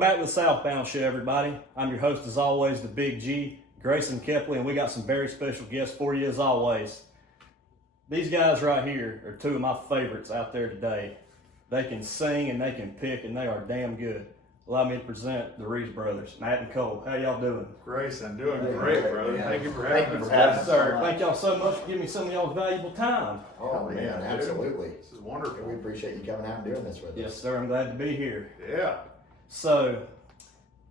back to the Southbound Show, everybody. I'm your host, as always, the Big G, Grayson Kepley, and we got some very special guests for you, as always. These guys right here are two of my favorites out there today. They can sing and they can pick, and they are damn good. Allow me to present the Reeves Brothers, Matt and Cole. How y'all doing? Grayson, doing great, brother. Yeah. Thank you for having us. Yes, sir. Thank y'all so much for giving me some of y'all's valuable time. Oh, man, absolutely. This is wonderful. We appreciate you coming out and doing this with us. Yes, sir. I'm glad to be here. Yeah. So,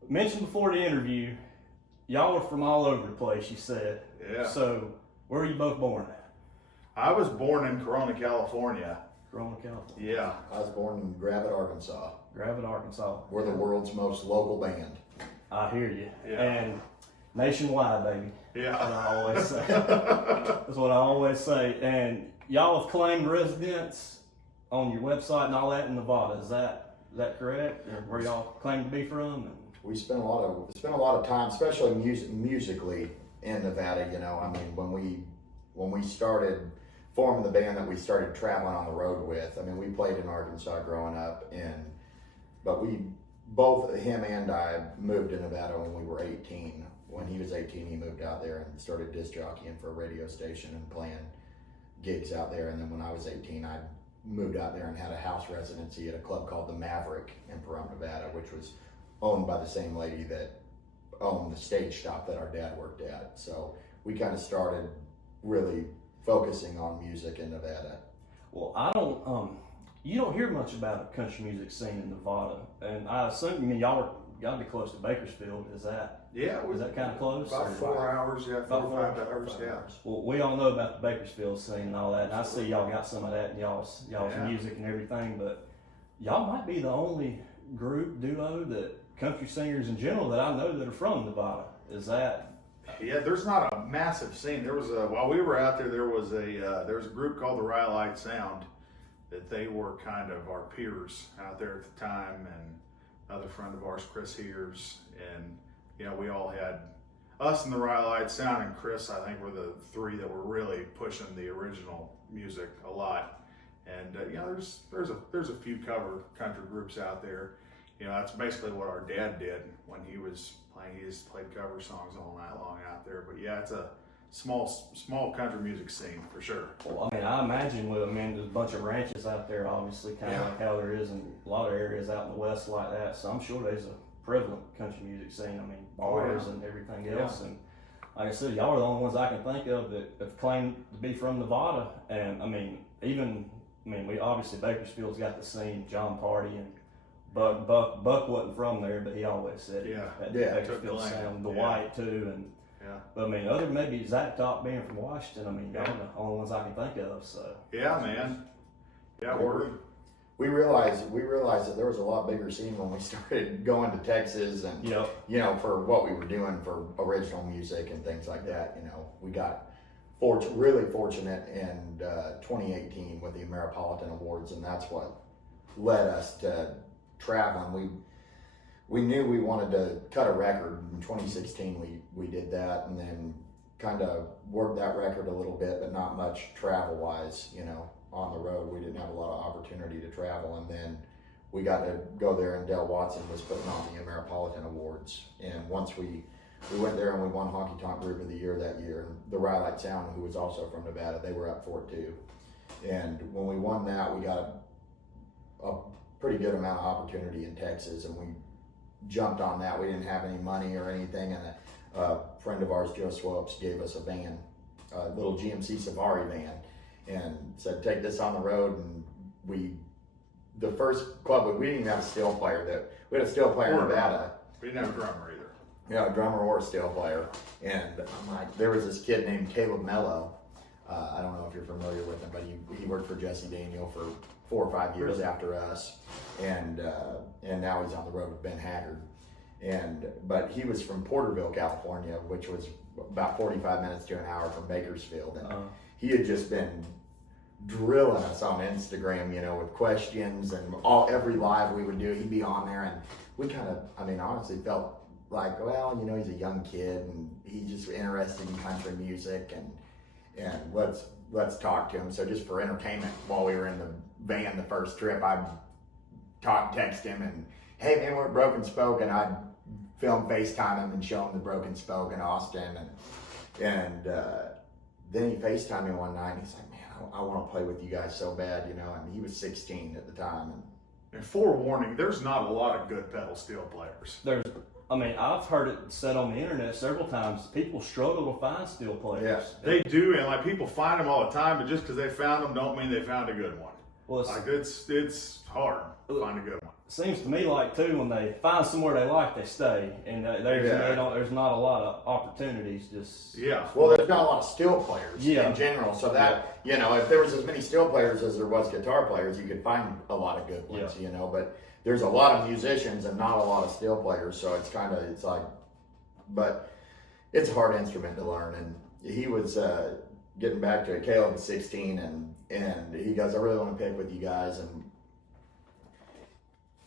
mentioned before the interview, y'all are from all over the place, you said. Yeah. So, where were you both born at? I was born in Corona, California. Corona, California. Yeah. I was born in Gravette, Arkansas. Gravette, Arkansas. We're the world's most local band. I hear you. Yeah. And nationwide, baby. Yeah. That's what I always say. That's what I always say. And y'all have claimed residence on your website and all that in Nevada. Is that correct? Or where y'all claim to be from? And We spent a lot of time, especially musically, in Nevada. You know, I mean, when we started forming the band that we started traveling on the road with. I mean, we played in Arkansas growing up, but both him and I moved to Nevada when we were 18. When he was 18, he moved out there and started disc jockeying for a radio station and playing gigs out there. And then when I was 18, I moved out there and had a house residency at a club called the Maverick in Pahrump, Nevada, which was owned by the same lady that owned the stage shop that our dad worked at. So we kind of started really focusing on music in Nevada. well, you don't hear much about a country music scene in Nevada. And I assume, y'all got to be close to Bakersfield. Is that Yeah. that kind of close? About 4 hours, yeah. 4 or 5 hours, yeah. Well, we all know about the Bakersfield scene and all that, and I see y'all got some of that in y'all's Yeah. music and everything, but y'all might be the only duo that country singers in general that I know that are from Nevada. Is that? Yeah, there's not a massive scene. While we were out there, there was a group call the Rhyolite Sound that they were kind of our peers out there at the time, and another friend of ours, Chris Hears, and we all had us and the Rhyolite Sound, and Chris, I think, were the three that were really pushing the original music a lot. And there's a few cover country groups out there. That's basically what our dad did when he was playing. He just played cover songs all night long out there. But yeah, it's a small country music scene for sure. Well, I imagine there's a bunch of ranches out there, obviously, kind of like how there is in a lot of areas out in the West like that. So I'm sure there's a prevalent country music scene. Bars and everything else. And like I said, y'all are the only ones I can think of that have claimed to be from Nevada. And we obviously Bakersfield's got the scene, John Party and Buck wasn't from there, but he always said that Bakersfield sound, the White too, and but other than maybe Zach Top being from Washington, y'all are the only ones I can think of. So yeah, man, we realized that there was a lot bigger scene when we started going to Texas and for what we were doing for original music and things like that. We got really fortunate in 2018 with the Ameripolitan Awards, and that's what led us to traveling. We knew we wanted to cut a record. In 2016 we did that, and then kind of worked that record a little bit, but not much travel wise, on the road. We didn't have a lot of opportunity to travel, and then we got to go there, and Dale Watson was putting on the Ameripolitan Awards, and once we went there and we won Honky Tonk Group of the Year that year. The Rhyolite Sound, who was also from Nevada, they were up for it too. And when we won that, we got a pretty good amount of opportunity in Texas, and we jumped on that. We didn't have any money or anything, and a friend of ours, Joe Swopes, gave us a van, a little GMC Safari van, and said, take this on the road. And the first club, we didn't even have a steel player. We had a steel player in Nevada. We didn't have a drummer either. A drummer or a steel player. And there was this kid named Caleb Mello. I don't know if you're familiar with him, but he worked for Jesse Daniel for 4 or 5 years after us, and now he's on the road with Ben Haggard. But he was from Porterville, California, which was about 45 minutes to an hour from Bakersfield, and he had just been drilling us on Instagram, with questions, and every live we would do, he'd be on there, and we kind of, honestly felt like, well, he's a young kid and he's just interested in country music, and let's talk to him. So just for entertainment, while we were in the van the first trip, I'd text him and hey man, we're at Broken Spoke, and I'd film FaceTime him and show him the Broken Spoke in Austin, and then he FaceTimed me one night, and he's like, man, I want to play with you guys so bad, you know, and he was 16 at the time. And forewarning, there's not a lot of good pedal steel players. I've heard it said on the internet several times, people struggle to find steel players. Yes, they do, and like people find them all the time, but just because they found them don't mean they found a good one. Well, it's hard to find a good one. Seems to me like too, when they find somewhere they like, they stay, and there's not a lot of opportunities. Well, there's not a lot of steel players in general, so that you know, if there was as many steel players as there was guitar players, you could find a lot of good ones. You know, but there's a lot of musicians and not a lot of steel players, so it's like, but it's a hard instrument to learn. And he was getting back to it. Caleb was 16, and he goes, I really want to pick with you guys. And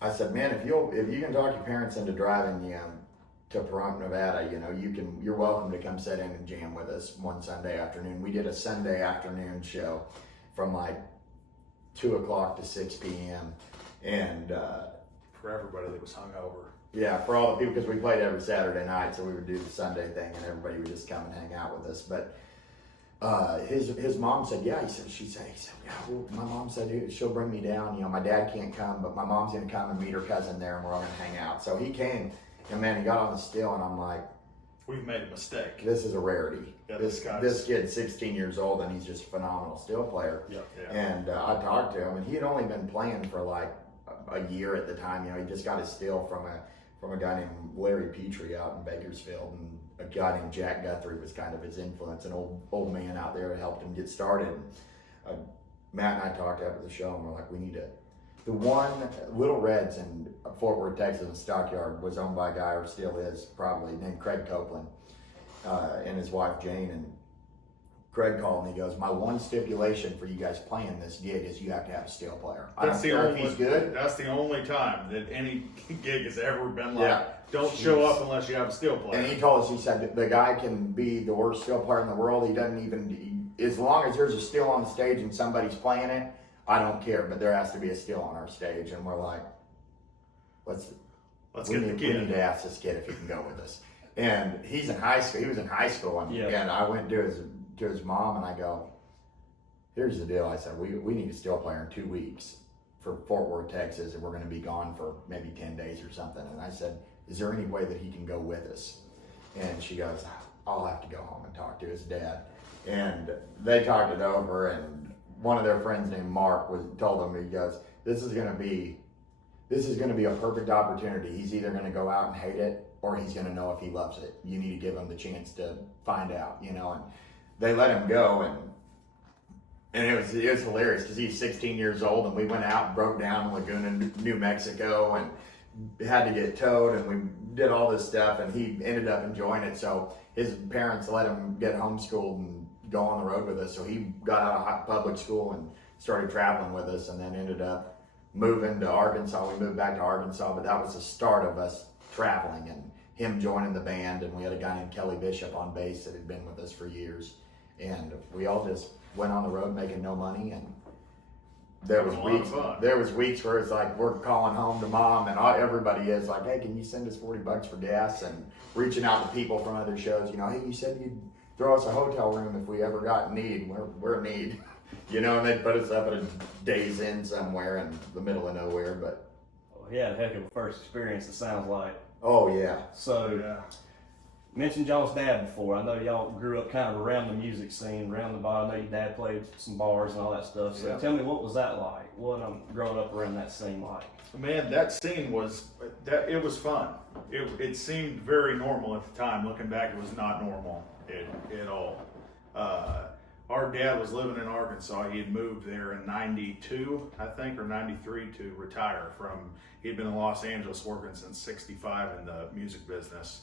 I said, man, if you can talk your parents into driving you to Pahrump, Nevada, you know, you're welcome to come sit in and jam with us one Sunday afternoon. We did a Sunday afternoon show from like 2 o'clock to 6 p.m. And for everybody that was hungover. Yeah, for all the people, because we played every Saturday night, so we would do the Sunday thing, and everybody would just come and hang out with us. But his mom said, yeah, he said, yeah, well, my mom said she'll bring me down. You know, my dad can't come, but my mom's gonna come and meet her cousin there, and we're all gonna hang out. So he came, and man, he got on the steel, and I'm like, we've made a mistake. This is a rarity. Yeah, this kid's 16 years old, and he's just a phenomenal steel player. Yeah. And I talked to him, and he had only been playing for like a year at the time. You know, he just got his steel from a guy named Larry Petrie out in Bakersfield, and a guy named Jack Guthrie was kind of his influence, an old man out there that helped him get started. Matt and I talked after the show, and we're like, we need to. The one Little Reds in Fort Worth, Texas, in Stockyard was owned by a guy, or still is probably, named Craig Copeland, and his wife Jane. And Craig called and he goes, my one stipulation for you guys playing this gig is you have to have a steel player. I don't care if he's good. That's the only time that any gig has ever been like, don't show up unless you have a steel player. And he told us, he said, the guy can be the worst steel player in the world. He doesn't even, as long as there's a steel on the stage and somebody's playing it, I don't care, but there has to be a steel on our stage. And we're like, let's get the kid. We need to ask this kid if he can go with us. And he's in high school. He was in high school, and I went to his mom, and I go, here's the deal. I said, we need a steel player in 2 weeks for Fort Worth, Texas, and we're going to be gone for maybe 10 days or something. And I said, is there any way that he can go with us? And she goes, I'll have to go home and talk to his dad. And they talked it over, and one of their friends named Mark told him, he goes, this is going to be a perfect opportunity. He's either going to go out and hate it, or he's going to know if he loves it. You need to give him the chance to find out, you know. And they let him go, and it was hilarious because he's 16 years old, and we went out and broke down in Laguna, New Mexico, and had to get towed, and we did all this stuff, and he ended up enjoying it. So his parents let him get homeschooled and go on the road with us. So he got out of public school and started traveling with us, and then ended up moving to Arkansas. We moved back to Arkansas, but that was the start of us traveling and him joining the band. And we had a guy named Kelly Bishop on bass that had been with us for years. And we all just went on the road making no money, and there was weeks where it's like we're calling home to mom, and everybody is like, hey, can you send us $40 for gas? And reaching out to people from other shows, you know, hey, you said you'd throw us a hotel room if we ever got in need. We're in need, you know, and they'd put us up at a Days Inn somewhere in the middle of nowhere. But he had a heck of a first experience, it sounds like. Oh yeah. So mentioned y'all's dad before. I know y'all grew up kind of around the music scene, around the bar. I know your dad played some bars and all that stuff. So tell me, what was that like? What growing up around that scene like? Man, that scene was fun. It seemed very normal at the time. Looking back, it was not normal at all. Our dad was living in Arkansas. He had moved there in 92, I think, or 93 to retire from, he had been in Los Angeles working since 65 in the music business.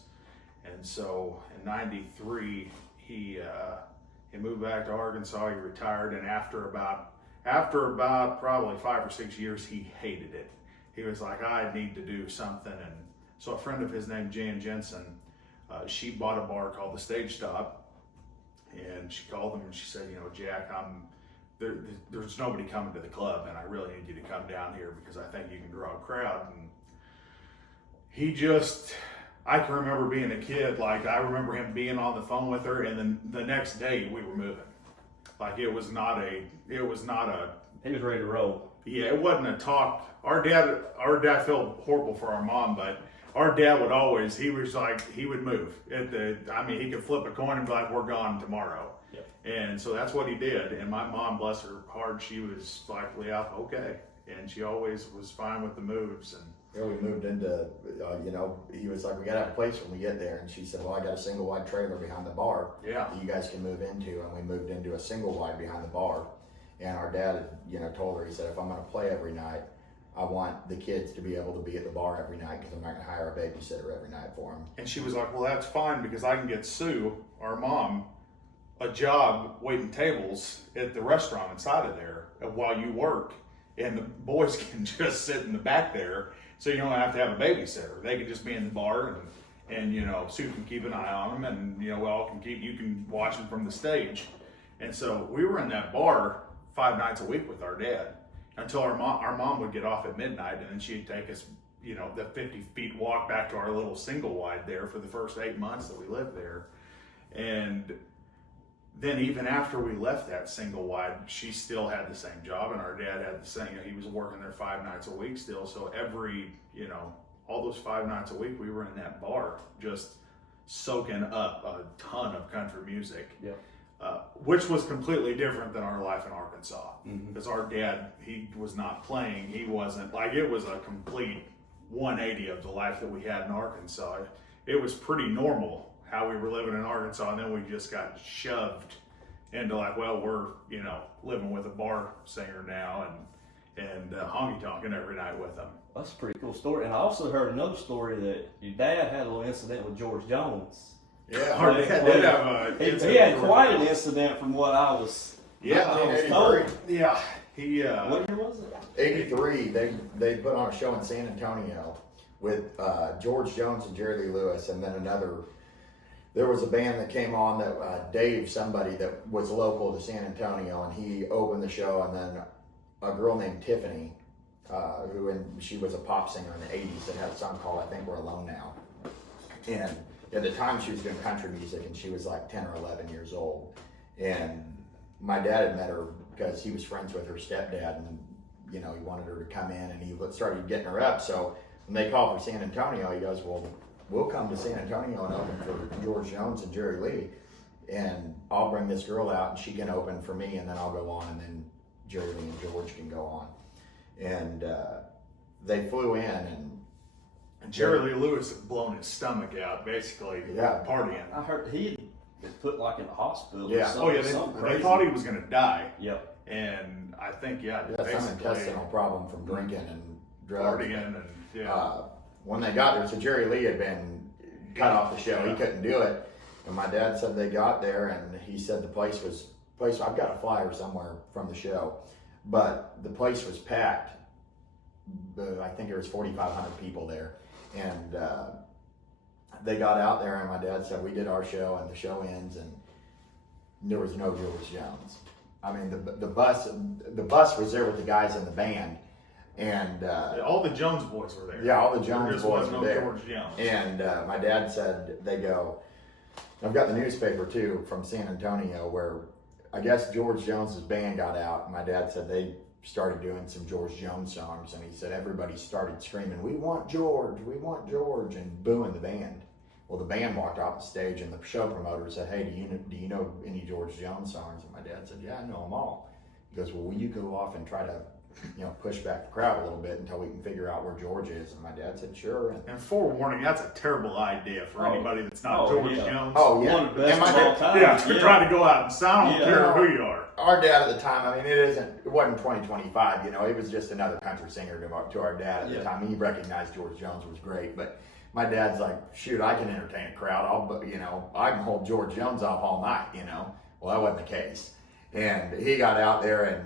And so in 93, he moved back to Arkansas, he retired, and after about probably 5 or 6 years, he hated it. He was like, I need to do something. And so a friend of his named Jan Jensen, she bought a bar called the Stage Stop, and she called him and she said, you know, Jack, there's nobody coming to the club, and I really need you to come down here because I think you can draw a crowd. And I can remember being a kid, like I remember him being on the phone with her, and then the next day we were moving. Like it was not a. He was ready to roll. Yeah, it wasn't a talk. Our dad felt horrible for our mom, but our dad would always. He was like he would move he could flip a coin and be like, "We're gone tomorrow." Yep. And so that's what he did. And my mom, bless her heart, she was like, "Yeah, okay," and she always was fine with the moves. And yeah, we moved into, he was like, we got to have a place when we get there. And she said, well, I got a single wide trailer behind the bar yeah, that you guys can move into. And we moved into a single wide behind the bar. And our dad had, told her, he said, if I'm going to play every night, I want the kids to be able to be at the bar every night because I'm not going to hire a babysitter every night for them. And she was like, well, that's fine because I can get Sue, our mom, a job waiting tables at the restaurant inside of there while you work. And the boys can just sit in the back there. So you don't have to have a babysitter. They can just be in the bar and Sue can keep an eye on them and, you can watch them from the stage. And so we were in that bar 5 nights a week with our dad until our mom would get off at midnight and then she'd take us, the 50 feet walk back to our little single wide there for the first 8 months that we lived there. And then even after we left that single wide, she still had the same job and our dad had the same, he was working there 5 nights a week still. So every, all those 5 nights a week, we were in that bar just soaking up a ton of country music, which was completely different than our life in Arkansas. Because our dad, he was not playing. He wasn't, it was a complete 180 of the life that we had in Arkansas. It was pretty normal how we were living in Arkansas, and then we just got shoved into we're, living with a bar singer now and honky-tonking every night with them. That's a pretty cool story. And I also heard another story that your dad had a little incident with George Jones. Yeah, our dad did have a he had quite an incident from what I was told. Yeah. He what year was it? 83, they put on a show in San Antonio with George Jones and Jerry Lee Lewis, and then there was a band that came on that Dave, somebody that was local to San Antonio, and he opened the show, and then a girl named Tiffany, she was a pop singer in the 80s that had a song called I Think We're Alone Now. And at the time she was doing country music and she was like 10 or 11 years old. And my dad had met her because he was friends with her stepdad and, he wanted her to come in and he started getting her up. So when they called for San Antonio, he goes, well, we'll come to San Antonio and open for George Jones and Jerry Lee. And I'll bring this girl out and she can open for me and then I'll go on and then Jerry Lee and George can go on. And they flew in and Jerry Lee Lewis had blown his stomach out, basically, partying. I heard he was put in the hospital. Yeah. Or something, they thought he was going to die. Yep. And I think, some intestinal problem from drinking and drugs. Partying and, when they got there, so Jerry Lee had been cut off the show. He couldn't do it. And my dad said they got there and he said the place, I've got a flyer somewhere from the show, but the place was packed. I think there was 4,500 people there. And they got out there and my dad said, we did our show and the show ends and there was no George Jones. I mean, the bus was there with the guys in the band. And all the Jones boys were there. Yeah, all the Jones boys were there. George Jones. And my dad said, I've got the newspaper too from San Antonio where I guess George Jones's band got out. And my dad said they started doing some George Jones songs. And he said everybody started screaming, we want George, and booing the band. Well, the band walked off the stage and the show promoter said, hey, do you know any George Jones songs? And my dad said, yeah, I know them all. He goes, well, will you go off and try to push back the crowd a little bit until we can figure out where George is? And my dad said, sure. And forewarning, that's a terrible idea for anybody that's not George Jones. Oh, yeah. One of the best of all time. You're trying to go out and sound, I don't care who you are. Our dad at the time, I mean, it wasn't 2025, he was just another country singer to our dad at the time. He recognized George Jones was great, but my dad's like, shoot, I can entertain a crowd. I can hold George Jones off all night, Well, that wasn't the case. And he got out there and,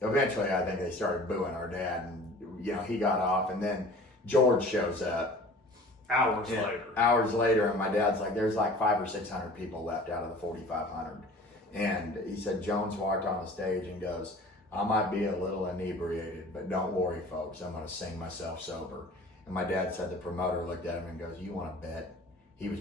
eventually, I think they started booing our dad, and he got off, and then George shows up hours later, and my dad's like, "There's like 500 or 600 people left out of the 4,500," and he said Jones walked on the stage and goes, "I might be a little inebriated, but don't worry, folks, I'm going to sing myself sober." And my dad said the promoter looked at him and goes, "You want to bet?" He was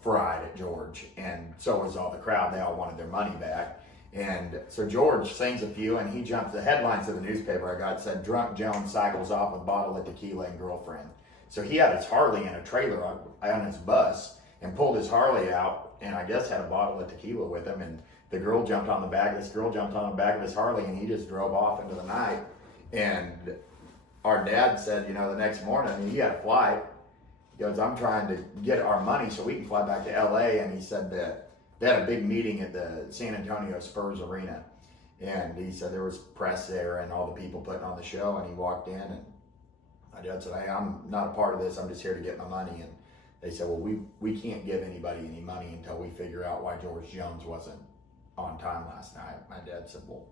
fried at George, and so was all the crowd. They all wanted their money back. And so George sings a few, and he jumps. The headlines of the newspaper I got said, "Drunk Jones cycles off with bottle of tequila and girlfriend." So he had his Harley in a trailer on his bus and pulled his Harley out, and I guess had a bottle of tequila with him. And the girl jumped on the back. This girl jumped on the back of his Harley, and he just drove off into the night. And our dad said, the next morning, he had a flight. He goes, "I'm trying to get our money so we can fly back to LA." And he said that they had a big meeting at the San Antonio Spurs Arena. And he said there was press there and all the people putting on the show. And he walked in, and my dad said, "Hey, I'm not a part of this. I'm just here to get my money." And they said, "Well, we can't give anybody any money until we figure out why George Jones wasn't on time last night." My dad said, "Well,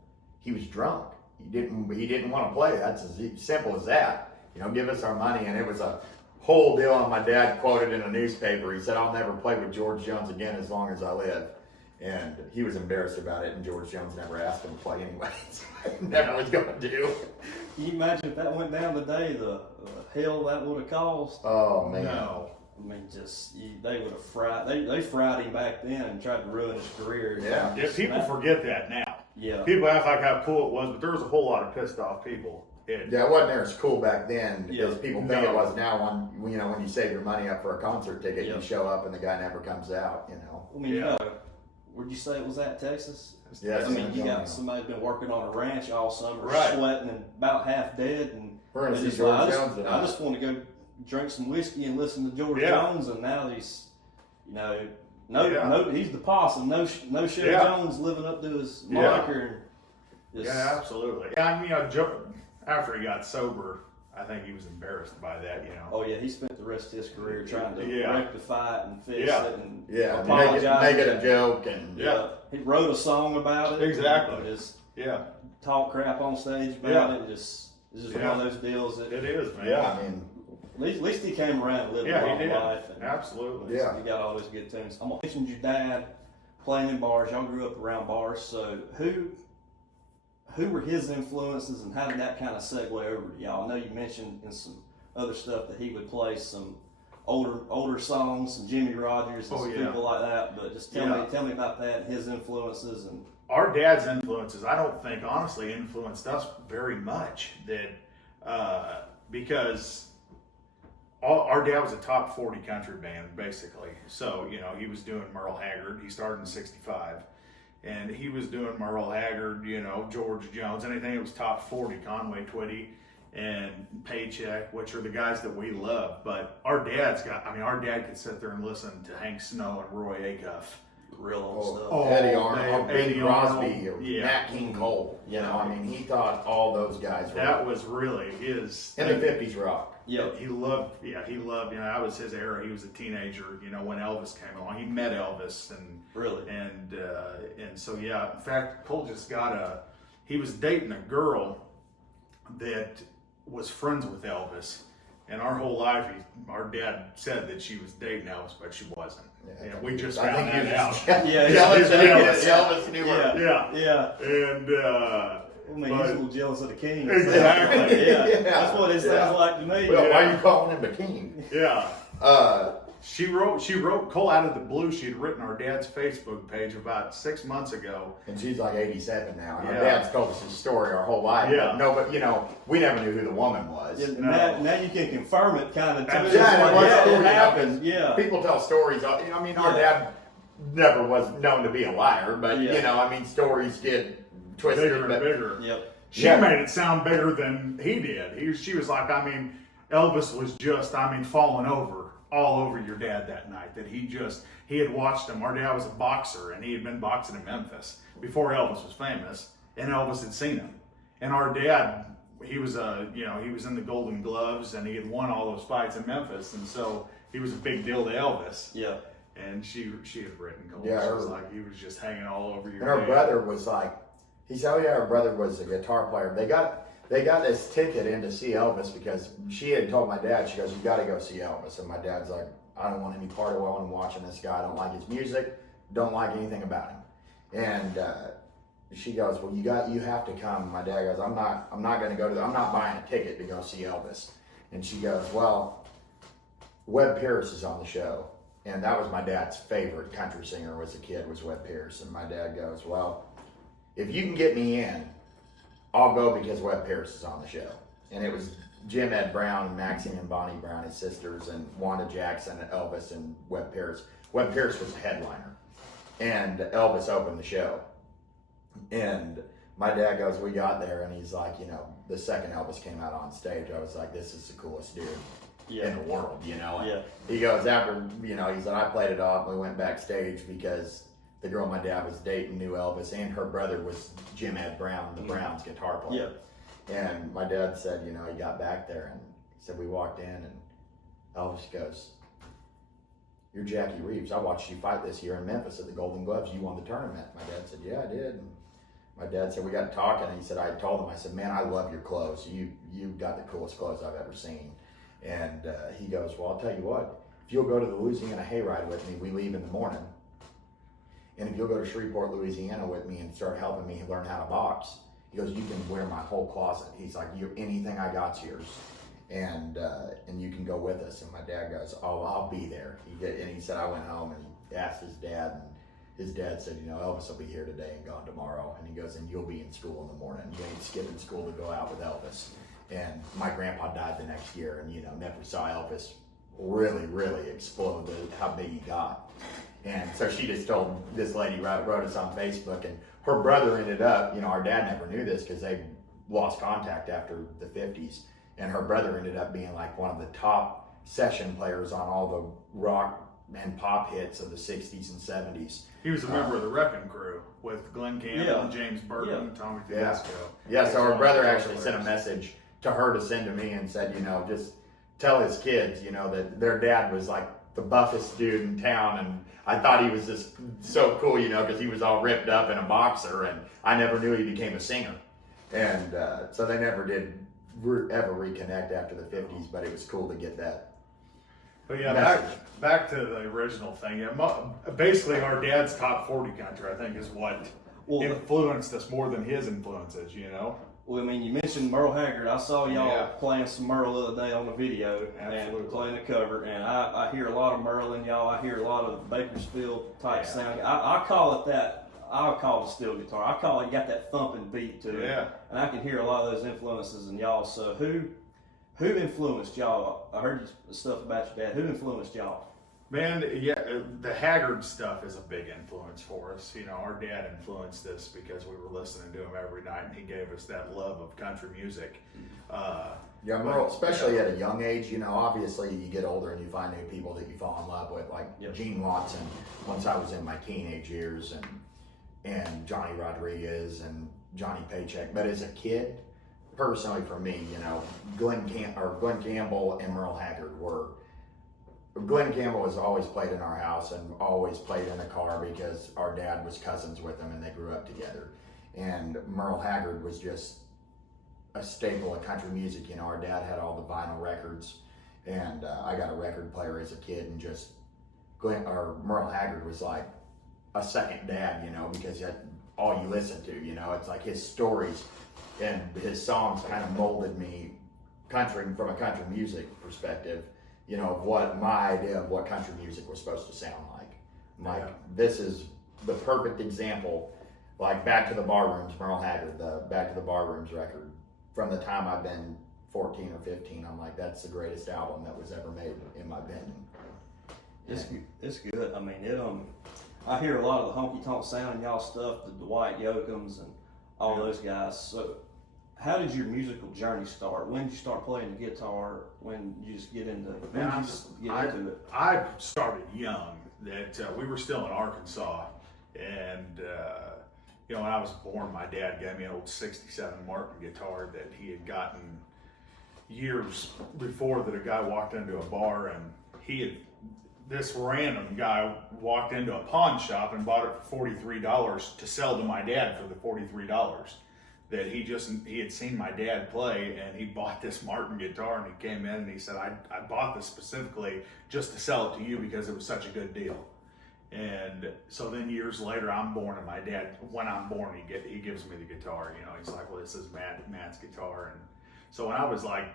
he was drunk. He didn't want to play. That's as simple as that. Give us our money." And it was a whole deal. And my dad quoted in a newspaper. He said, "I'll never play with George Jones again as long as I live." And he was embarrassed about it. And George Jones never asked him to play anyway. So he never was going to do. Can you imagine if that went down today, the hell that would have caused? Oh man. No. I mean, they would have fried. They fried him back then and tried to ruin his career. Yeah, people forget that now. Yeah. People act like how cool it was, but there was a whole lot of pissed off people. Yeah, it wasn't there as cool back then as Yeah. people think it was now. When you save your money up for a concert ticket, Yeah. you show up and the guy never comes out. I mean, Yeah. where'd you say it was at, Texas? Yeah, I mean, you San got Antonio. somebody been working on a ranch all summer, Right. sweating and about half dead, and We're gonna they see just George like, Jones tonight. I just want to go drink some whiskey and listen to George Yeah. Jones, and now he's, Yeah. he's the possum. No Shell Yeah. Jones living up to his Yeah. moniker. And just, Yeah, absolutely. Yeah, I mean, after he got sober, I think he was embarrassed by that. Oh yeah, he spent the rest of his career trying to Yeah. rectify it and fix Yeah. it and Yeah, apologize. make it a joke and Yeah. He wrote a song about it. Exactly. And just Yeah, talk crap on stage about Yeah. it. And it's just Yeah. one of those deals that it is, man. yeah, I mean, at least he came around and lived a Yeah, long he did. life. And Absolutely. Yeah. he got all those good tunes. I'm gonna mention your dad playing in bars. Y'all grew up around bars, so who were his influences, and how did that kind of segue over to y'all? I know you mentioned in some other stuff that he would play some older songs, some Jimmy Rogers and Oh, some yeah. people like that. But just tell me about that and his influences and. Our dad's influences, I don't think, honestly, influenced us very much. Because our dad was a top 40 country band, basically. So, he was doing Merle Haggard. He started in 65. And he was doing Merle Haggard, George Jones, anything that was top 40, Conway Twitty and Paycheck, which are the guys that we love. But our dad could sit there and listen to Hank Snow and Roy Acuff. Real old stuff. Oh, Eddie Arnold, Eddie Bing Crosby, Arnold, or yeah. Nat King Cole. He thought all those guys were. That was really his. in the '50s rock. Yeah. He loved, that was his era. He was a teenager, when Elvis came along. He met Elvis and Really? and so, yeah, in fact, Cole just he was dating a girl that was friends with Elvis. And our whole life, our dad said that she was dating Elvis, but she wasn't. Yeah. We just I found think that out. Yeah, Jealous that Elvis. Elvis knew Yeah. her. Yeah. Yeah. And, I mean, he's a little jealous of the king. Exactly. Yeah. Yeah. That's what it sounds Yeah. like to me. Well, why are you calling him the king? yeah. She She wrote Cole out of the blue. She had written our dad's Facebook page about 6 months ago. And she's like 87 now. And Yeah. our dad's told us his story our whole life. Yeah. But we never knew who the woman was. Yeah, No. now you can confirm it kind of too. Yeah, It's Yeah, like, it was yeah, it story happened. happens. Yeah. People tell stories. Our Yeah. dad never was known to be a liar, but Yeah. stories get twisted. Bigger and But bigger. Yep. She Yeah. made it sound bigger than he did. She was like, Elvis was just, falling over all over your dad that night. That he had watched him. Our dad was a boxer, and he had been boxing in Memphis before Elvis was famous, and Elvis had seen him. And our dad, he was in the Golden Gloves, and he had won all those fights in Memphis, and so he was a big deal to Elvis. Yeah. And she had written Cole. Yeah, She her- was like, he was just hanging all over your And her dad. brother was like, he said, "Oh yeah, her brother was a guitar player." They got this ticket in to see Elvis because she had told my dad, she goes, "You got to go see Elvis." And my dad's like, "I don't want any part of it. I'm watching this guy. I don't like his music. Don't like anything about him." And she goes, "Well, you have to come." My dad goes, I'm not going to go to I'm not buying a ticket to go see Elvis." And she goes, well, Webb Pierce is on the show. And that was my dad's favorite country singer as a kid, was Webb Pierce. And my dad goes, well, if you can get me in, I'll go because Webb Pierce is on the show. And it was Jim Ed Brown, Maxine and Bonnie Brown, his sisters, and Wanda Jackson, Elvis, and Webb Pierce. Webb Pierce was the headliner. And Elvis opened the show. And my dad goes, we got there, and he's like, you know, the second Elvis came out on stage, I was like, this is the coolest dude in the world, you know? And he goes, after, you know, he said, I played it off, and we went backstage because the girl my dad was dating knew Elvis, and her brother was Jim Ed Brown, the Browns guitar player. And my dad said, you know, he got back there, and he said, we walked in, and Elvis goes, you're Jackie Reeves. I watched you fight this year in Memphis at the Golden Gloves. You won the tournament. My dad said, yeah, I did. And my dad said, we got talking, and he said, I told him, I said, man, I love your clothes. You got the coolest clothes I've ever seen. And he goes, well, I'll tell you what, if you'll go to the Louisiana hayride with me, we leave in the morning. And if you'll go to Shreveport, Louisiana with me and start helping me learn how to box, he goes, you can wear my whole closet. He's like, anything I got's yours. And you can go with us. And my dad goes, oh, I'll be there. And he said, I went home and he asked his dad, and his dad said, you know, Elvis will be here today and gone tomorrow. And he goes, and you'll be in school in the morning. You ain't skipping school to go out with Elvis. And my grandpa died the next year, and, you know, never saw Elvis really, really explode how big he got. And so she just told this lady, wrote us on Facebook, and her brother ended up, you know, our dad never knew this because they lost contact after the 50s. And her brother ended up being like one of the top session players on all the rock and pop hits of the 60s and 70s. He was a member of the Wrecking Crew with Glenn Campbell and James Burton and Tommy Fiasco. Yeah, so her brother actually sent a message to her to send to me and said, you know, just tell his kids, you know, that their dad was like the buffest dude in town. And I thought he was just so cool, you know, because he was all ripped up and a boxer, and I never knew he became a singer. And so they never did ever reconnect after the 50s, but it was cool to get that. But yeah, back to the original thing. Yeah, basically, our dad's top 40 country, I think, is what influenced us more than his influences, you know? Well, I mean, you mentioned Merle Haggard. I saw y'all playing some Merle the other day on the video and playing the cover, and I hear a lot of Merle in y'all. I hear a lot of Bakersfield type sound. I call it that. I'll call it steel guitar. I call it, you got that thumping beat to it. And I can hear a lot of those influences in y'all. So who influenced y'all? I heard stuff about your dad. Who influenced y'all? Man, yeah, the Haggard stuff is a big influence for us. You know, our dad influenced us because we were listening to him every night, and he gave us that love of country music. Yeah, Merle, especially at a young age, you know, obviously you get older and you find new people that you fall in love with, like Gene Watson, once I was in my teenage years, and Johnny Rodriguez and Johnny Paycheck. But as a kid, personally for me, you know, Glenn Campbell and Merle Haggard were. Glenn Campbell has always played in our house and always played in the car because our dad was cousins with him and they grew up together. And Merle Haggard was just a staple of country music. You know, our dad had all the vinyl records, and I got a record player as a kid, and just Merle Haggard was like a second dad, you know, because he had all you listen to, you know. It's like his stories and his songs kind of molded me from a country music perspective, you know, of what my idea of what country music was supposed to sound like. Like, this is the perfect example, like Back to the Barrooms, Merle Haggard, the Back to the Barrooms record. From the time I've been 14 or 15, I'm like, that's the greatest album that was ever made, in my opinion. It's good. I mean, I hear a lot of the honky tonk sound in y'all stuff, the Dwight Yoakams and all those guys. So, how did your musical journey start? When did you start playing the guitar? When did you just get into it? I started young. That we were still in Arkansas, and you know, when I was born, my dad gave me an old '67 Martin guitar that he had gotten years before. That a guy walked into a bar, and this random guy walked into a pawn shop and bought it for $43 to sell to my dad for the $43. That he had seen my dad play, and he bought this Martin guitar, and he came in and he said, I bought this specifically just to sell it to you because it was such a good deal. And so then years later, I'm born, and my dad, when I'm born, he gives me the guitar. You know, he's like, well, this is Matt's guitar. And so when I was like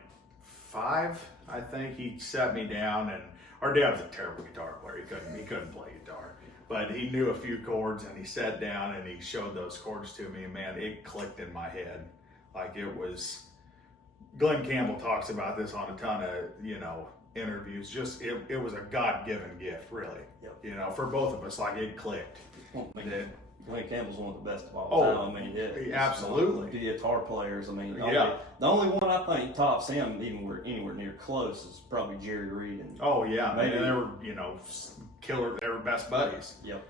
5, I think, he sat me down, and our dad was a terrible guitar player. He couldn't play guitar, but he knew a few chords, and he sat down and he showed those chords to me, and man, it clicked in my head. Like it was, Glenn Campbell talks about this on a ton of, interviews. Just, it was a God-given gift, really. Yep. For both of us, like it clicked. Glenn Campbell's one of the best of all Oh, time. I mean, he's absolutely. one of the guitar players. I mean, Yeah. the only one I think tops him anywhere near close is probably Jerry Reed. And Oh yeah, maybe and they were, killer. They were best buddies. Yep.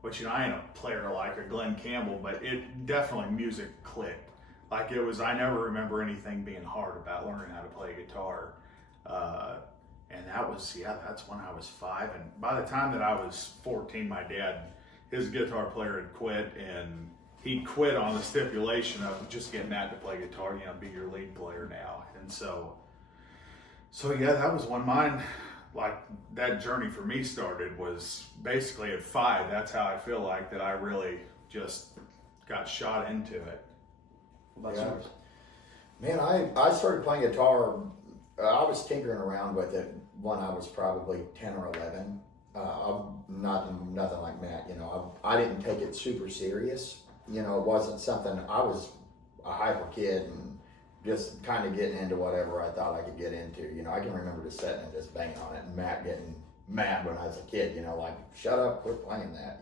Which I ain't a player like a Glenn Campbell, but it definitely music clicked. Like it was, I never remember anything being hard about learning how to play guitar. And that's when I was 5. And by the time that I was 14, my dad, his guitar player had quit, and he quit on the stipulation of just getting Matt to play guitar, be your lead player now. And so yeah, that was when mine, like that journey for me started, was basically at 5. That's how I feel like that I really just got shot into it. What about yours? Man, I started playing guitar. I was tinkering around with it when I was probably 10 or 11. I'm nothing like Matt, I didn't take it super serious. It wasn't something, I was a hyper kid and just kind of getting into whatever I thought I could get into. I can remember just sitting and just banging on it, and Matt getting mad when I was a kid, like, shut up, quit playing that,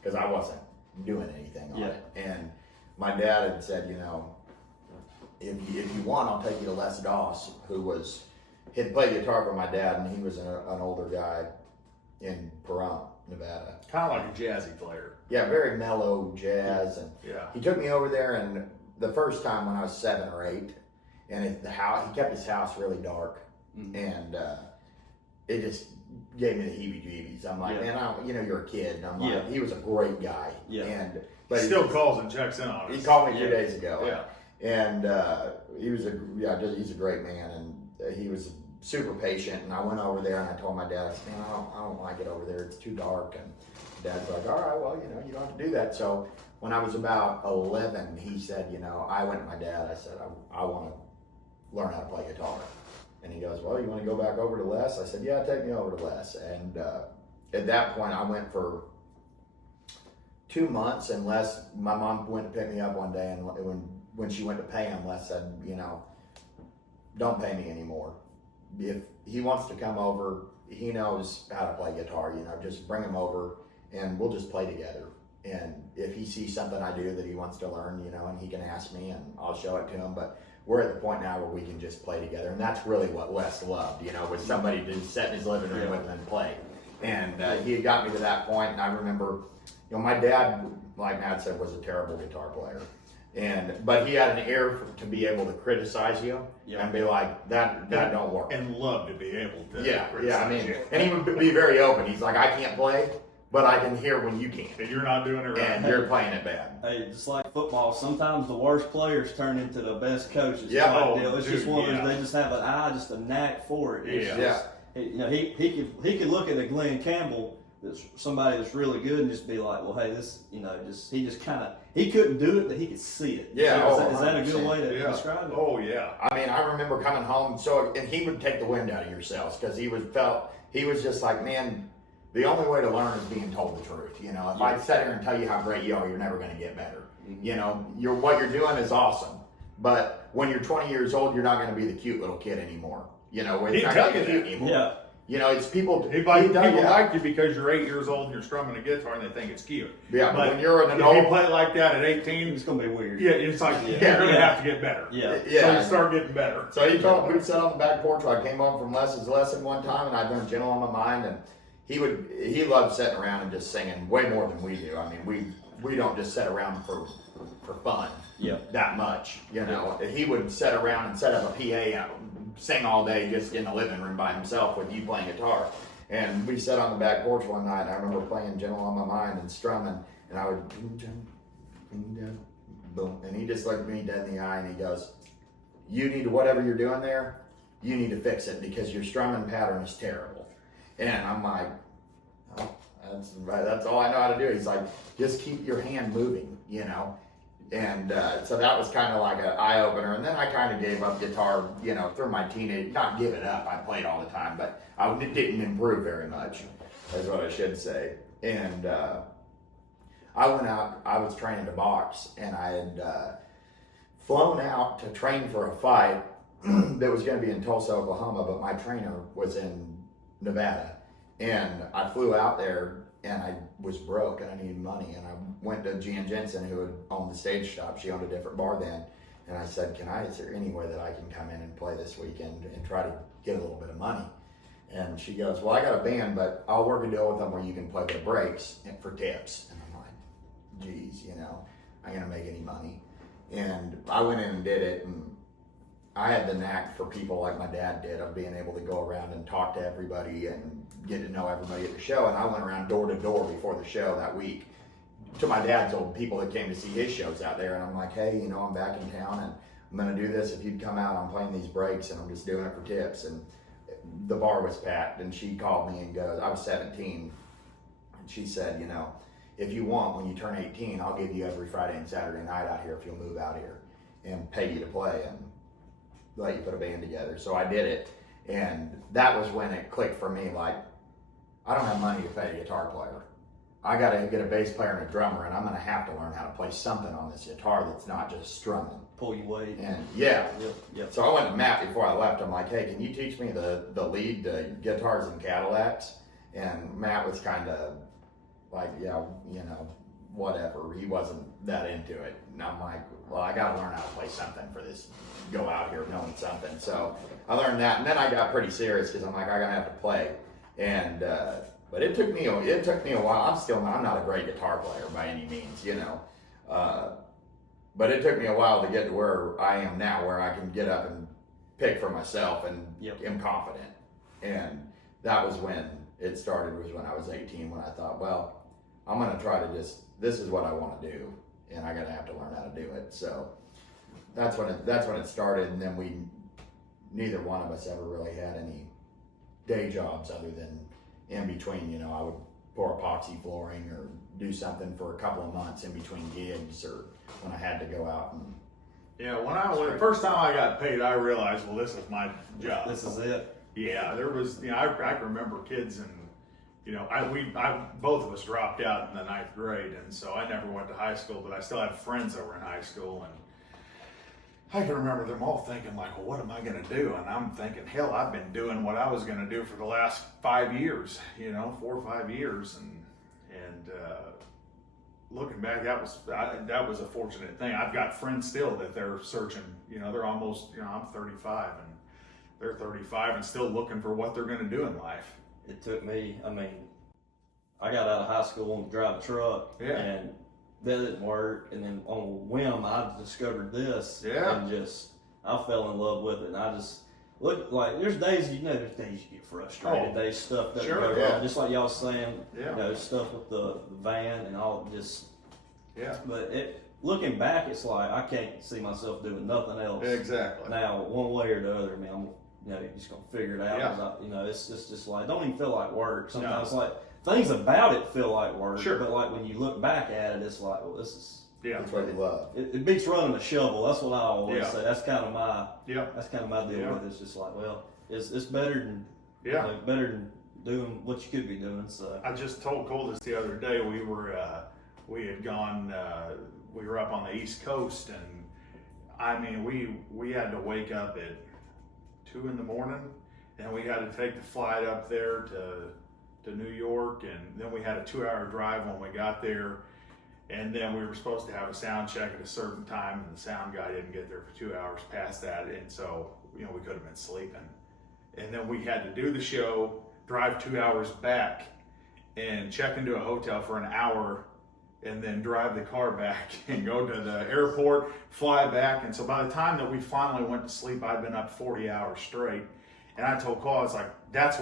because I wasn't doing anything on it. And my dad had said, if you want, I'll take you to Les Doss, he'd played guitar for my dad, and he was an older guy in Pahrump, Nevada. Kind of like a jazzy player. Yeah, very mellow jazz. And Yeah. he took me over there, and the first time when I was 7 or 8, and he kept his house really dark, and it just gave me the heebie-jeebies. I'm like, man, you're a kid. And I'm like, he was a great guy. Yeah. But he still calls and checks in on us. He called me 2 days ago. Yeah. And he's a great man, and he was super patient. And I went over there and I told my dad, I said, man, I don't like it over there. It's too dark. And Dad's like, all right, well, you don't have to do that. So when I was about 11, he said, I went to my dad. I said, I want to learn how to play guitar. And he goes, well, you want to go back over to Les? I said, yeah, take me over to Les. And at that point, I went for 2 months, and Les, my mom went to pick me up one day, and when she went to pay him, Les said, don't pay me anymore. If he wants to come over, he knows how to play guitar, just bring him over and we'll just play together. And if he sees something I do that he wants to learn, and he can ask me and I'll show it to him. But we're at the point now where we can just play together. And that's really what Les loved, was somebody to sit in his living room with him and play. And he had got me to that point, and I remember, my dad, like Matt said, was a terrible guitar player. But he had an ear to be able to criticize you and be like, that don't work. And love to be able to criticize you. And he would be very open. He's like, I can't play, but I can hear when you can't. And you're not doing it right. And you're playing it bad. Hey, just like football, sometimes the worst players turn into the best coaches. Yeah. It's just one of those, they just have a knack for it. It's Yeah. He could look at a Glenn Campbell, that's somebody that's really good, and just be like, well, hey, this, he couldn't do it, but he could see it. Yeah. Is that a good 100%. way to describe it? Oh yeah. I mean, I remember coming home, and he would take the wind out of your sails, because he was just like, man, the only way to learn is being told the truth. If I sit here and tell you how great you are, you're never going to get better. Mm-hmm. What you're doing is awesome, but when you're 20 years old, you're not going to be the cute little kid anymore. It's not going to be cute anymore. Yeah. It's people. People like you because you're 8 years old and you're strumming a guitar and they think it's cute. Yeah, but when you're an adult, if you play like that at 18, It's gonna be weird. yeah, it's like you're gonna have to get better. Yeah. So you start getting better. So we sat on the back porch. I came home from Les's lesson one time, and I'd done Gentle on My Mind, and he loved sitting around and just singing way more than we do. I mean, we don't just sit around for fun. Yeah. That much, He would sit around and set up a PA, sing all day just in the living room by himself with you playing guitar. And we sat on the back porch one night, and I remember playing Gentle on My Mind and strumming, and I would boom, and he just looked at me dead in the eye, and he goes, you need to, whatever you're doing there, you need to fix it, because your strumming pattern is terrible. And I'm like, oh, that's all I know how to do. He's like, just keep your hand moving, And so that was kind of like an eye opener. And then I kind of gave up guitar, you know, through my teenage, not give it up, I played all the time, but I didn't improve very much, is what I should say. And I went out, I was training to box, and I had flown out to train for a fight that was going to be in Tulsa, Oklahoma, but my trainer was in Nevada. And I flew out there, and I was broke, and I needed money, and I went to Jan Jensen, who had owned the Stage Shop. She owned a different bar then, and I said, is there any way that I can come in and play this weekend and try to get a little bit of money? And she goes, well, I got a band, but I'll work a deal with them where you can play the breaks for tips. And I'm like, geez, you know, I ain't gonna make any money. And I went in and did it, and I had the knack for people like my dad did of being able to go around and talk to everybody and get to know everybody at the show. And I went around door to door before the show that week to my dad's old people that came to see his shows out there. And I'm like, hey, you know, I'm back in town and I'm going to do this. If you'd come out, I'm playing these breaks and I'm just doing it for tips. And the bar was packed, and she called me and goes, I was 17. And she said, you know, if you want, when you turn 18, I'll give you every Friday and Saturday night out here if you'll move out here and pay you to play and let you put a band together. So I did it. And that was when it clicked for me, like, I don't have money to pay a guitar player. I got to get a bass player and a drummer, and I'm going to have to learn how to play something on this guitar that's not just strumming. Pull your weight. And yeah. Yep. So I went to Matt before I left. I'm like, hey, can you teach me the lead to guitars and Cadillacs? And Matt was kind of like, yeah, you know, whatever. He wasn't that into it. And I'm like, well, I got to learn how to play something for this. Go out here knowing something. So I learned that, and then I got pretty serious because I'm like, I gotta have to play. And but it took me a while. I'm not a great guitar player by any means, you know. But it took me a while to get to where I am now, where I can get up and pick for myself and am confident. And that was when it started. Was when I was 18, when I thought, well, I'm gonna try to this is what I want to do, and I gotta have to learn how to do it. So that's when it started, and then neither one of us ever really had any day jobs other than in between. You know, I would pour epoxy flooring or do something for a couple of months in between gigs, or when I had to go out and. Yeah, when the first time I got paid, I realized, well, this is my job. This is it. Yeah, there was, you know, I can remember kids, and you know, both of us dropped out in the 9th grade, and so I never went to high school, but I still had friends that were in high school, and I can remember them all thinking like, well, what am I going to do? And I'm thinking, hell, I've been doing what I was going to do for the last 5 years, you know, 4 or 5 years. And looking back, that was a fortunate thing. I've got friends still that they're searching, you know, they're almost, you know, I'm 35 and they're 35 and still looking for what they're going to do in life. It took me, I mean, I got out of high school and drive a truck. Yeah. And that didn't work, and then on a whim I discovered this, and I fell in love with it. And I just look like there's days you get frustrated, days stuff doesn't go wrong, just like y'all saying, you know, stuff with the van and all, just But looking back, it's like I can't see myself doing nothing else. Exactly. Now, one way or the other, I mean, I'm you're just gonna figure it out. Yeah. You know, it's just like don't even feel like work. Sometimes like. Things about it feel like work, but like when you look back at it, it's like, well, this is it's what you love. It beats running a shovel. That's what I always say. That's kind of my deal with it. It's just like, well, it's better than better than doing what you could be doing. So I just told Cole this the other day. We were up on the East Coast, and I mean we had to wake up at 2 a.m, and we had to take the flight up there to New York, and then we had a 2-hour drive when we got there, and then we were supposed to have a sound check at a certain time, and the sound guy didn't get there for 2 hours past that, and so, you know, we could have been sleeping. And then we had to do the show, drive 2 hours back, and check into a hotel for an hour, and then drive the car back and go to the airport, fly back. And so by the time that we finally went to sleep, I'd been up 40 hours straight. And I told Cole, I was like, that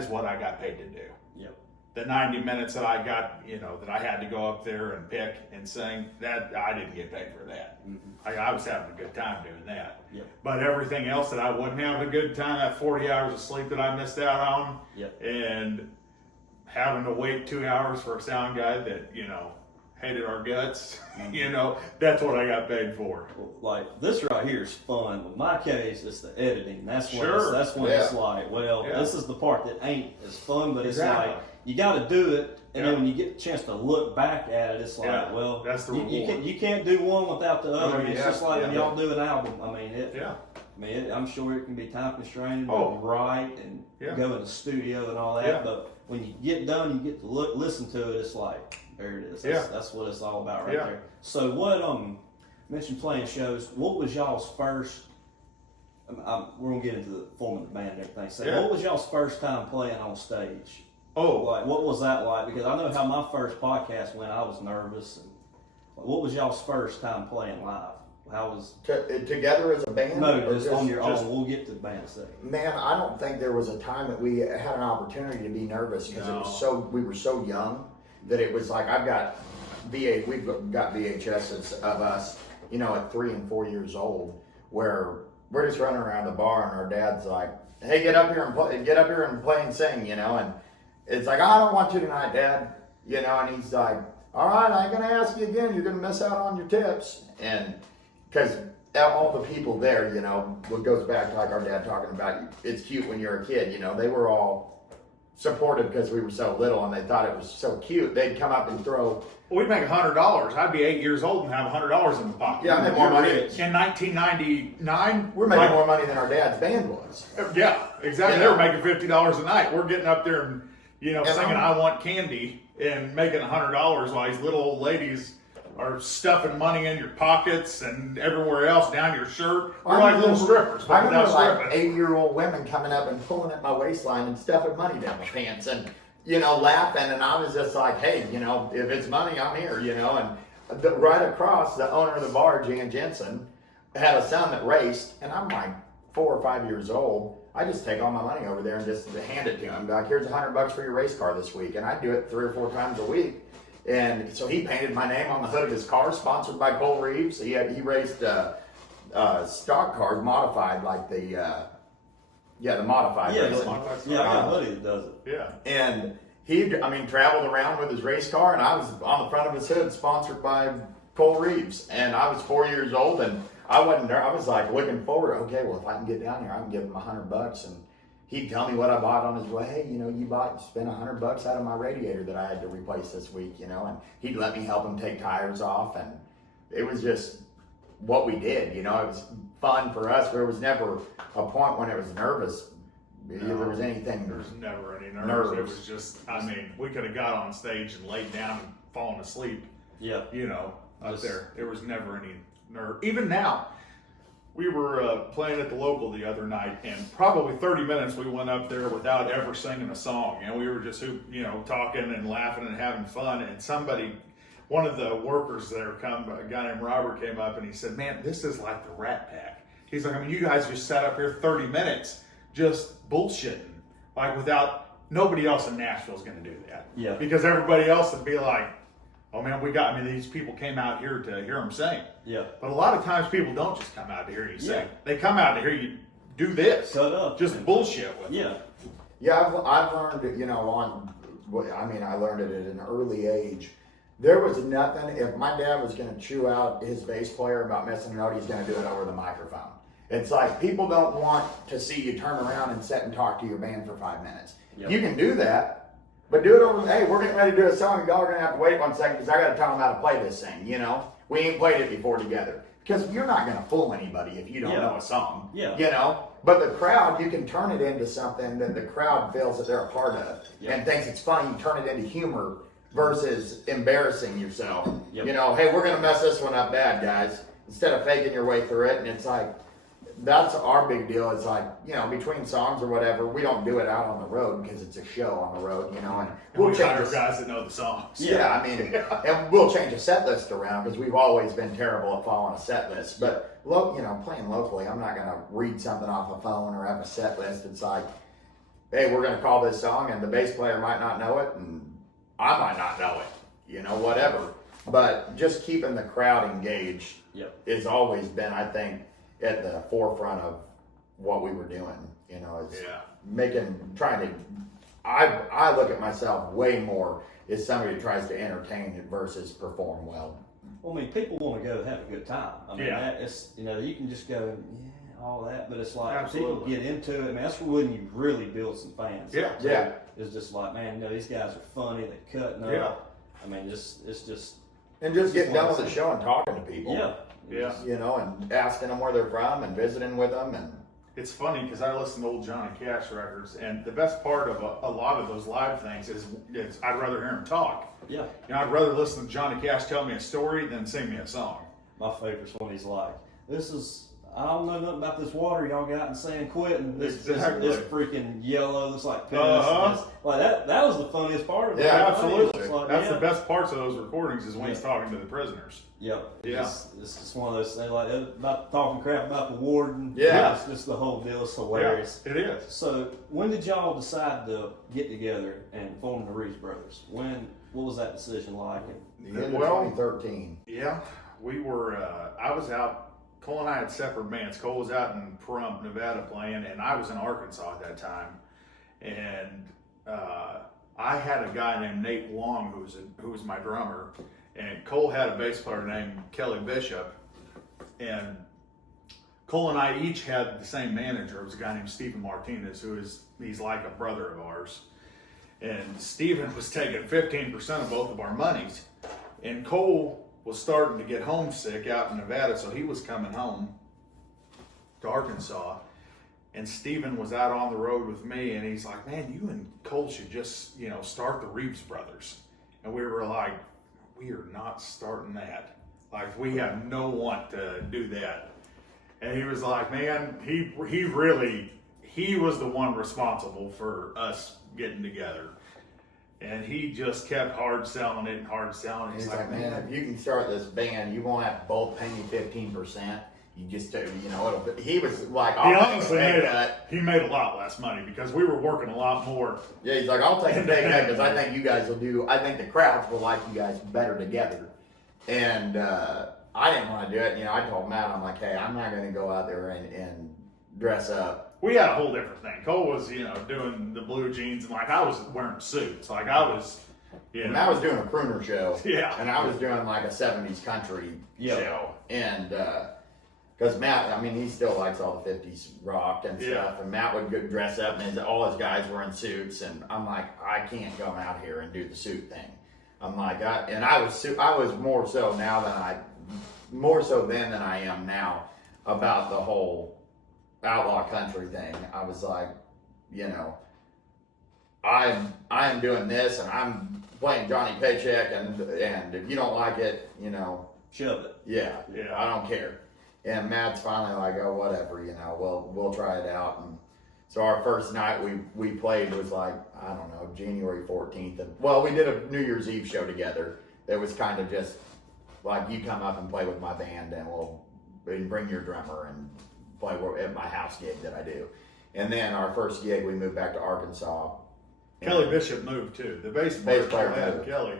is what I got paid to do. Yep. The 90 minutes that I got, you know, that I had to go up there and pick and sing, that I didn't get paid for that. Mm-hmm. I was having a good time doing that. Yep. But everything else that I wasn't having a good time, that 40 hours of sleep that I missed out on, yep. and having to wait 2 hours for a sound guy that, you know, hated our guts. You know, that's what I got paid for. Like this right here is fun. In my case, it's the editing. That's when it's like, well, this is the part that ain't as fun, but it's like you got to do it, and then when you get a chance to look back at it, it's like, well, that's the you can't do one without the other. It's just like when y'all do an album. I mean, I'm sure it can be time constrained, and write and go in the studio and all that. But when you get done, you get to listen to it. It's like, there it is. That's what it's all about right there. So what, mentioned playing shows, what was y'all's first, we're going to get into the forming the band and everything. So what was y'all's first time playing on stage? Like, what was that like? Because I know how my first podcast went. I was nervous. And what was y'all's first time playing live? How was together as a band? No, just on your own. We'll get to the band second. Man, I don't think there was a time that we had an opportunity to be nervous because we were so young that it was like we've got VHSs of us, you know, at 3 and 4 years old, where we're just running around the bar and our dad's like, "Hey, get up here and play and sing," you know, and it's like, "I don't want to tonight, Dad," you know, and he's like, "All right, I ain't gonna ask you again. You're gonna miss out on your tips," and because all the people there, you know, what goes back to like our dad talking about, it's cute when you're a kid, you know, they were all supportive because we were so little and they thought it was so cute. They'd come up and throw. We'd make $100. I'd be 8 years old and have $100 in my pocket. Yeah, I made more money. In 1999, we're making more money than our dad's band was. Yeah, exactly. They were making $50 a night. We're getting up there and, you know, singing "I Want Candy" and making $100 while these little old ladies are stuffing money in your pockets and everywhere else down your shirt. We're like little strippers. I remember like 8-year-old women coming up and pulling at my waistline and stuffing money down my pants and, you know, laughing. And I was just like, hey, you know, if it's money, I'm here, you know. And right across, the owner of the bar, Jan Jensen, had a son that raced. And I'm like 4 or 5 years old. I just take all my money over there and just hand it to him. Like, here's $100 for your race car this week. And I do it 3 or 4 times a week. And so he painted my name on the hood of his car, sponsored by Cole Reeves. He raced stock cars, modified, like the modified. I got a buddy that does it. Yeah. And he, traveled around with his race car, and I was on the front of his hood, sponsored by Cole Reeves. And I was 4 years old, and I wasn't there. I was like looking forward. Okay, well, if I can get down here, I can give him $100. And he'd tell me what I bought on his way. Hey, you know, you spent $100 out of my radiator that I had to replace this week, you know, and he'd let me help him take tires off. And it was just what we did, you know. It was fun for us. There was never a point when it was nervous. There was anything. There was never any nerves. It was just, we could have got on stage and laid down and fallen asleep. Yeah. You know, up there. There was never any nerve. Even now. We were playing at the local the other night, and probably 30 minutes we went up there without ever singing a song. And we were just, you know, talking and laughing and having fun. And one of the workers there, a guy named Robert, came up and he said, "Man, this is like the Rat Pack." He's like, you guys just sat up here 30 minutes just bullshitting, like nobody else in Nashville is going to do that. Yeah. Because everybody else would be like, "Oh man, these people came out here to hear them sing." Yeah. But a lot of times people don't just come out to hear you sing. They come out to hear you do this. Shut up. Just bullshit with it. Yeah, I've learned it, you know, I learned it at an early age. There was nothing, if my dad was going to chew out his bass player about missing a note, he's going to do it over the microphone. It's like, people don't want to see you turn around and sit and talk to your band for 5 minutes. Yep. You can do that. But do it over, hey, we're getting ready to do a song, y'all are going to have to wait 1 second because I got to tell them how to play this thing, you know? We ain't played it before together. Because you're not going to fool anybody if you don't know a song, you know? But the crowd, you can turn it into something that the crowd feels that they're a part of and thinks it's funny. You turn it into humor versus embarrassing yourself. You know, hey, we're going to mess this one up bad, guys. Instead of faking your way through it. And it's like, that's our big deal. It's like, you know, between songs or whatever, we don't do it out on the road because it's a show on the road, you know. And we'll change guys that know the songs. Yeah, and we'll change a set list around because we've always been terrible at following a set list. But, you know, playing locally, I'm not going to read something off a phone or have a set list. It's like, hey, we're going to call this song, and the bass player might not know it, and I might not know it, you know, whatever. But just keeping the crowd engaged has always been, I think, at the forefront of what we were doing, you know, it's trying to, I look at myself way more is somebody that tries to entertain it versus perform well. Well, I mean, people want to go have a good time. I mean, Yeah. that is, you know, you can just go, yeah, all that, but it's like Absolutely. people get into it. I mean, that's when you really build some fans. Yeah. Yeah. It's just like, man, you know, these guys are funny. They're cutting up. Yeah. I mean, it's just And just getting done with the show and talking to people. yeah. Yeah. You know, and asking them where they're from and visiting with them. And It's funny because I listen to old Johnny Cash records, and the best part of a lot of those live things is I'd rather hear him talk. Yeah. You know, I'd rather listen to Johnny Cash tell me a story than sing me a song. My favorite's when he's like, I don't know nothing about this water y'all got in San Quentin. Exactly. This freaking yellow, it's like piss. Uh-huh. Like that was the funniest part of it. Yeah, Absolutely. It's like, That's yeah. the best parts of those recordings is when he's talking to the prisoners. Yep. Yeah. It's just one of those things like about talking crap about the warden. Yeah. It's just the whole deal is hilarious. Yeah, it is. So when did y'all decide to get together and form the Reeves Brothers? What was that decision like? the end of Well- 2013. Yeah, we were. I was out. Cole and I had separate bands. Cole was out in Pahrump, Nevada, playing, and I was in Arkansas at that time. And I had a guy named Nate Long who was my drummer, and Cole had a bass player named Kelly Bishop, and Cole and I each had the same manager. It was a guy named Stephen Martinez, he's like a brother of ours. And Stephen was taking 15% of both of our monies, and Cole was starting to get homesick out in Nevada, so he was coming home to Arkansas. And Steven was out on the road with me, and he's like, man, you and Cole should just, start the Reeves Brothers. And we were like, we are not starting that. Like, we have no want to do that. And he was like, man, he was the one responsible for us getting together. And he just kept hard selling it. He's like, man, if you can start this band, you won't have to both pay me 15%. You just, he was like, He I'll honestly take a pay cut. he made a lot less money because we were working a lot more. Yeah, he's like, I'll take a pay cut because I think you guys will I think the crowds will like you guys better together. And I didn't want to do it. I told Matt, I'm like, hey, I'm not going to go out there and dress up. We had a whole different thing. Cole was, doing the blue jeans, and like I was wearing suits. Like I was, And Matt was doing a crooner show. Yeah. And I was doing like a 70s country Yeah. show. And, because Matt, he still likes all the 50s rock and stuff. Yeah. And Matt would go dress up, and all his guys were in suits. And I'm like, I can't go out here and do the suit thing. I'm like, I was more so then than I am now about the whole outlaw country thing. I was like, I am doing this, and I'm playing Johnny Paycheck, and if you don't like it, Shove it. yeah, Yeah. I don't care. And Matt's finally like, oh, whatever, we'll try it out. And so our first night we played was like, I don't know, January 14th. And, well, we did a New Year's Eve show together. It was kind of just like, you come up and play with my band, and we'll bring your drummer and play at my house gig that I do. And then our first gig, we moved back to Arkansas. Kelly Bishop moved too. The bass Bass player player had moved. Kelly.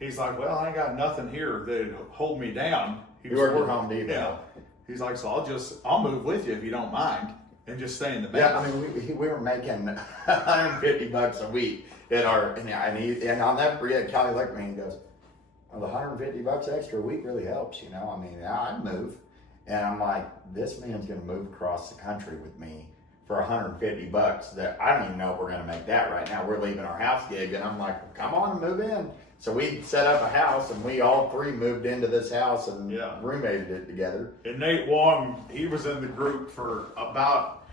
He's like, well, I ain't got nothing here that'd hold me down. He worked at Home Depot. Yeah. He's like, so I'll move with you if you don't mind, and just stay in the band. Yeah, we were making $150 a week at and I'll never forget. Kelly looked at me and goes, well, the $150 extra a week really helps, I'd move. And I'm like, this man's gonna move across the country with me for $150. That I don't even know if we're gonna make that right now. We're leaving our house gig, and I'm like, come on, move in. So we set up a house, and we all three moved into this house and Yeah. roommated it together. And Nate Wong, he was in the group for about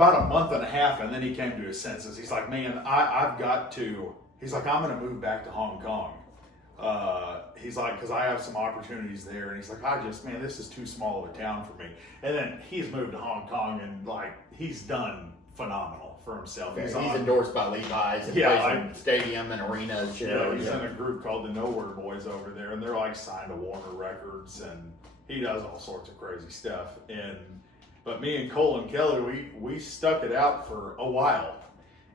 a month and a half, and then he came to his senses. He's like, man, I'm going to move back to Hong Kong. He's like, because I have some opportunities there. And he's like, this is too small of a town for me. And then he's moved to Hong Kong, and he's done phenomenal for himself. He's endorsed by Levi's and plays in stadium and arena shows. He's in a group called the Nowhere Boys over there, and they're signed to Warner Records, and he does all sorts of crazy stuff. But me and Cole and Kelly, we stuck it out for a while,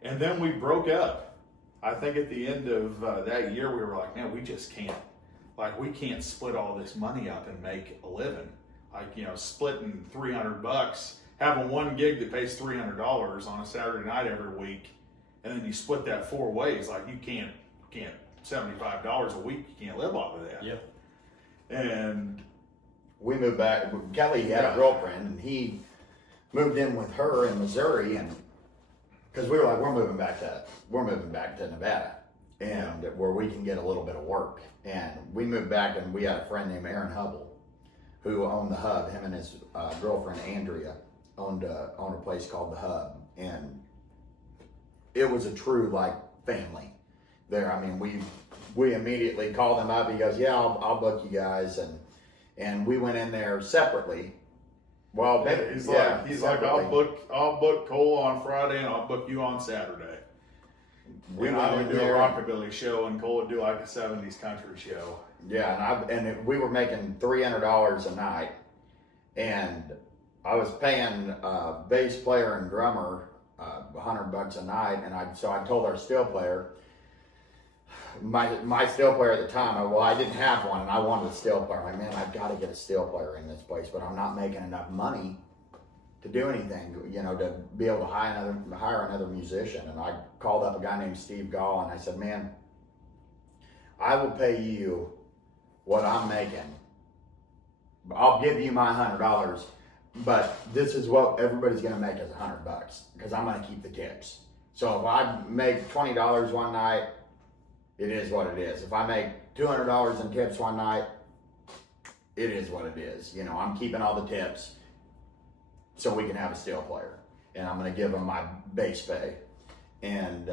and then we broke up. I think at the end of that year, we were like, man, we just can't. We can't split all this money up and make a living. Splitting $300, having one gig that pays $300 on a Saturday night every week, and then you split that 4 ways. You can't $75 a week. You can't live off of that. Yeah. And we moved back. Kelly had a girlfriend, and he moved in with her in Missouri, and because we were like, we're moving back to Nevada, and where we can get a little bit of work. And we moved back, and we had a friend named Aaron Hubble, who owned the Hub. Him and his girlfriend Andrea owned a place called the Hub, and it was a true like family there. I mean, we immediately called him up. He goes, "Yeah, I'll book you guys," and we went in there separately. Well, he's like, I'll book Cole on Friday, and I'll book you on Saturday. I would do a rockabilly show, and Cole would do like a '70s country show. Yeah, and we were making $300 a night, and I was paying bass player and drummer $100 a night, and so I told our steel player, my steel player at the time, I didn't have one, and I wanted a steel player. I'm like, man, I've got to get a steel player in this place, but I'm not making enough money to do anything, to be able to hire another musician. And I called up a guy named Steve Gall, and I said, man, I will pay you what I'm making. I'll give you my $100, but this is what everybody's going to make is $100 because I'm going to keep the tips. So if I make $20 one night, it is what it is. If I make $200 in tips one night, it is what it is. I'm keeping all the tips so we can have a steel player, and I'm going to give them my base pay. And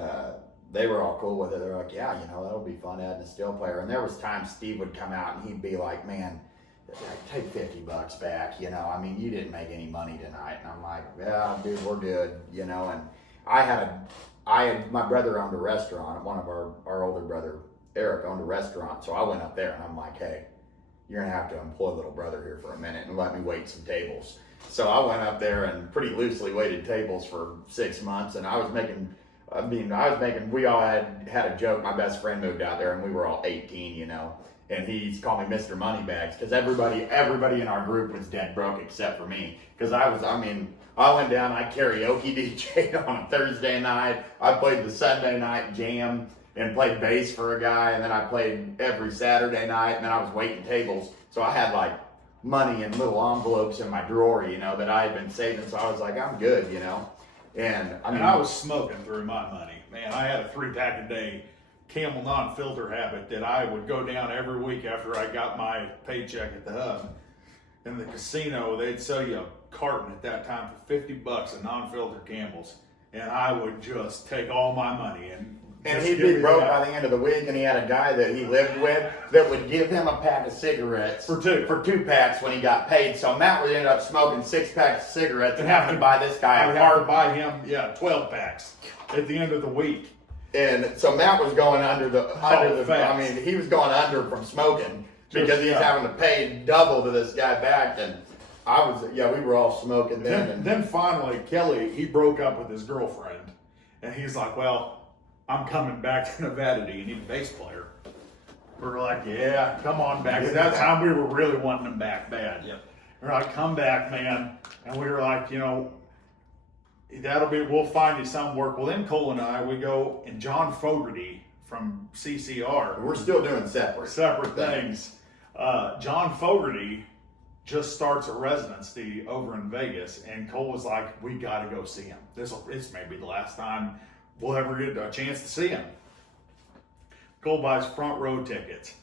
they were all cool with it. They're like, yeah, that'll be fun adding a steel player. And there was times Steve would come out and he'd be like, man, take $50 back. I mean, you didn't make any money tonight. And I'm like, yeah, dude, we're good. And I had my brother owned a restaurant. One of our older brother, Eric, owned a restaurant. So I went up there and I'm like, hey, you're going to have to employ little brother here for a minute and let me wait some tables. So I went up there and pretty loosely waited tables for 6 months, and we all had a joke. My best friend moved out there and we were all 18, and he's called me Mr. Moneybags because everybody in our group was dead broke except for me. Because I went down, I karaoke DJ'd on a Thursday night. I played the Sunday night jam and played bass for a guy, and then I played every Saturday night, and then I was waiting tables. So I had like money in little envelopes in my drawer, that I had been saving. So I was like, I'm good, And I was smoking through my money. Man, I had a 3-pack a day Camel non-filter habit that I would go down every week after I got my paycheck at the Hub. In the casino, they'd sell you a carton at that time for $50 of non-filter Camels. And I would just take all my money and he'd be broke by the end of the week, and he had a guy that he lived with that would give him a pack of cigarettes for 2 packs when he got paid. So Matt would end up smoking 6 packs of cigarettes and have to buy this guy a card. To buy him 12 packs at the end of the week. And so Matt was going under the he was going under from smoking because he's having to pay double to this guy back. And we were all smoking then. Then finally, Kelly, he broke up with his girlfriend, and he's like, well, I'm coming back to Nevada. Do you need a bass player? We're like, yeah, come on back. At that time, we were really wanting him back bad. Yep. We're like, come back, man. And we were like, we'll find you some work. Well, then Cole and I, we go, and John Fogarty from CCR. We're still doing separate things. John Fogarty just starts a residency over in Vegas, and Cole was like, we got to go see him. This may be the last time we'll ever get a chance to see him. Cole buys front row tickets.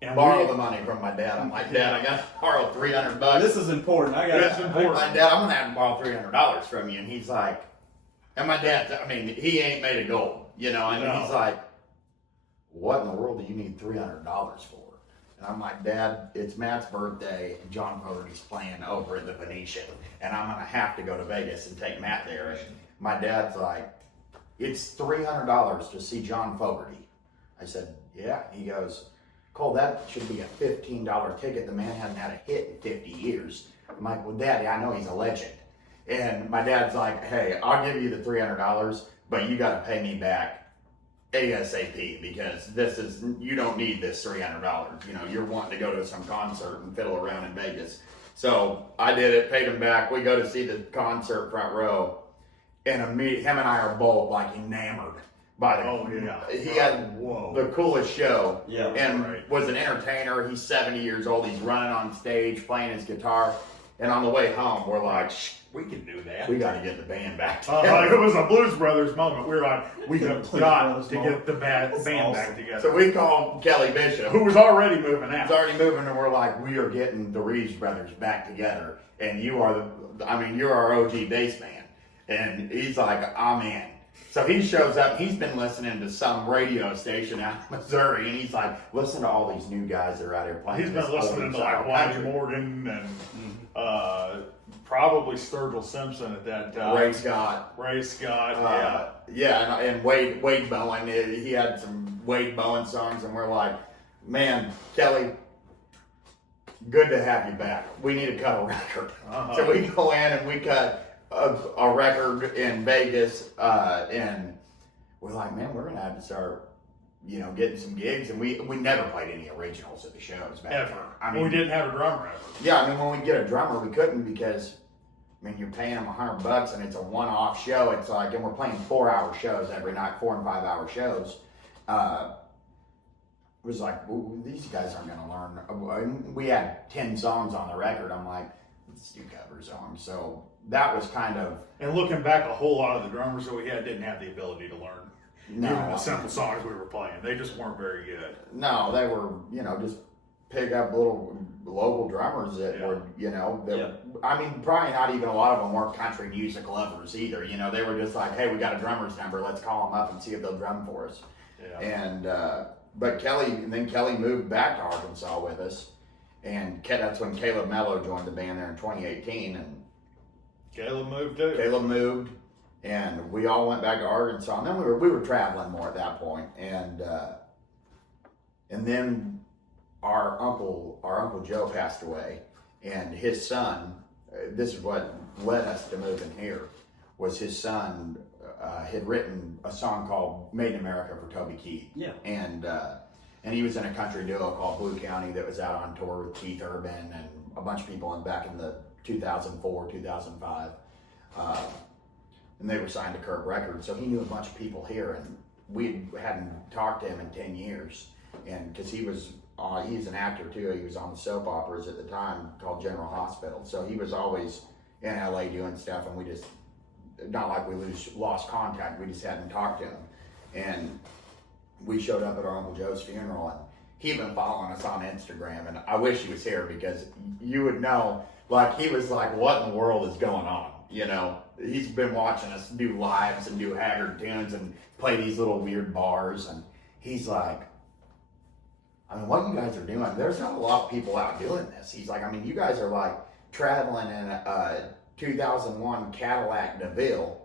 And borrow the money from my dad. I'm like, Dad, I got to borrow $300. This is important. That's important. My dad, I'm going to have to borrow $300 from you. And he's like, and my dad, he ain't made of gold, He's like, what in the world do you need $300 for? And I'm like, Dad, it's Matt's birthday, and John Fogarty's playing over at the Venetian, and I'm going to have to go to Vegas and take Matt there. And my dad's like, it's $300 to see John Fogarty. I said, yeah. He goes, Cole, that should be a $15 ticket. The man hasn't had a hit in 50 years. I'm like, well, Daddy, I know he's a legend. And my dad's like, hey, I'll give you the $300, but you got to pay me back ASAP because you don't need this $300. You're wanting to go to some concert and fiddle around in Vegas. So I did it, paid him back. We go to see the concert front row, and him and I are both like enamored He had the coolest show. Yeah. And was an entertainer. He's 70 years old. He's running on stage, playing his guitar. And on the way home, we're like, we can do that. We got to get the band back together. It was a Blues Brothers moment. We were like, we have got to get the band back together. So we called Kelly Bishop, who was already moving out. He's already moving, and we're like, we are getting the Reeves Brothers back together. And you're our OG bass man. And he's like, I'm in. So he shows up. He's been listening to some radio station out in Missouri, and he's like, listen to all these new guys that are out here playing. He's been listening to like Wally Morgan and probably Sturgill Simpson at that time. Ray Scott, and Wade Bowen. He had some Wade Bowen songs, and we're like, man, Kelly, good to have you back. We need to cut a record. So we go in and we cut a record in Vegas, and we're like, man, we're gonna have to start, getting some gigs. And we never played any originals at the shows back ever. then. I mean, we didn't have a drummer ever. Yeah, when we get a drummer, we couldn't because, you're paying them $100 and it's a one-off show. It's like, and we're playing 4-hour shows every night, 4 and 5 hour shows. It was like, well, these guys aren't gonna learn. We had 10 songs on the record. I'm like, let's do cover songs. So that was kind of. And looking back, a whole lot of the drummers that we had didn't have the ability to learn. No, even the simple songs we were playing, they just weren't very good. No, they were, just pick up little local drummers that were, probably not even a lot of them weren't country music lovers either. They were just like, hey, we got a drummer's number, let's call them up and see if they'll drum for us. Yeah. And but Kelly moved back to Arkansas with us, and that's when Caleb Mello joined the band there in 2018. And Caleb moved too. Caleb moved, and we all went back to Arkansas. And then we were traveling more at that point, and then our uncle Joe passed away, and his son. This is what led us to moving here. Was his son had written a song called "Made in America" for Toby Keith. Yeah. And he was in a country duo called Blue County that was out on tour with Keith Urban and a bunch of people back in the 2004, 2005. And they were signed to Kirk Records, so he knew a bunch of people here, and we hadn't talked to him in 10 years. And because he's an actor too, he was on the soap operas at the time called General Hospital, so he was always in LA doing stuff, and we just, not like we lost contact, we just hadn't talked to him. And we showed up at our Uncle Joe's funeral, and he'd been following us on Instagram, and I wish he was here because you would know, like, he was like, what in the world is going on? He's been watching us do lives and do Haggard tunes and play these little weird bars, and he's like, what you guys are doing, there's not a lot of people out doing this. He's like, you guys are like traveling in a 2001 Cadillac DeVille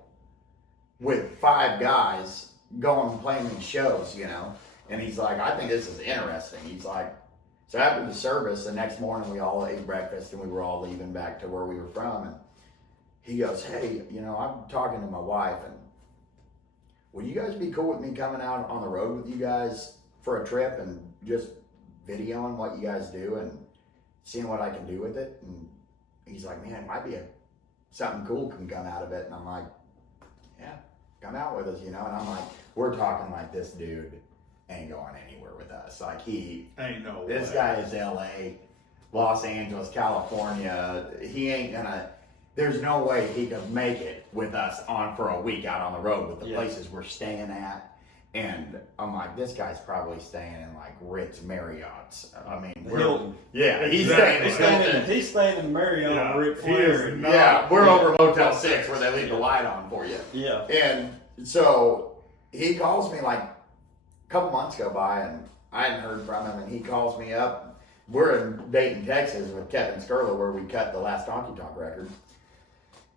with 5 guys going and playing these shows, And he's like, I think this is interesting. He's like, so after the service, the next morning we all ate breakfast and we were all leaving back to where we were from. And he goes, hey, I'm talking to my wife, and would you guys be cool with me coming out on the road with you guys for a trip and just videoing what you guys do and seeing what I can do with it? And he's like, man, it might be something cool can come out of it. And I'm like, yeah, come out with us, And I'm like, we're talking like this dude ain't going anywhere with us. Like ain't no way. This guy is LA, Los Angeles, California. He ain't gonna, there's no way he could make it with us for a week out on the road with the places we're staying at. And I'm like, this guy's probably staying in like Ritz Marriott's. He's staying in Marriott on Ric Flair. We're over Motel 6 where they leave the light on for you. Yeah. And so he calls me like a couple months go by, and I hadn't heard from him, and he calls me up. We're in Dayton, Texas with Kevin Skurla where we cut the last Honky Tonk record.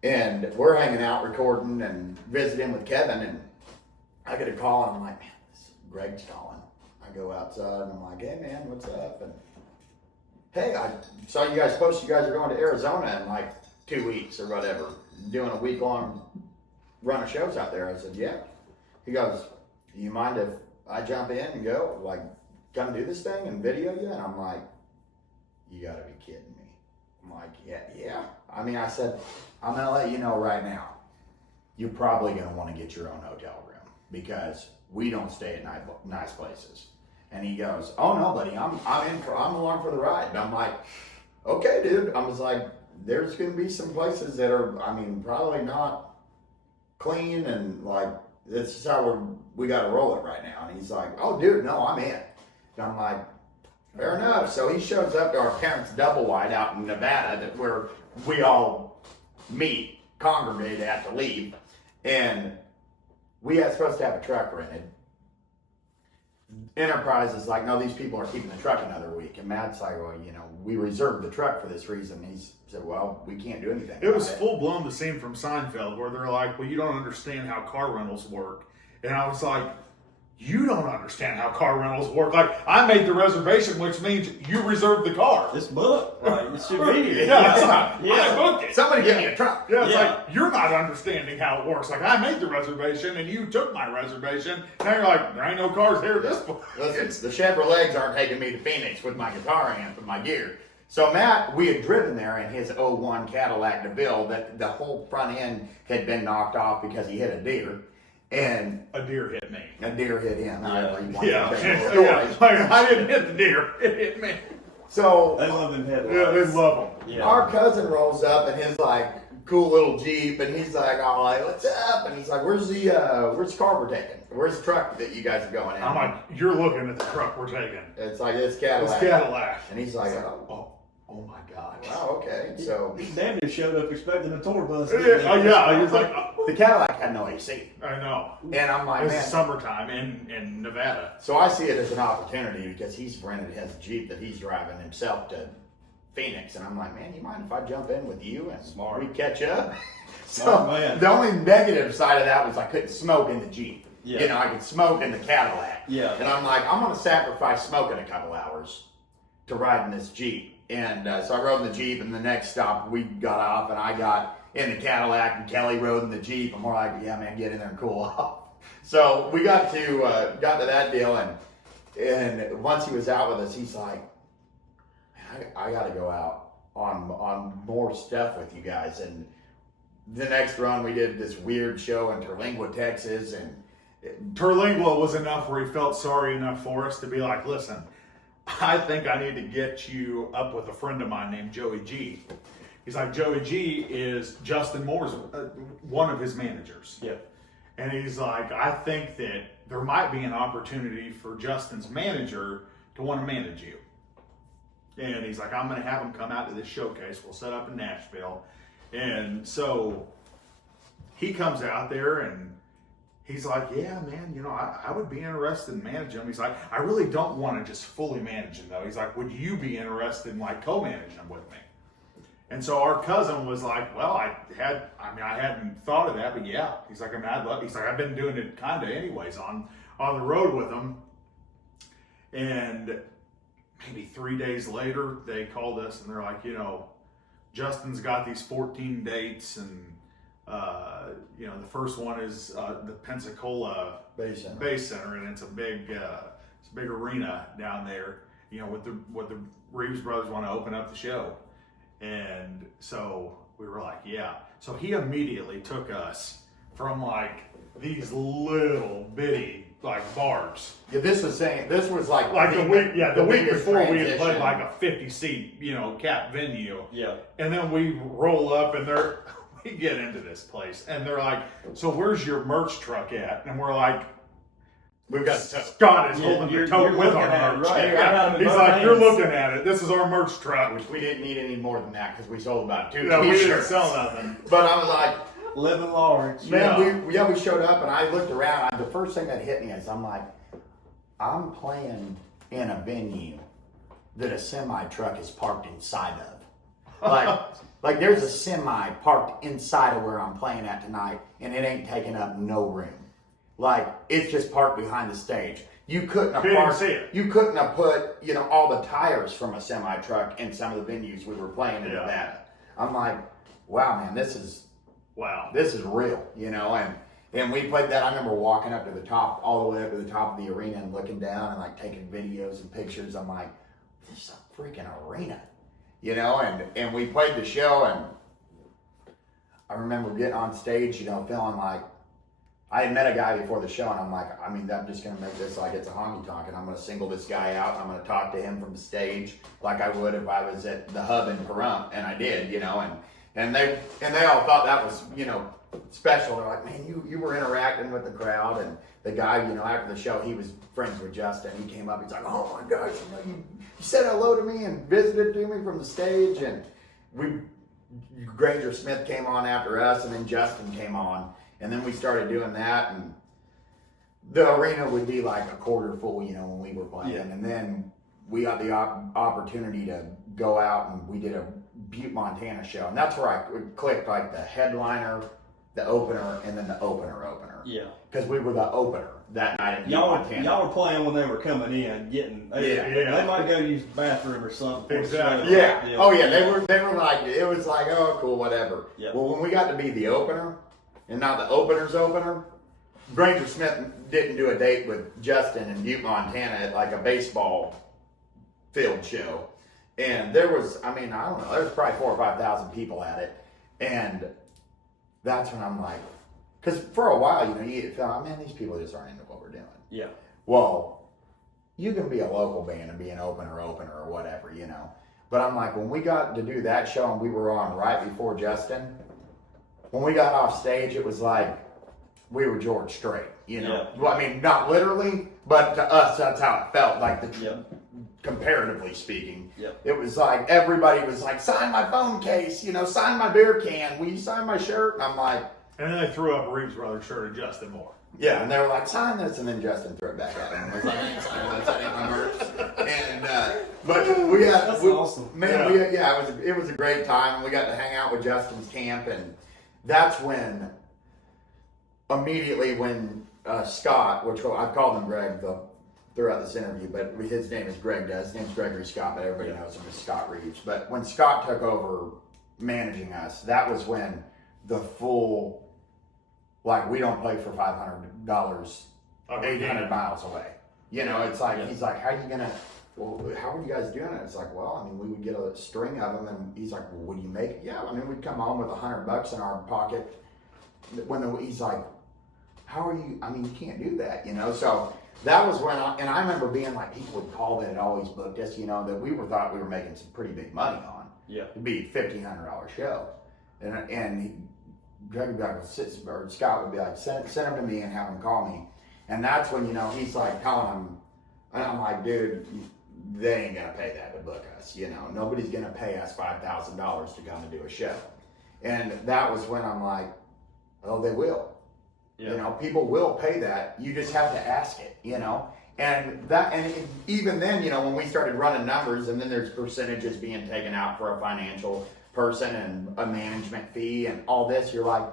And we're hanging out, recording, and visiting with Kevin, and I get a call, and I'm like, man, Greg's calling. I go outside, and I'm like, hey, man, what's up? And hey, I saw you guys post you guys are going to Arizona in like 2 weeks or whatever, doing a week-long run of shows out there. I said, yeah. He goes, do you mind if I jump in and go, like, come do this thing and video you? And I'm like, you got to be kidding me. I'm like, yeah. I said, I'm going to let you know right now, you're probably going to want to get your own hotel room because we don't stay at nice places. And he goes, oh no, buddy, I'm along for the ride. And I'm like, okay, dude. I was like, there's going to be some places that are, I mean, probably not clean, and like, this is how we got to roll it right now. And he's like, oh, dude, no, I'm in. And I'm like, fair enough. So he shows up to our parents' double wide out in Nevada, where we all meet, congregate at to leave, and we had supposed to have a truck rented. Enterprise is like, no, these people are keeping the truck another week. And Matt's like, well, you know, we reserved the truck for this reason. He said, well, we can't do anything. It was full blown the scene from Seinfeld where they're like, well, you don't understand how car rentals work. And I was like, you don't understand how car rentals work. Like, I made the reservation, which means you reserved the car. This book, like, it should be here. Yeah, it's not. I booked it. Somebody give me a truck. Yeah, it's like, you're not understanding how it works. Like, I made the reservation and you took my reservation. Now you're like, there ain't no cars here at this point. Listen, the Chevrolets aren't taking me to Phoenix with my guitar amp and my gear. So Matt, we had driven there in his 01 Cadillac DeVille that the whole front end had been knocked off because he hit a deer. And a deer hit me. A deer hit him. Yeah. Like, I didn't hit the deer. It hit me. So they love them headlights. Yeah, they love them. Yeah. Our cousin rolls up in his like cool little Jeep, and he's like, "Oh, like, what's up?" And he's like, "Where's the car we're taking? Where's the truck that you guys are going in?" I'm like, "You're looking at the truck we're taking." It's like it's Cadillac. It's Cadillac. And he's like, "Oh my God! Wow, okay." So damn near showed up expecting a tour bus. Yeah. He's like, the Cadillac had no AC. I know. And I'm like, it's summertime in Nevada. So I see it as an opportunity because he's rented his Jeep that he's driving himself to Phoenix, and I'm like, man, you mind if I jump in with you and we catch up? So the only negative side of that was I couldn't smoke in the Jeep. Yeah. You know, I could smoke in the Cadillac. Yeah. And I'm like, I'm going to sacrifice smoking a couple hours to ride in this Jeep. And so I rode in the Jeep, and the next stop we got off, and I got in the Cadillac, and Kelly rode in the Jeep, and we're like, yeah, man, get in there and cool off. So we got to that deal, and once he was out with us, he's like, I got to go out on more stuff with you guys. And the next run, we did this weird show in Terlingua, Texas, and Terlingua was enough where he felt sorry enough for us to be like, listen, I think I need to get you up with a friend of mine named Joey G. He's like, Joey G is Justin Moore's one of his managers. Yeah. And he's like, I think that there might be an opportunity for Justin's manager to want to manage you. And he's like, I'm going to have him come out to this showcase. We'll set up in Nashville. And so he comes out there and he's like, yeah, man, you know, I would be interested in managing him. He's like, I really don't want to just fully manage him, though. He's like, would you be interested in, like, co-managing him with me? And so our cousin was like, well, I hadn't thought of that, but yeah. He's like, he's like, I've been doing it kind of anyways on the road with him. And maybe 3 days later, they called us and they're like, you know, Justin's got these 14 dates, and you know, the first one is the Pensacola Base Center, and it's a big arena down there. You know, what the Reeves Brothers want to open up the show, and so we were like, yeah. So he immediately took us from like these little bitty like bars. Yeah, this was like the week before we had played like a 50-seat, you know, cap venue. Yeah. And then we roll up and we get into this place and they're like, so where's your merch truck at? And we're like, we've got Scott is holding the tote with our merch. Right. Yeah. He's like, you're looking at it. This is our merch truck. Which we didn't need any more than that because we sold about 2 t-shirts. We didn't sell nothing. But I was like, living large. Man, we showed up and I looked around. The first thing that hit me is I'm like, I'm playing in a venue that a semi truck is parked inside of. Like there's a semi parked inside of where I'm playing at tonight, and it ain't taking up no room. Like it's just parked behind the stage. You couldn't have put, you know, all the tires from a semi truck in some of the venues we were playing in Nevada. I'm like, wow, man, this is real, you know. And we played that. I remember walking up to the top, all the way up to the top of the arena and looking down and like taking videos and pictures. I'm like, this is a freaking arena, you know. And we played the show, and I remember getting on stage, you know, feeling like, I had met a guy before the show, and I'm like, I mean, I'm just gonna make this like it's a honky tonk, and I'm gonna single this guy out, and I'm gonna talk to him from the stage like I would if I was at the Hub in Pahrump, and I did, you know, and they all thought that was, you know, special. They're like, man, you were interacting with the crowd, and the guy, you know, after the show, he was friends with Justin. He came up, he's like, oh my gosh, you know, you said hello to me and visited to me from the stage, and Granger Smith came on after us, and then Justin came on. And then we started doing that, and the arena would be like a quarter full, you know, when we were playing. Yeah. And then we got the opportunity to go out, and we did a Butte, Montana show. And that's where I clicked like the headliner, the opener, and then the opener. Yeah. Because we were the opener that night in Butte, Montana. Y'all were playing when they were coming in, they might go use the bathroom or something. Exactly. Yeah. Oh yeah, they were like, it was like, oh cool, whatever. Yeah. Well, when we got to be the opener, and not the opener's opener, Granger Smith didn't do a date with Justin in Butte, Montana at like a baseball field show. And there was, I mean, I don't know, there was probably 4,000 or 5,000 people at it. And that's when I'm like, because for a while, you know, you felt, man, these people just aren't into what we're doing. Yeah. Well, you can be a local band and be an opener or whatever, you know. But I'm like, when we got to do that show and we were on right before Justin, when we got off stage, it was like we were George Strait, you know. Yeah. Well, I mean, not literally, but to us, that's how it felt. Like Yeah. comparatively speaking, Yeah. it was like everybody was like, sign my phone case, you know, sign my beer can. Will you sign my shirt? And I'm like, And then they threw up a Reeves Brothers shirt of Justin Moore. yeah, and they were like, sign this, and then Justin threw it back at him. I was like, I ain't signing this, that ain't my merch. And but we got, That's awesome. Man, it was a great time. We got to hang out with Justin's camp, and that's when immediately when Scott, which I've called him Greg throughout this interview, but his name is Greg. His name's Gregory Scott, but everybody knows him as Scott Reeves. But when Scott took over managing us, that was when the full, like, we don't play for $500 800 miles away. You know, it's like, he's like, how are you gonna, well, how are you guys doing it? It's like, well, I mean, we would get a string of them, and he's like, well, would you make it? Yeah, I mean, we'd come home with $100 in our pocket. He's like, how are you, I mean, you can't do that, you know? So that was when I remember being like, people would call that had always booked us, you know, that thought we were making some pretty big money on. Yeah. It'd be $1,500 show. And Greg would be like, or Scott would be like, send him to me and have him call me. And that's when, you know, he's like telling him, and I'm like, dude, they ain't gonna pay that to book us, you know. Nobody's gonna pay us $5,000 to come and do a show. And that was when I'm like, oh, they will. Yeah. You know, people will pay that. You just have to ask it, you know. And even then, you know, when we started running numbers, and then there's percentages being taken out for a financial person and a management fee and all this, you're like,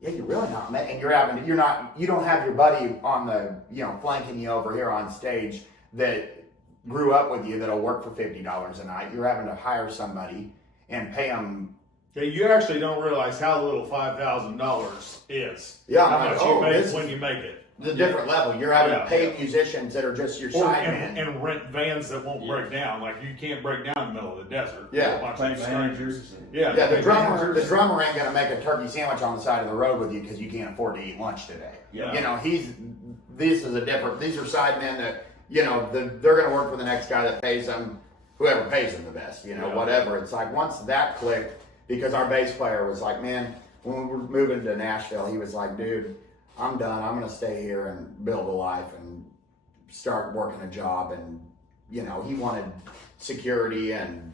yeah, you're really not, and you don't have your buddy on the, you know, flanking you over here on stage that grew up with you that'll work for $50 a night. You're having to hire somebody and pay them. Yeah, you actually don't realize how little $5,000 is. Yeah, how I'm much like, you oh, make this when you make it. It's a different level. You're having to pay Yeah. musicians that are just your sidemen. And rent vans that won't break down. Like, you can't break down in the middle of the desert. Yeah. A bunch Pay of strangers. managers. Yeah, The pay drummer managers. ain't gonna make a turkey sandwich on the side of the road with you because you can't afford to eat lunch today. Yeah. You know, these are sidemen that, you know, they're gonna work for the next guy that pays them, whoever pays them the best, you know, Yeah. whatever. It's like, once that clicked, because our bass player was like, man, when we were moving to Nashville, he was like, dude, I'm done. I'm gonna stay here and build a life and start working a job. And, you know, he wanted security and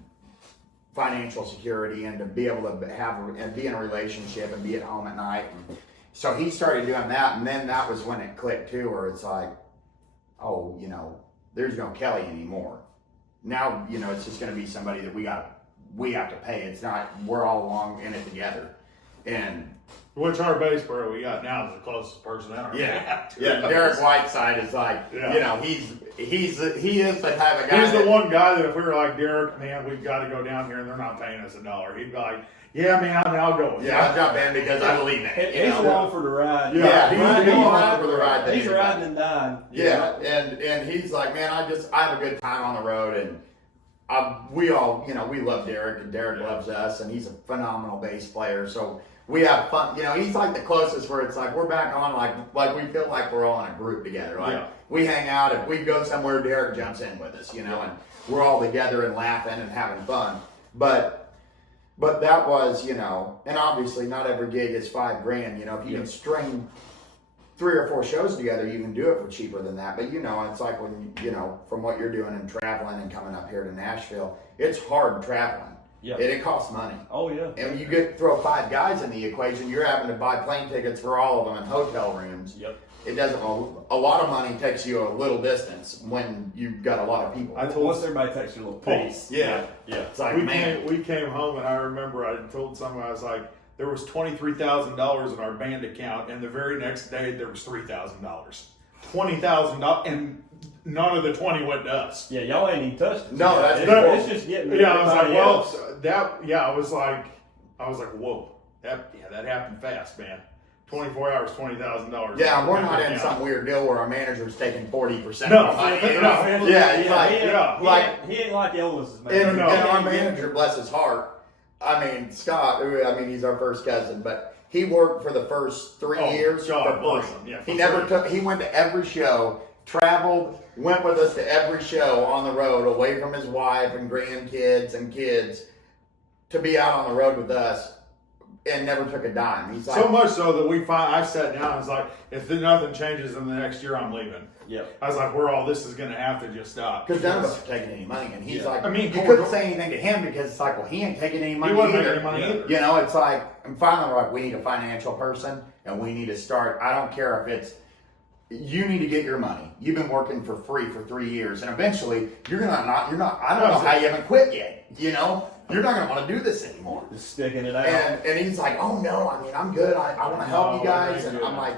financial security and to be able to be in a relationship and be at home at night. And so he started doing that, and then that was when it clicked too, where it's like, oh, you know, there's no Kelly anymore. Now, you know, it's just going to be somebody that we have to pay. It's not, we're all along in it together. And Which our bass player we got now is the closest person in our yeah, band. yeah, Derek Whiteside is like, Yeah. you know, he is the type of guy. He's the one guy that if we were like, Derek, man, we've got to go down here and they're not paying us $1, he'd be like, yeah, man, I'll go with you. Yeah, I'll jump in because I believe in it. you He's know? along for the ride. Yeah, he's Right. along for the ride. that He's he's riding and dying. Yeah, and he's like, man, I have a good time on the road, and we all, you know, we love Derek, and Derek loves us, and he's a phenomenal bass player. So we have fun. You know, he's like the closest where it's like we're back on, like we feel like we're all in a group together. Like we hang out. If we go somewhere, Derek jumps in with us. You know, and we're all together and laughing and having fun. But that was, you know, and obviously not every gig is $5,000. You know, if you can string 3 or 4 shows together, you can do it for cheaper than that. But you know, it's like when you know, from what you're doing and traveling and coming up here to Nashville, it's hard traveling. Yeah, it costs money. Oh yeah. And you throw 5 guys in the equation, you're having to buy plane tickets for all of them and hotel rooms. Yep. It doesn't. A lot of money takes you a little distance when you've got a lot of people. Once everybody takes your little piece. Yeah. It's like we came home and I remember I told someone, I was like, there was $23,000 in our band account, and the very next day there was $3,000. $20,000, and none of the 20 went to us. Yeah, y'all ain't even touched it. No, it's just getting. Yeah, I was like, I was like, whoa, that happened fast, man. 24 hours, $20,000. Yeah, we're not in some weird deal where our manager's taking 40%. No, he ain't like Elvis's manager. And our manager, bless his heart. I mean, Scott, he's our first cousin, but he worked for the first 3 years for free. Yeah, he went to every show, traveled, went with us to every show on the road, away from his wife and grandkids and kids, to be out on the road with us, and never took a dime. He's like, so much so that I sat down and was like, if nothing changes in the next year, I'm leaving. Yeah. I was like, this is going to have to just stop. Because none of us are taking any money. And he's like, you couldn't say anything to him because it's like, well, he ain't taking any money either. Making any money either. You know, it's like, and finally we're like, we need a financial person and we need to start. I don't care if it's, you need to get your money. You've been working for free for 3 years, and eventually I don't know how you haven't quit yet. You know, you're not going to want to do this anymore. Just sticking it out. And he's like, oh no, I mean, I'm good. I want to help you guys. And I'm like,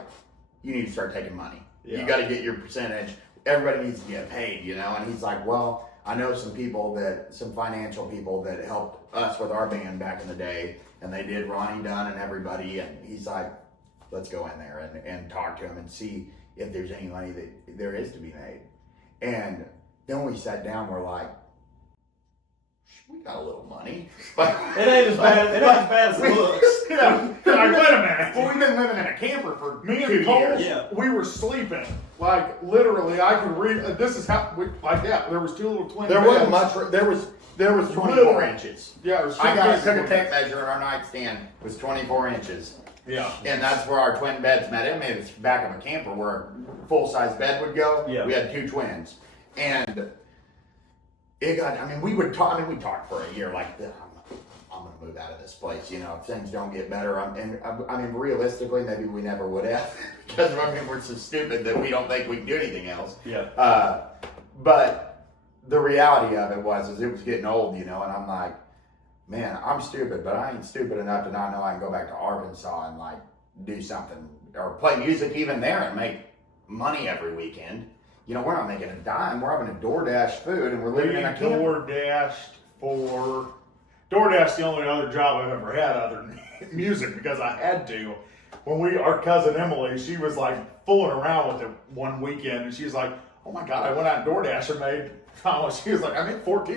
you need to start taking money. Yeah. You got to get your percentage. Everybody needs to get paid, you know? And he's like, well, I know some financial people that helped us with our band back in the day, and they did Ronnie Dunn and everybody. And he's like, let's go in there and talk to him and see if there's any money that there is to be made. And then we sat down, we're like, we got a little money. But it ain't as bad as it looks. Yeah. Like, wait a minute. Well, we've been living in a camper for me and Cole, we were sleeping. Like, literally, I could read, this is how, there was 2 little twin beds. Wasn't much, there was 24 inches. Yeah, it was I took a tape measure in our nightstand, it was 24 inches. Yeah. And that's where our twin beds met. It made the back of a camper where a full-size bed would go. Yeah. We had 2 twins. And we talked for a year like, I'm going to move out of this place, you know, if things don't get better. I mean, realistically, maybe we never would have, because we're so stupid that we don't think we can do anything else. Yeah. But the reality of it was it was getting old, you know, and I'm like, man, I'm stupid, but I ain't stupid enough to not know I can go back to Arkansas and like do something or play music even there and make money every weekend. You know, we're not making a dime. We're having to DoorDash food, and we're living in a camper. DoorDash's the only other job I've ever had other than music, because I had to. When our cousin Emily, she was like fooling around with it one weekend, and she's like, oh my God, I went out and DoorDash and made, she was like, I made $14.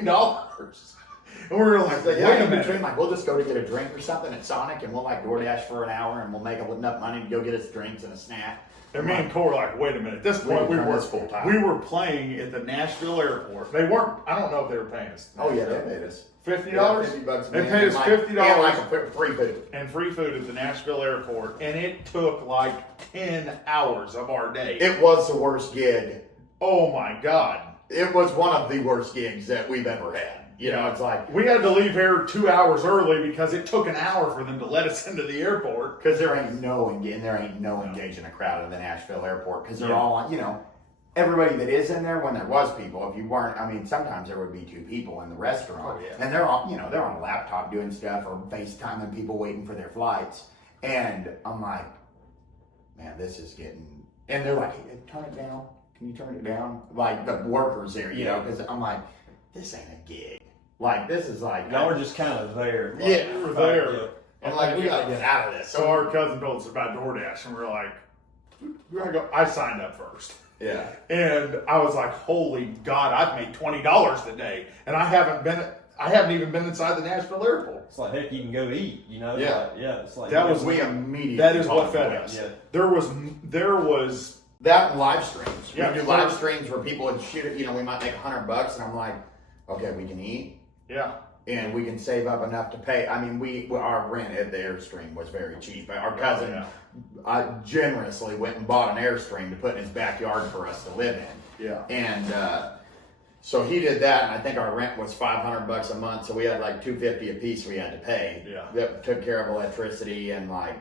And we were like, wait a minute. Between, like, we'll just go to get a drink or something at Sonic, and we'll like DoorDash for an hour, and we'll make up enough money to go get us drinks and a snack. And me and Cole were like, wait a minute. At this point, we were playing at the Nashville airport. They weren't, I don't know if they were paying us. Oh yeah, they paid us. $50? $50 they paid us $50. And like free food. And free food at the Nashville airport. And it took like 10 hours of our day. It was the worst gig. Oh my God. It was one of the worst gigs that we've ever had. You know, it's like, we had to leave here 2 hours early because it took an hour for them to let us into the airport. Because there ain't no engaging a crowd at the Nashville airport, because they're all, you know, everybody that is in there, when there was people, if you weren't, I mean, sometimes there would be 2 people in the restaurant, and they're all, you know, they're on a laptop doing stuff or FaceTiming people waiting for their flights, and I'm like, man, this is getting, and they're like, hey, turn it down, can you turn it down? Like the workers there, you know, because I'm like, this ain't a gig. Like, this is like... Y'all were just kind of there. Like, we were there. And like, we gotta get out of this. So our cousin told us about DoorDash, and we were like, we gotta go. I signed up first. Yeah. And I was like, holy God, I've made $20 today. And I haven't even been inside the Nashville airport. It's like, heck, you can go eat, Yeah. Yeah, it's like. That was We immediately. That is what talked fed about us. it. Yeah. There was. That and live streams. Yeah, We do live streams where people would shoot it, we might make $100 and I'm like, okay, we can eat. Yeah. And we can save up enough to pay. I mean, our rent at the Airstream was very cheap. Our cousin generously went and bought an Airstream to put in his backyard for us to live in. Yeah. And so he did that, and I think our rent was $500 a month. So we had like $250 a piece we had to pay. Yeah. That took care of electricity and like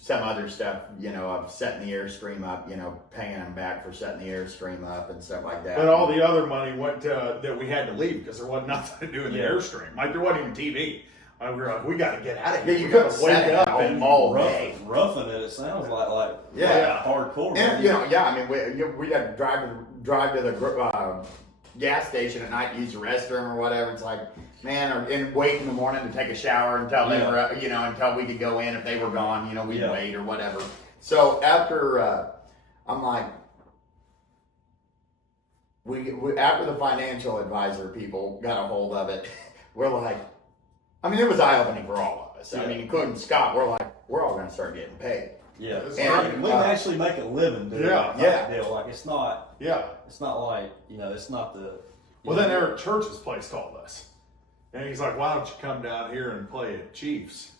some other stuff, of setting the Airstream up, paying them back for setting the Airstream up and stuff like that. But all the other money went to, that we had to leave because there wasn't nothing to do in the Yeah. Airstream. Like there wasn't even TV. We were like, we got to get out of here. Yeah, you We gotta couldn't set it out and all day. Roughing it sounds like Yeah. hardcore. And we had to drive to the gas station at night, use the restroom or whatever. It's like, man, and wait in the morning to take a shower until they were, until we could go in. If they were gone, we'd wait or whatever. So after, I'm like, we after the financial advisor people got a hold of it, we're like, I mean, it was eye opening for all of us. Yeah. I mean, including Scott. We're like, we're all going to start getting paid. Yeah, And, we can actually make a living doing Yeah. that deal. Like it's not Yeah. like it's not the. Well, then Eric Church's place called us. And he's like, why don't you come down here and play at Chiefs?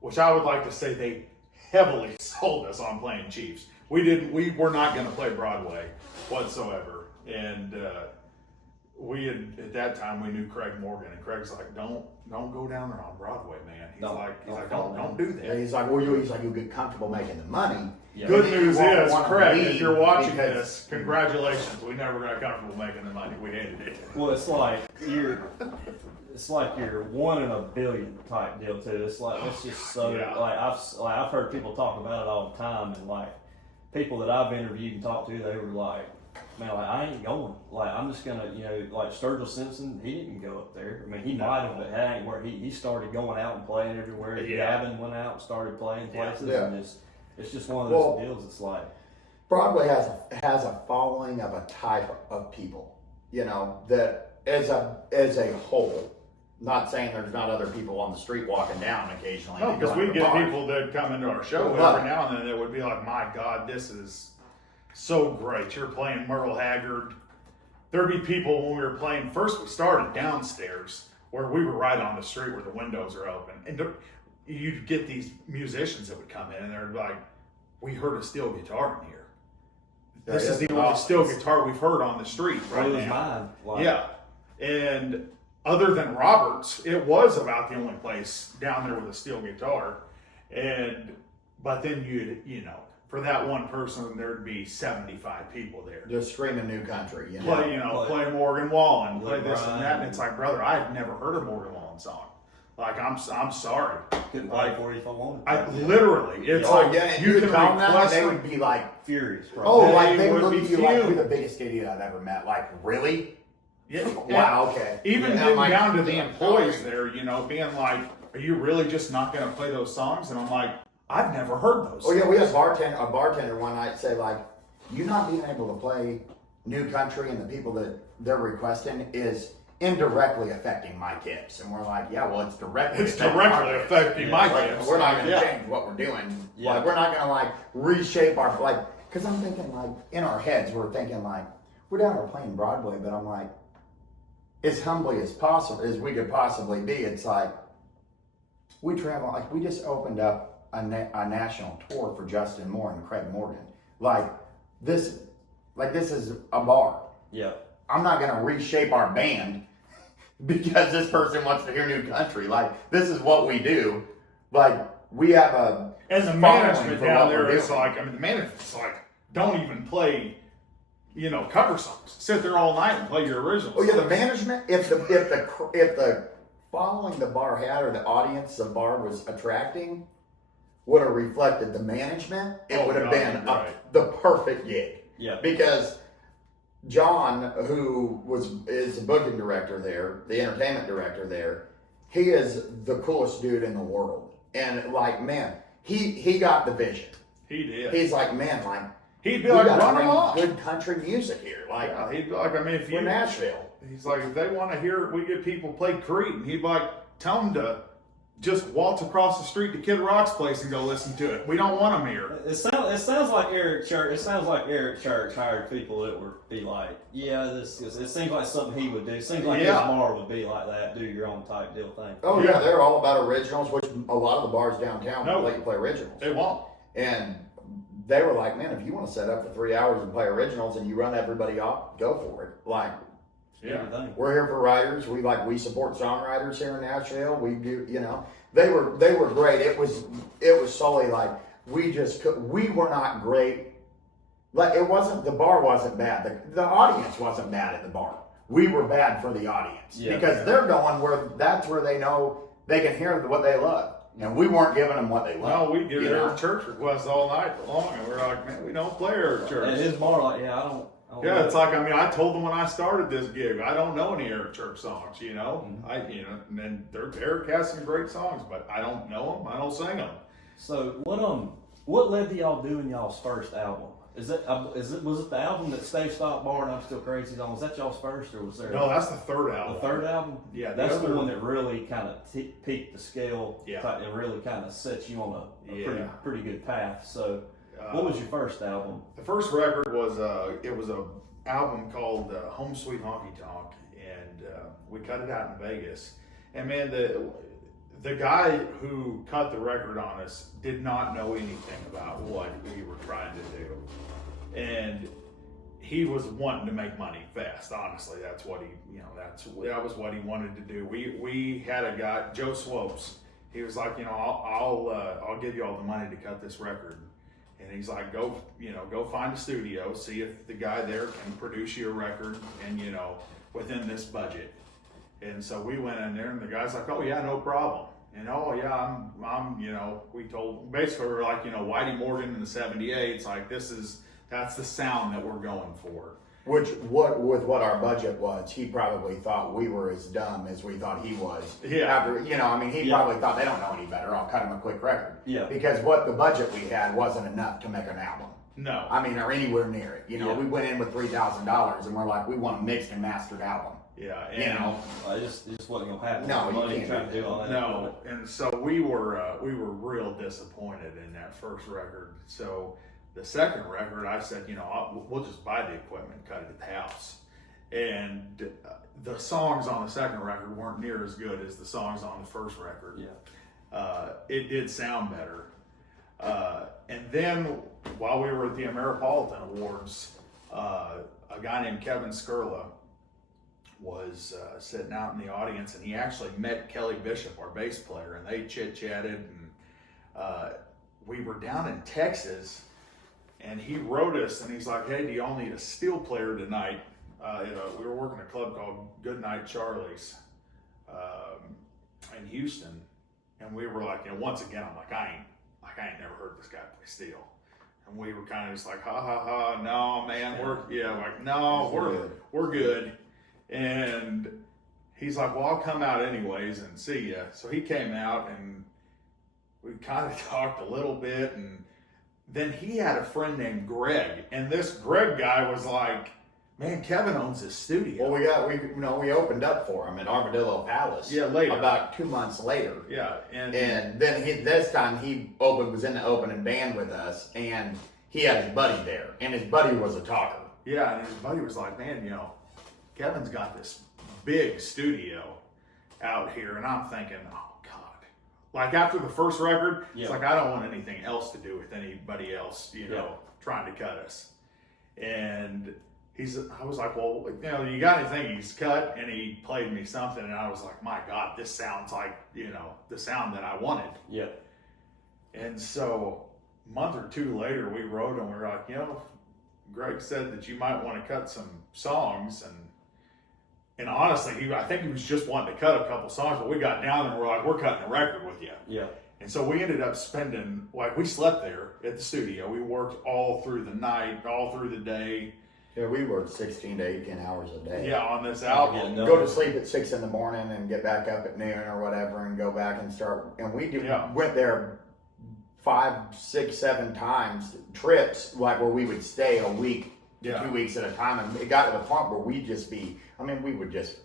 Which I would like to say they heavily sold us on playing Chiefs. We were not going to play Broadway whatsoever. And at that time, we knew Craig Morgan. And Craig's like, don't go down there on Broadway, man. He's like, don't do that. Yeah, he's like, you'll get comfortable making the money. Yeah. Good And then news you won't is, wanna Craig, leave if you're watching because- this, congratulations. We never got comfortable making the money. We hated it. Well, it's like you're 1 in a billion type deal too. It's like it's just so Yeah. I've heard people talk about it all the time, and like people that I've interviewed and talked to, they were like, man, like I ain't going. Like I'm just gonna, like Sturgill Simpson, he didn't go up there. I mean, he might have, but that ain't where he started going out and playing everywhere. Yeah. Gavin went out and started playing places, Yeah. and it's just one of those deals. It's like Broadway has a following of a type of people, that as a whole. Not saying there's not other people on the street walking down occasionally. No, to because go we to the get bar. people that come into our show Well, every now and then that would be like, my God, this is so great. You're playing Merle Haggard. There'd be people when we were playing, first we started downstairs where we were right on the street where the windows are open. And you'd get these musicians that would come in and they're like, we heard a steel guitar in here. This is the only steel guitar we've heard on the street right blew his now. mind. Like, Yeah. And other than Roberts, it was about the only place down there with a steel guitar. But then for that one person, there'd be 75 people there. Just screaming new country, Play Morgan Wallen, play Little this and that. Brian. And it's like, brother, I had never heard a Morgan Wallen song. Like, I'm sorry. couldn't play for you if I wanted. I literally, it's Oh like, yeah, and you you can tell them that, request they them. would be like, Furious, bro. oh, They like they would would look be at you like you're fuming. the biggest idiot I've ever met. Like, really? Yeah. Wow, okay. Even Yeah, getting like- down to the employees there, being like, are you really just not going to play those songs? And I'm like, I've never heard those. Oh yeah, we had a bartender one night say like, you not being able to play new country and the people that they're requesting is indirectly affecting my tips. And we're like, yeah, well, it's directly affecting my Like, tips. we're not going to Yeah. change what we're doing. Yeah. Like, we're not going to reshape our because I'm thinking in our heads we're thinking we're down there playing Broadway, but I'm like, as humbly as possible as we could possibly be, it's like we travel we just opened up a national tour for Justin Moore and Craig Morgan. This is a bar. Yeah. I'm not going to reshape our band because this person wants to hear new country. This is what we do. We have And the following management for down what we're there is doing. the management's like, don't even play, cover songs. Sit there all night and play your originals. Oh yeah, the management. If the following the bar had or the audience the bar was attracting would have reflected the management, it would have been right. the perfect gig. Yeah. Because John, who is the booking director there, the entertainment director there, he is the coolest dude in the world. And man, he got the vision. He did. He's like, man, He'd be We like, gotta run bring them off. good country music here. Like, Yeah, he'd be like, I mean, if we're you Nashville. He's like, if they want to hear it, we get people play Creed, and he'd be like, tell them to just waltz across the street to Kid Rock's place and go listen to it. We don't want them here. It sounds like Eric Church. It sounds like Eric Church hired people that would be like, yeah, this is. It seems like something he would do. It seems like his Mar would be like that, do your own type deal thing. Oh yeah, they're all about originals, which a lot of the bars downtown will let you play originals. They won't. And they were like, man, if you want to set up for 3 hours and play originals and you run everybody off, go for it. Like, Yeah. we're here for writers. We support songwriters here in Nashville. We do, they were great. It was solely like we were not great. Like, it wasn't, the bar wasn't bad. The audience wasn't bad at the bar. We were bad for the audience because they're going that's where they know they can hear what they love. And we weren't giving them what they loved. No, we give Eric Church requests all night long, and we're like, man, we don't play Eric Church. And his Mar, like, I don't Yeah, it's like, I mean, I told them when I started this gig, I don't know any Eric Church songs, Mm-hmm. And then Eric has some great songs, but I don't know them, I don't sing them. So what led to y'all doing y'all's first album? Was it the album that Stave Stop Bar and I'm Still Crazy on? Was that y'all's first, or was there? No, that's the third album. The third album? Yeah, that's the one that really kind of peaked the scale. Yeah, and really kind of set you on a pretty good path. So, what was your first album? The first record was a album called Home Sweet Honky Tonk, and we cut it out in Vegas. And man, the guy who cut the record on us did not know anything about what we were trying to do. And he was wanting to make money fast. Honestly, that's what that was what he wanted to do. We had a guy, Joe Swopes. He was like, I'll give you all the money to cut this record. And he's like, go find a studio, see if the guy there can produce you a record, and within this budget. And so we went in there, and the guy's like, oh yeah, no problem. And oh yeah, I'm we told, basically we're like, Whitey Morgan in the 78's, like that's the sound that we're going for. Which, with what our budget was, he probably thought we were as dumb as we thought he was. Yeah. After, he probably thought they don't know any better. I'll cut him a quick record. Yeah. Because what the budget we had wasn't enough to make an album. No. I mean, or anywhere near it. We went in with $3,000 and we're like, we want a mixed and mastered album. Yeah. It just wasn't gonna happen. No, money you can't trying to do all that. No. And so we were real disappointed in that first record. So the second record, I said, we'll just buy the equipment, cut it at the house. And the songs on the second record weren't near as good as the songs on the first record. Yeah. It did sound better. And then while we were at the Ameripolitan Awards, a guy named Kevin Skurla was sitting out in the audience, and he actually met Kelly Bishop, our bass player, and they chit-chatted. And we were down in Texas, and he wrote us, and he's like, hey, do y'all need a steel player tonight? We were working a club called Goodnight Charlie's in Houston. And we were like, once again, I'm like, I ain't never heard this guy play steel. And we were kind of just like, ha ha ha, no, man, we're good. And he's like, well, I'll come out anyways and see ya. So he came out, and we kind of talked a little bit, and then he had a friend named Greg, and this Greg guy was like, man, Kevin owns his studio. Well, we opened up for him at Armadillo Palace. Yeah, later. About 2 months later. Yeah, and then this time he was in the opening band with us, and he had his buddy there, and his buddy was a talker. Yeah, and his buddy was like, man, Kevin's got this big studio out here, and I'm thinking, oh God. Like after the first record, it's like, I don't want anything else to do with anybody else, trying to cut us. And I was like, well, you got anything? He's cut, and he played me something, and I was like, my God, this sounds like, the sound that I wanted. Yeah. And so a month or two later, we wrote, and we were like, Greg said that you might want to cut some songs, and honestly, I think he was just wanting to cut a couple songs, but we got down and we're like, we're cutting a record with you. Yeah. And so we ended up spending, we slept there at the studio. We worked all through the night, all through the day. Yeah, we worked 16 to 18 hours a day. Yeah, on this album. Go to sleep at 6 in the morning and get back up at noon or whatever, and go back and start. And we went there 5, 6, 7 times trips, like where we would stay a week to 2 weeks at a time, and it got to the point where we would just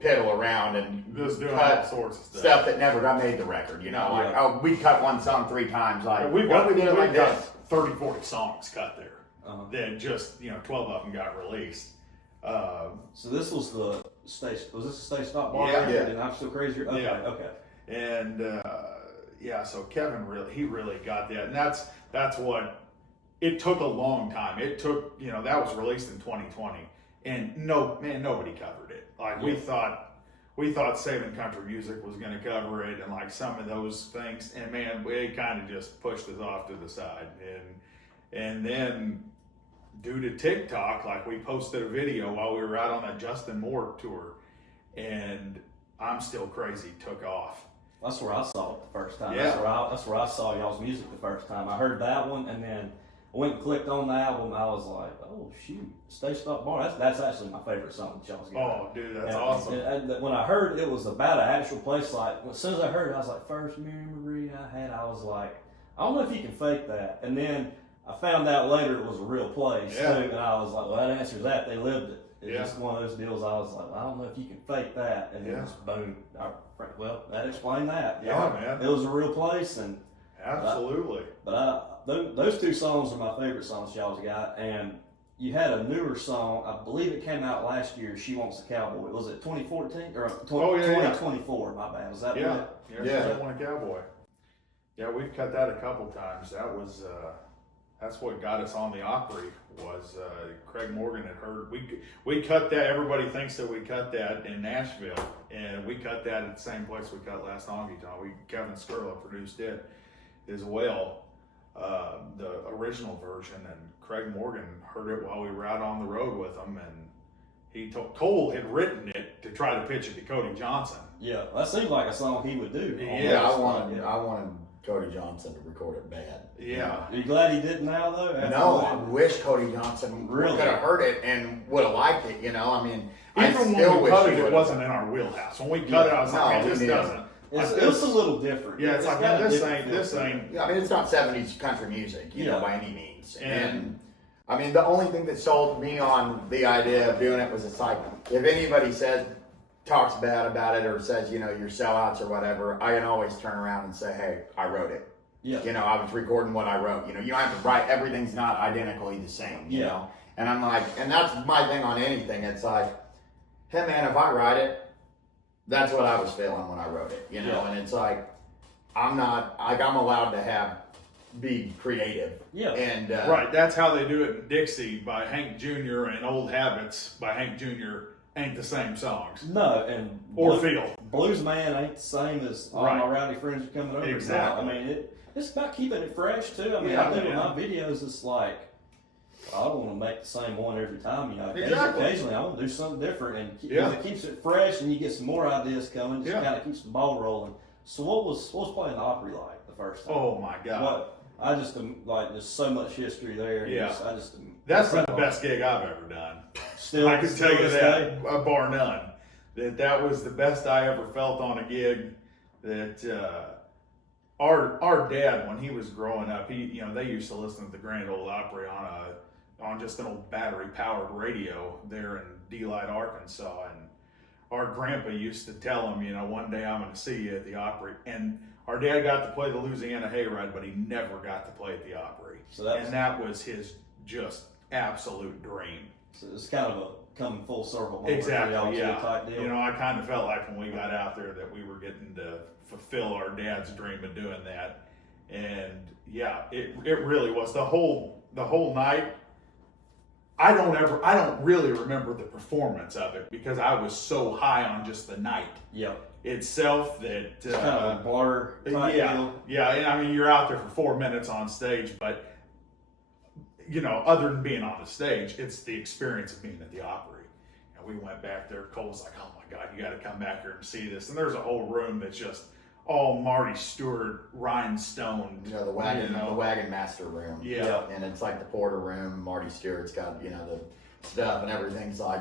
piddle around and just doing cut all sorts of stuff that never got made the record, like, oh, we cut one song 3 times, like, we've what got, we did like this. 30, 40 songs cut there. Then just, 12 of them got released. So this was the Stay Stop Bar? Yeah. And I'm Still Crazy? Okay, Yeah. okay. And, so Kevin really got that. And that's what, it took a long time. It took, that was released in 2020. And nobody covered it. Like, we thought Saving Country Music was going to cover it, and like some of those things, and man, it kind of just pushed us off to the side. And then due to TikTok, like, we posted a video while we were out on that Justin Moore tour, and I'm Still Crazy took off. That's where I saw it the first time. Yeah. That's where I saw y'all's music the first time. I heard that one, and then I went and clicked on the album. I was like, oh shoot, Stay Stop Bar. That's actually my favorite song that y'all's got. Oh, dude, that's awesome. And when I heard it was about an actual place, like, as soon as I heard it, I was like, first memory I had, I was like, I don't know if you can fake that. And then I found out later it was a real place too, and I was like, well, that answers that. They lived it. It's just one of those deals. I was like, well, I don't know if you can fake that. And then just boom. Well, that explained that. Yeah, man. It was a real place, and absolutely. Those 2 songs are my favorite songs y'all's got. And you had a newer song, I believe it came out last year, She Wants a Cowboy. Was it 2014 or 2024? My bad. Was that Yeah, it? She Want a Cowboy. Yeah, we've cut that a couple times. That was that's what got us on the Opry. Was Craig Morgan had heard we cut that. Everybody thinks that we cut that in Nashville, and we cut that at the same place we cut Last Honky Tonk. Kevin Skurla produced it as well, the original version, and Craig Morgan heard it while we were out on the road with him, and he told Cole had written it to try to pitch it to Cody Johnson. Yeah, that seemed like a song he would do. Yeah, I wanted Cody Johnson to record it bad. Yeah. Are you glad he didn't now, though? No, I wish Cody Johnson could have heard it and would have liked it, I mean, even when we cut it, it wasn't in our wheelhouse. When we cut it, I was like, it just doesn't. It's a little different. Yeah, it's like, man, this ain't. Yeah, I mean, it's not 70s country music, by any means. And I mean, the only thing that sold me on the idea of doing it was, it's like, if anybody talks bad about it or says, you're sellouts or whatever, I can always turn around and say, hey, I wrote it. Yeah. I was recording what I wrote. You don't have to write, everything's not identically the same, you know? And I'm like, and that's my thing on anything. It's like, hey man, if I write it, that's what I was feeling when I wrote it, And it's like, I'm allowed to be creative. Yeah. And right, that's how they do it in Dixie by Hank Jr. and Old Habits by Hank Jr. ain't the same songs. No, and feel. Blues Man ain't the same as All My Rowdy Friends Are Coming Over. Exactly. I mean, it's about keeping it fresh too. I mean, I do with my videos, it's like, I don't want to make the same one every time. Occasionally I want to do something different, and it keeps it fresh, and you get some more ideas coming. Just kind of keeps the ball rolling. So what was playing the Opry like the first time? Oh my God! I just like there's so much history there. Yeah, that's been the best gig I've ever done. Still, I can tell you that, bar none. That was the best I ever felt on a gig. That our dad, when he was growing up, they used to listen to the Grand Ole Opry on just an old battery powered radio there in Delight, Arkansas, and our grandpa used to tell him, one day I'm going to see you at the Opry. And our dad got to play the Louisiana Hayride, but he never got to play at the Opry. And that was his just absolute dream. So it's kind of a come full circle moment. Exactly, yeah. Type deal. I kind of felt like when we got out there that we were getting to fulfill our dad's dream of doing that. And yeah, it really was the whole night. I don't really remember the performance of it because I was so high on just the night itself that it's kind of a blur type deal. Yeah. And I mean, you're out there for 4 minutes on stage, but other than being on the stage, it's the experience of being at the Opry. And we went back there. Cole's like, "Oh my God, you got to come back here and see this." And there's a whole room that's just all Marty Stewart rhinestone. The wagon master room. Yeah. And it's like the Porter room. Marty Stewart's got, the stuff and everything's like,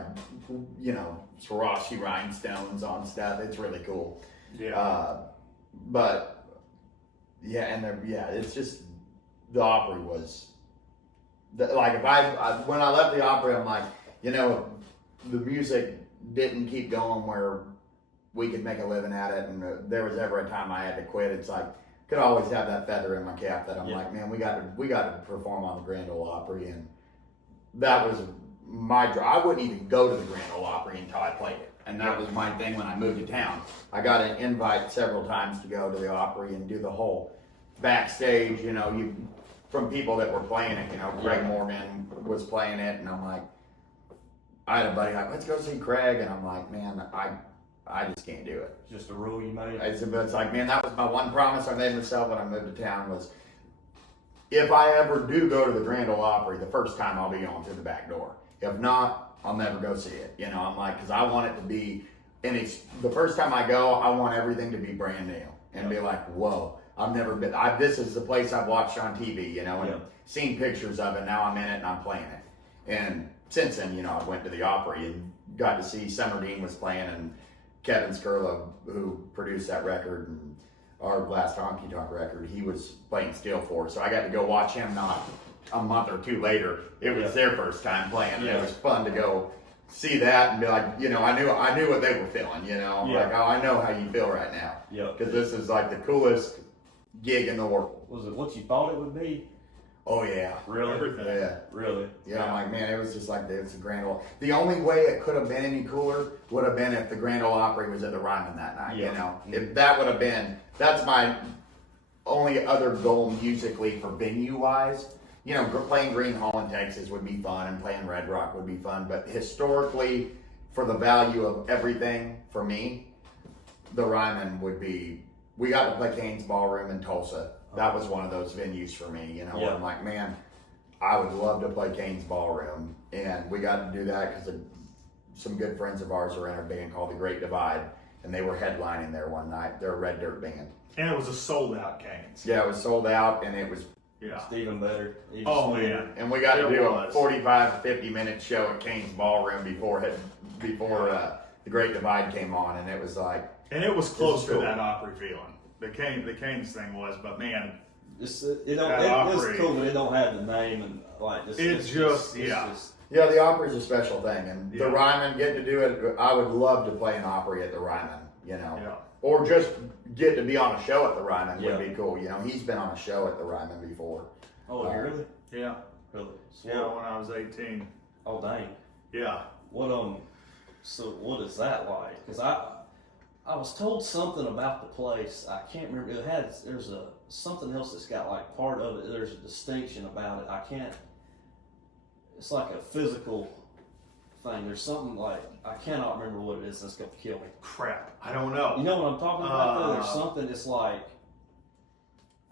Swarovski rhinestones on stuff. It's really cool. Yeah. But Yeah, and it's just the Opry was like if I when I left the Opry, I'm like, you know, the music didn't keep going where we could make a living at it, and there was ever a time I had to quit. It's like could always have that feather in my cap that I'm like, man, we got to perform on the Grand Ole Opry, and that was my I wouldn't even go to the Grand Ole Opry until I played it. And that was my thing when I moved to town. I got an invite several times to go to the Opry and do the whole backstage, you know, from people that were playing it, you know, Greg Moorman was playing it, and I'm like, I had a buddy like, let's go see Craig, and I'm like, man, I just can't do it. Just a rule you made? It's like, man, that was my one promise I made myself when I moved to town was, if I ever do go to the Grand Ole Opry, the first time I'll be going through the back door. If not, I'll never go see it. You know, I'm like, because I want it to be, and it's the first time I go, I want everything to be brand new and be like, whoa, I've never been. This is the place I've watched on TV, you know, and seen pictures of it. Now I'm in it and I'm playing it. And since then, you know, I went to the Opry and got to see Summer Dean was playing, and Kevin Skurla, who produced that record and our last Honky Tonk record, he was playing steel for us. So I got to go watch him not a month or two later. It was their first time playing. It was fun to go see that and be like, you know, I knew what they were feeling, you know. Like, oh, I know how you feel right now. Yeah. Because this is like the coolest gig in the world. Was it what you thought it would be? Oh yeah. Really? Everything. Yeah. Really? Yeah, I'm like, man, it was just like, it's a Grand Ole. The only way it could have been any cooler would have been if the Grand Ole Opry was at the Ryman that night, you know. If that would have been, that's my only other goal musically for venue-wise. You know, playing Green Hall in Texas would be fun, and playing Red Rock would be fun. But historically, for the value of everything, for me, the Ryman would be, we got to play Kane's Ballroom in Tulsa. That was one of those venues for me, you know, where I'm like, man, I would love to play Kane's Ballroom. And we got to do that because some good friends of ours are in a band called The Great Divide, and they were headlining there one night. They're a Red Dirt band. And it was a sold out Canes. Yeah, it was sold out, and it was it's even better. Man. And we got to do a 45 to 50 minute show at Kane's Ballroom before The Great Divide came on, and it was like, and it was close to that Opry feeling. The Canes thing was, but man, it's cool, but it don't have the name and like yeah, the Opry's a special thing, and the Ryman, getting to do it, I would love to play an Opry at the Ryman, you know, or just get to be on a show at the Ryman would be cool. You know, he's been on a show at the Ryman before. Oh, really? Yeah. Really? So yeah, when I was 18. Oh, dang. Yeah. So what is that like? Because I was told something about the place. I can't remember. There's something else that's got like part of it. There's a distinction about it. It's like a physical thing. There's something like, I cannot remember what it is that's going to kill me. Crap. I don't know. You know what I'm talking about though? There's something that's like,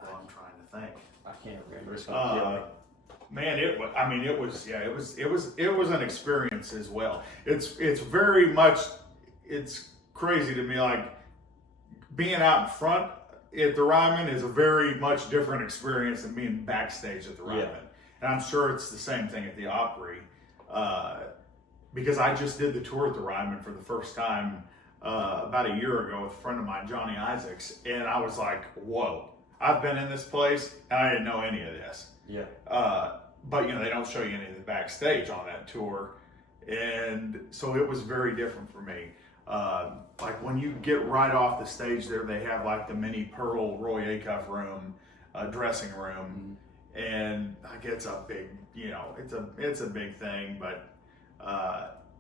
I'm trying to think. I can't remember. It's going to kill me. Man, it was an experience as well. It's very much, it's crazy to me, like being out in front at the Ryman is a very much different experience than being backstage at the Ryman. And I'm sure it's the same thing at the Opry, because I just did the tour at the Ryman for the first time about a year ago with a friend of mine, Johnny Isaacs, and I was like, whoa, I've been in this place and I didn't know any of this. Yeah. But you know, they don't show you any of the backstage on that tour, and so it was very different for me. Like when you get right off the stage there, they have like the mini Pearl Roy Acuff room, dressing room, and like it's a big, you know, it's a big thing, but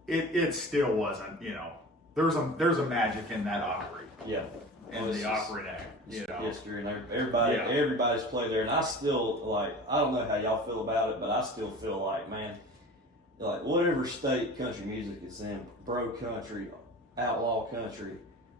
it still wasn't, you know, there's a magic in that Opry. Yeah. And the Opry act, you know. History and everybody's played there, and I still like, I don't know how y'all feel about it, but I still feel like, man, like whatever state country music is in, bro country, outlaw country,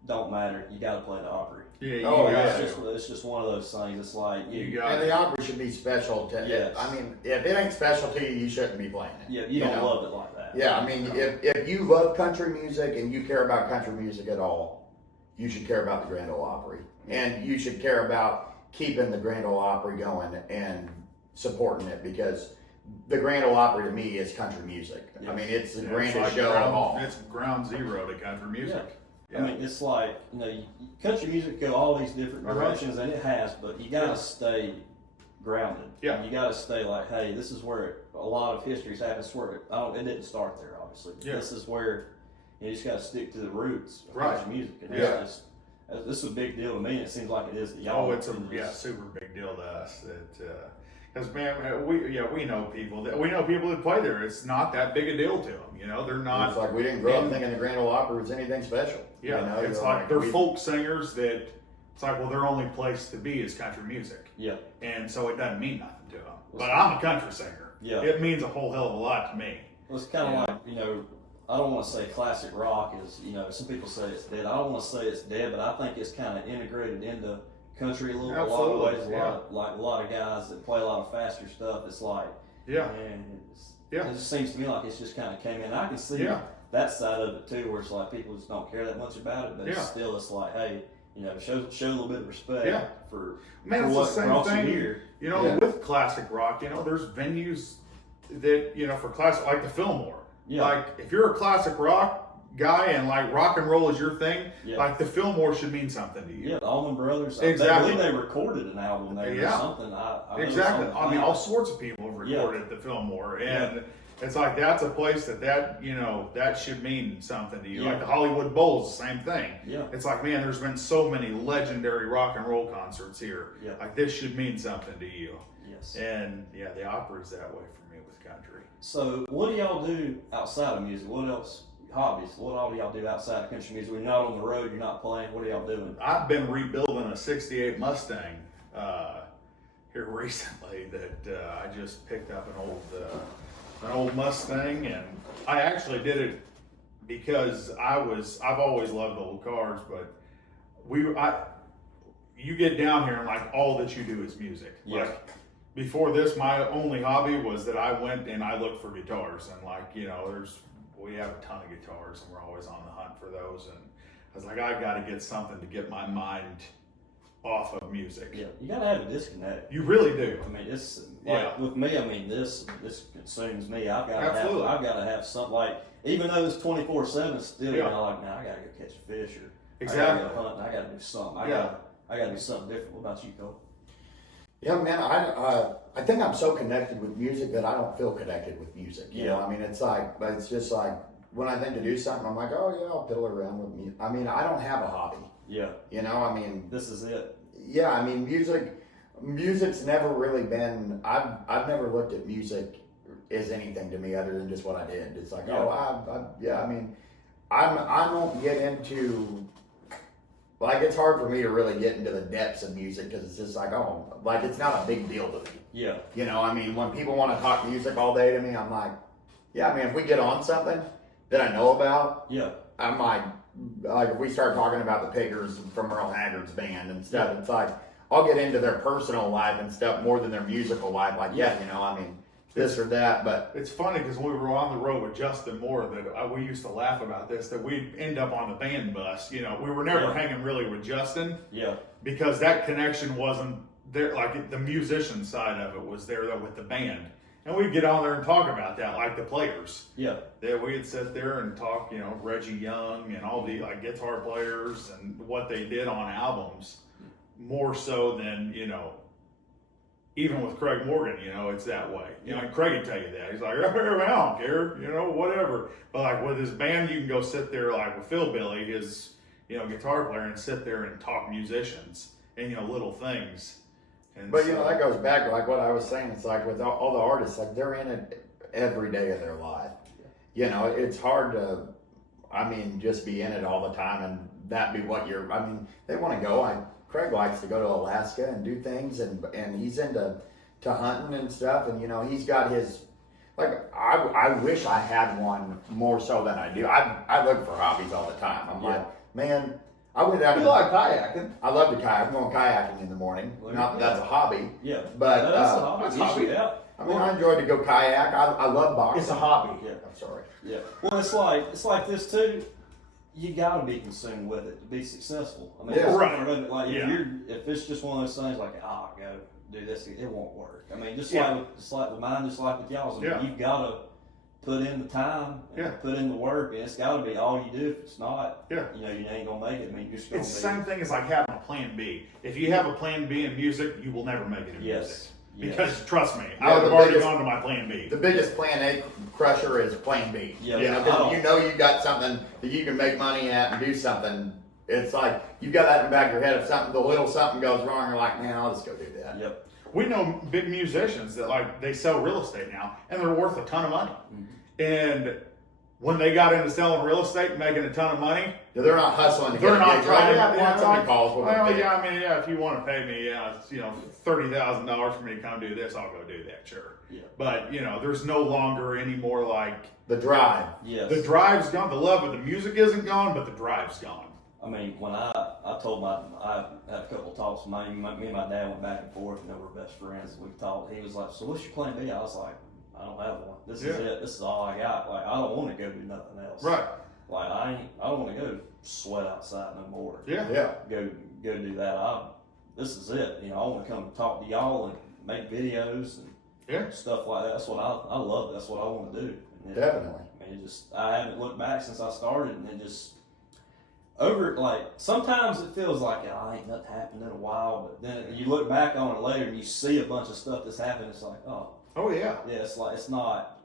don't matter. You got to play the Opry. It's just one of those things. It's like and the Opry should be special to. Yes. I mean, if it ain't special to you, you shouldn't be playing it. Yeah, you don't love it like that. Yeah, I mean, if you love country music and you care about country music at all, you should care about the Grand Ole Opry, and you should care about keeping the Grand Ole Opry going and supporting it, because the Grand Ole Opry to me is country music. I mean, it's the grandest show of all. It's ground zero to country music. I mean, it's like, you know, country music go all these different directions, and it has, but you gotta stay grounded. Yeah. You gotta stay like, hey, this is where a lot of history's happened. Where it didn't start there, obviously. Yeah. This is where you just gotta stick to the roots of Right. country music. And Yeah. this is a big deal to me. It seems like it is to y'all. Oh, it's a super big deal to us. That because man, we know people that play there. It's not that big a deal to them. You know, they're not. It's like we didn't grow up thinking the Grand Ole Opry was anything special. Yeah, you know? it's like they're folk singers that. It's like, well, their only place to be is country music. Yeah. And so it doesn't mean nothing to them. But I'm a country singer. Yeah. It means a whole hell of a lot to me. Well, it's kind of like, you know, I don't want to say classic rock is, you know, some people say it's dead. I don't want to say it's dead, but I think it's kind of integrated into country a lot of ways. A lot of guys that play a lot of faster stuff. It's like, man, it just seems to me like it's just kind of came in. I can see that side of it too, where it's like people just don't care that much about it, but it's like, hey, you know, show a little bit of respect for it's what the same thing. Here. You know, with classic rock, you know, there's venues that, you know, for classic, like the Fillmore. Yeah. Like, if you're a classic rock guy and like rock and roll is your thing, like the Fillmore should mean something to you. Yeah, the Allman Brothers. Exactly. I believe they recorded an album there or something. Exactly. I mean, all sorts of people have recorded at the Fillmore, and it's like that's a place that you know that should mean something to you. Like the Hollywood Bowl is the same thing. Yeah. It's like, man, there's been so many legendary rock and roll concerts here. Yeah. Like this should mean something to you. Yes. And the Opry's that way for me with country. So, what do y'all do outside of music? What else? Hobbies? What all do y'all do outside of country music? When you're not on the road, you're not playing. What are y'all doing? I've been rebuilding a '68 Mustang here recently. That I just picked up an old Mustang, and I actually did it because I've always loved old cars, but you get down here and like all that you do is music. Yeah. Like, before this, my only hobby was that I went and I looked for guitars, and like, you know, we have a ton of guitars and we're always on the hunt for those, and I was like, I got to get something to get my mind off of music. Yeah, you gotta have a disconnect. You really do. I mean, it's like with me. I mean, this consumes me. I've got to have something. Like, even though it's 24/7, still, you know, like, man, I gotta go catch a fish, or exactly. I gotta go hunt. I gotta do something. I gotta do something different. What about you, Cole? Yeah, man, I think I'm so connected with music that I don't feel connected with music. You know, I mean, it's just like when I think to do something, I'm like, oh yeah, I'll fiddle around with music. I mean, I don't have a hobby. Yeah. You know, I mean, this is it. Yeah, I mean, music's never really been. I've never looked at music as anything to me other than just what I did. It's like, I mean, I don't get into. Like, it's hard for me to really get into the depths of music because it's just like, it's not a big deal to me. Yeah. You know, I mean, when people want to talk music all day to me, I'm like, yeah, I mean, if we get on something that I know about, I'm like if we start talking about the Pickers from Merle Haggard's band and stuff, it's like, I'll get into their personal life and stuff more than their musical life. Like, you know, I mean, this or that, but it's funny because when we were on the road with Justin Moore, that we used to laugh about this, that we'd end up on the band bus. You know, we were never hanging really with Justin, because that connection wasn't there. Like, the musician side of it was there though with the band, and we'd get on there and talk about that, like the players. That we'd sit there and talk, you know, Reggie Young and all the like guitar players and what they did on albums, more so than, you know. Even with Craig Morgan, you know, it's that way. You know, and Craig can tell you that. He's like, I don't care, you know, whatever. But like with his band, you can go sit there like with Phil Billy, his, you know, guitar player, and sit there and talk musicians and, you know, little things. And but, you know, that goes back to like what I was saying. It's like with all the artists, like they're in it every day of their life. You know, it's hard to, I mean, just be in it all the time and that be what I mean, they want to go. Craig likes to go to Alaska and do things, and he's into hunting and stuff, and you know, he's got his, like, I wish I had one more so than I do. I look for hobbies all the time. I'm like, man, I went down. You like kayaking? I love to kayak. I'm going kayaking in the morning. Not that that's a hobby. But that's a hobby. That's a hobby. I mean, I enjoy to go kayak. I love boxing. It's a hobby. I'm sorry. Well, it's like this too. You got to be consumed with it to be successful. I mean, like if it's just one of those things like, go do this, it won't work. I mean, just like with mine, just like with y'all's, you've got put in the time, and put in the work, and it's got to be all you do. If it's not, you know, you ain't gonna make it. I mean, you're just gonna. It's the same thing as like having a plan B. If you have a plan B in music, you will never make it in music. Because trust me, I would have already gone to my plan B. The biggest plan A crusher is plan B. Yeah, you know you got something that you can make money at and do something. It's like you've got that in the back of your head. If something, the little something goes wrong, you're like, man, I'll just go do that. Yep. We know big musicians that like they sell real estate now, and they're worth a ton of money. And when they got into selling real estate and making a ton of money, they're not hustling. They're not trying. Calls. If you want to pay me, it's, you know, $30,000 for me to come do this, I'll go do that. Sure. Yeah. But you know, there's no longer any more like the drive. Yes. The drive's gone. The love of the music isn't gone, but the drive's gone. I mean, when I told I had a couple of talks. Me and my dad went back and forth, and they were best friends. We talked. He was like, "So what's your plan B?" I was like, "I don't have one. This is it. This is all I got. Like, I don't want to go do nothing else. Right. Like, I don't want to go sweat outside no more. Yeah. Go do that. This is it. You know, I want to come talk to y'all and make videos and stuff like that. That's what I love. That's what I want to do. And Definitely. I mean, I haven't looked back since I started, and it just like sometimes it feels like ain't nothing happened in a while, but then you look back on it later and you see a bunch of stuff that's happened. It's like, oh yeah, it's like it's not.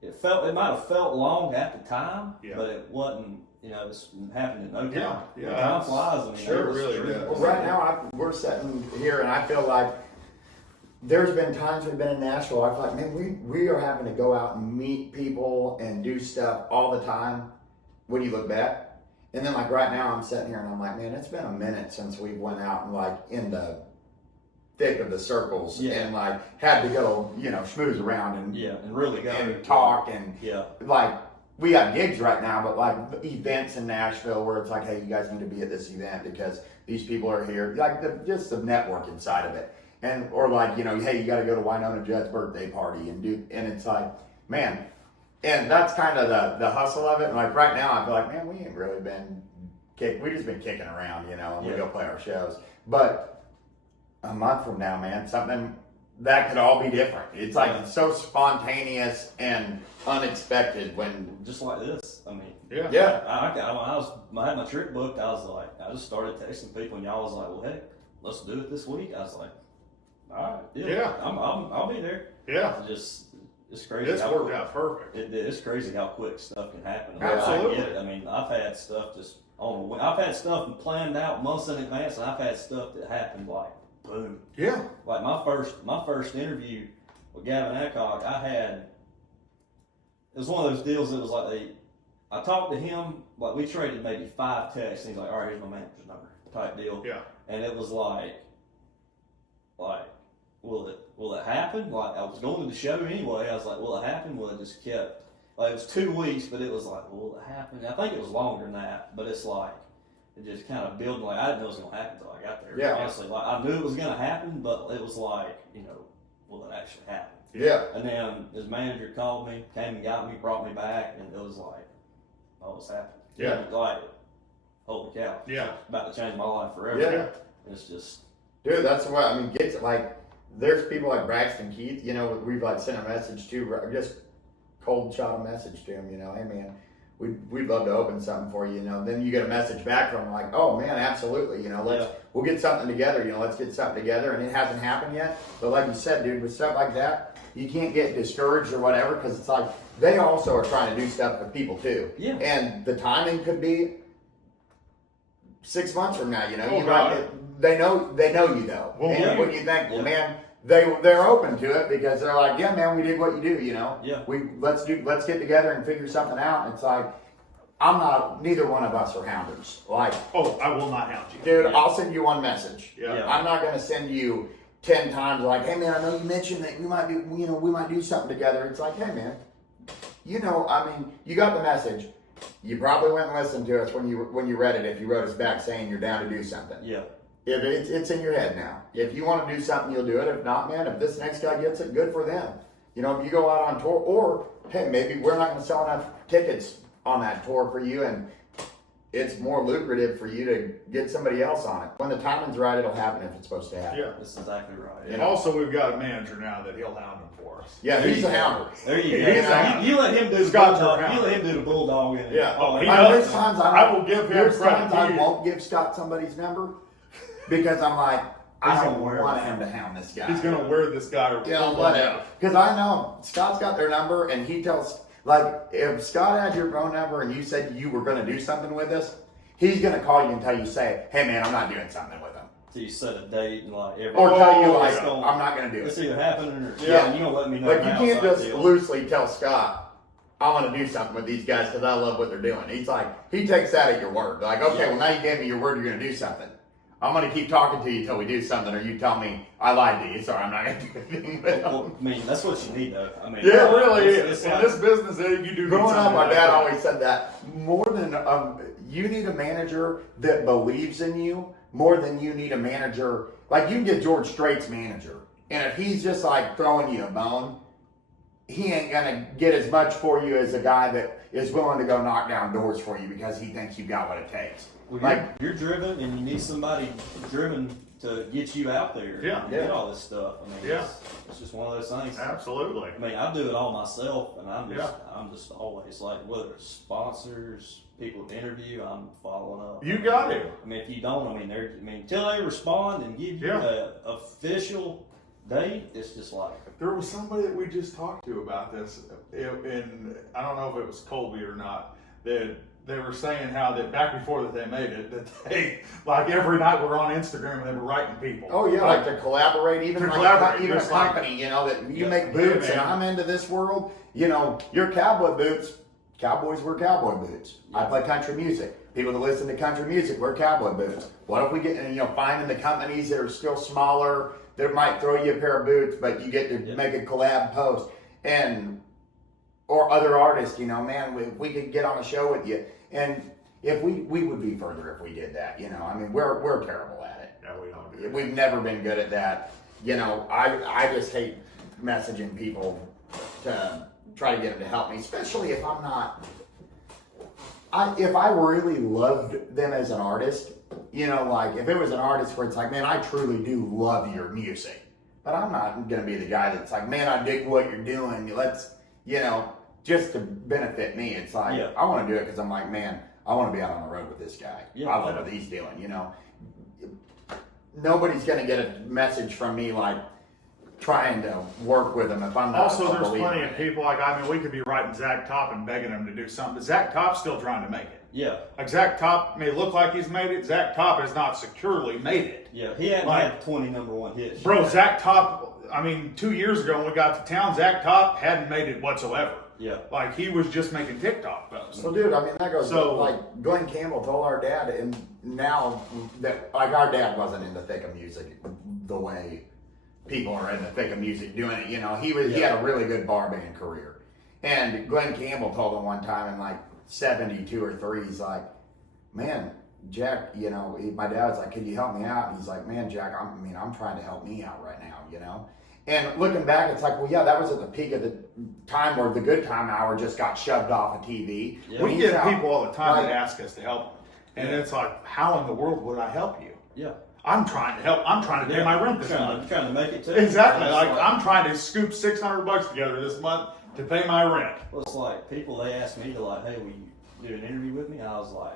It might have felt long at the time, but it wasn't. You know, it's happened in no time. Time flies. I mean, sure, really. Well, right now we're sitting here, and I feel like there's been times we've been in Nashville. I feel like, man, we are having to go out and meet people and do stuff all the time. When you look back. And then like right now I'm sitting here and I'm like, man, it's been a minute since we went out and like in the thick of the circles and like had to go, you know, schmooze around and really go and talk and like we got gigs right now, but like events in Nashville where it's like, hey, you guys need to be at this event because these people are here. Like just the networking side of it. And or like, you know, hey, you got to go to Winona Judd's birthday party and it's like, man. And that's kind of the hustle of it. And like right now, I feel like, man, we ain't really been we just been kicking around, you know, and we go play our shows. But a month from now, man, something that could all be different. It's like it's so spontaneous and unexpected when just like this. I mean, I had my trip booked. I was like, I just started texting people, and y'all was like, well, hey, let's do it this week. I was like, all right, I'll be there. Yeah, it's crazy. It's worked out perfect. It's crazy how quick stuff can happen. Absolutely. I get it. I mean, I've had stuff I've had stuff planned out months in advance, and I've had stuff that happened like boom. Yeah. Like my first interview with Gavin Adcock, it was one of those deals that was like I talked to him, like we traded maybe 5 texts, and he's like, all right, here's my manager's number type deal. Yeah. And it was like will it happen? Like I was going to the show anyway. I was like, will it happen? Well, it just kept like it was 2 weeks, but it was like, will it happen? I think it was longer than that, but it's like it just kind of building. Like I didn't know it was going to happen until I got there. Yeah. Honestly, like I knew it was going to happen, but it was like, you know, will it actually happen? Yeah. And then his manager called me, came and got me, brought me back, and it was like, oh, it's happening. Yeah. Like, holy cow. Yeah. It's about to change my life forever. Yeah. It's just. Dude, that's what I mean. Gigs like there's people like Braxton Keith. You know, we've like sent a message to, just cold shot a message to him. You know, hey man, we'd love to open something for you. You know, then you get a message back from him like, oh man, absolutely. You know, we'll get something together. You know, let's get something together. And it hasn't happened yet. But like you said, dude, with stuff like that, you can't get discouraged or whatever because it's like they also are trying to do stuff with people too. Yeah. And the timing could be 6 months from now. You know, they know you though. Well, and when you think, well, man, they're open to it because they're like, yeah, man, we did what you do. You know, let's get together and figure something out. And it's like, neither one of us are hounders. Like, oh, I will not hound you, dude. I'll send you one message. Yeah. I'm not going to send you 10 times like, hey man, I know you mentioned that we might do something together. It's like, hey man, you know, I mean, you got the message. You probably went and listened to us when you read it. If you wrote us back saying you're down to do something. Yeah. If it's in your head now. If you want to do something, you'll do it. If not, man, if this next guy gets it, good for them. You know, if you go out on tour, or hey, maybe we're not going to sell enough tickets on that tour for you, and it's more lucrative for you to get somebody else on it. When the timing's right, it'll happen if it's supposed to happen. Yeah. That's exactly right. And also, we've got a manager now that he'll hound them for us. Yeah, he's a hounder. There you He's go. a hound. You let him do the Scott's bulldog. your hound. You let him do the bulldog. And Yeah. all He that. does. There's times I will give him there's credit times to I you. won't give Scott somebody's number because I'm like, I He's don't gonna wear want it. him to hound this guy. He's going to wear this guy. whatever. Because I know Scott's got their number, and he tells, like, if Scott had your phone number and you said you were going to do something with us, he's going to call you until you say, hey man, I'm not doing something with him. So you set a date and like every. Or tell you, like, it's gonna- I'm not going to do It's it. either happening or Yeah. you don't let me know. Like, you now, can't so I just deal. loosely tell Scott, I want to do something with these guys because I love what they're doing. He's like, he takes that at your word. Like, okay, Yeah. well, now you gave me your word, you're going to do something. I'm going to keep talking to you until we do something, or you tell me I lied to you, so I'm not going to do anything with Well, them. I mean, that's what you need, though. I mean, Yeah, it really it's is. In like- this business, you do need Growing up, something my like dad that. always said that more than you need a manager that believes in you more than you need a manager. Like, you can get George Strait's manager, and if he's just like throwing you a bone, he ain't gonna get as much for you as a guy that is willing to go knock down doors for you because he thinks you got what it takes. Well, Like, you're driven, and you need somebody driven to get you out there. Yeah. And get all this stuff. I mean, Yeah. it's just one of those things. Absolutely. I mean, I do it all myself, and I'm just always like, whether it's sponsors, people to interview, I'm following up. You got to. I mean, if you don't, until they respond and give you Yeah. an official date, it's just like, There was somebody that we just talked to about this, and I don't know if it was Colby or not, that they were saying how that back before that they made it, that they, like every night we're on Instagram and they were writing people. oh yeah, like to collaborate, even To like collaborate, even a just like- company, you know, that you Yeah. make boots, Yeah, and man. I'm into this world. You know, your cowboy boots. Cowboys wear cowboy boots. I play country music. People that listen to country music wear cowboy boots. What if we get, finding the companies that are still smaller that might throw you a pair of boots, but you get to make a collab post, or other artists, man, we could get on a show with you, and if we would be further if we did that, I mean, we're terrible at it. Yeah, we don't do that. We've never been good at that. I just hate messaging people to try to get them to help me, especially if I'm not. If I really loved them as an artist, like if it was an artist where it's like, man, I truly do love your music, but I'm not gonna be the guy that's like, man, I dig what you're doing. Let's, just to benefit me. It's like, Yeah. I want to do it because I'm like, man, I want to be out on the road with this guy. Yeah. I love what he's doing. Nobody's gonna get a message from me like trying to work with him if I'm not. Also, a there's believer plenty in of it. people, we could be writing Zach Top and begging him to do something, but Zach Top's still trying to make it. yeah, Like Zach Top may look like he's made it, Zach Top has not securely made it. yeah. He hadn't Like- had 20 number one hits. Bro, yet. Zach Top, 2 years ago when we got to town, Zach Top hadn't made it whatsoever. Yeah. Like he was just making TikTok posts. So, dude, I mean, that goes So- like Glenn Campbell told our dad, and now that like our dad wasn't in the thick of music the way people are in the thick of music doing it. He had a really good bar band career, and Glenn Campbell told him one time in like 72 or 3, he's like, man, Jack, my dad was like, can you help me out? And he's like, man, Jack, I'm trying to help me out right now, And looking back, it's like, well, yeah, that was at the peak of the time where the good time hour just got shoved off of TV. Yeah. We He's get out, people all the time like, that ask us to help. And it's like, how in the world would I help you? Yeah. I'm trying to help. I'm trying to pay my rent this month. Trying to make it too. Exactly. It's Like I'm trying to scoop $600 together this month to pay my rent. Well, it's like people, they ask me to like, hey, will you do an interview with me? I was like,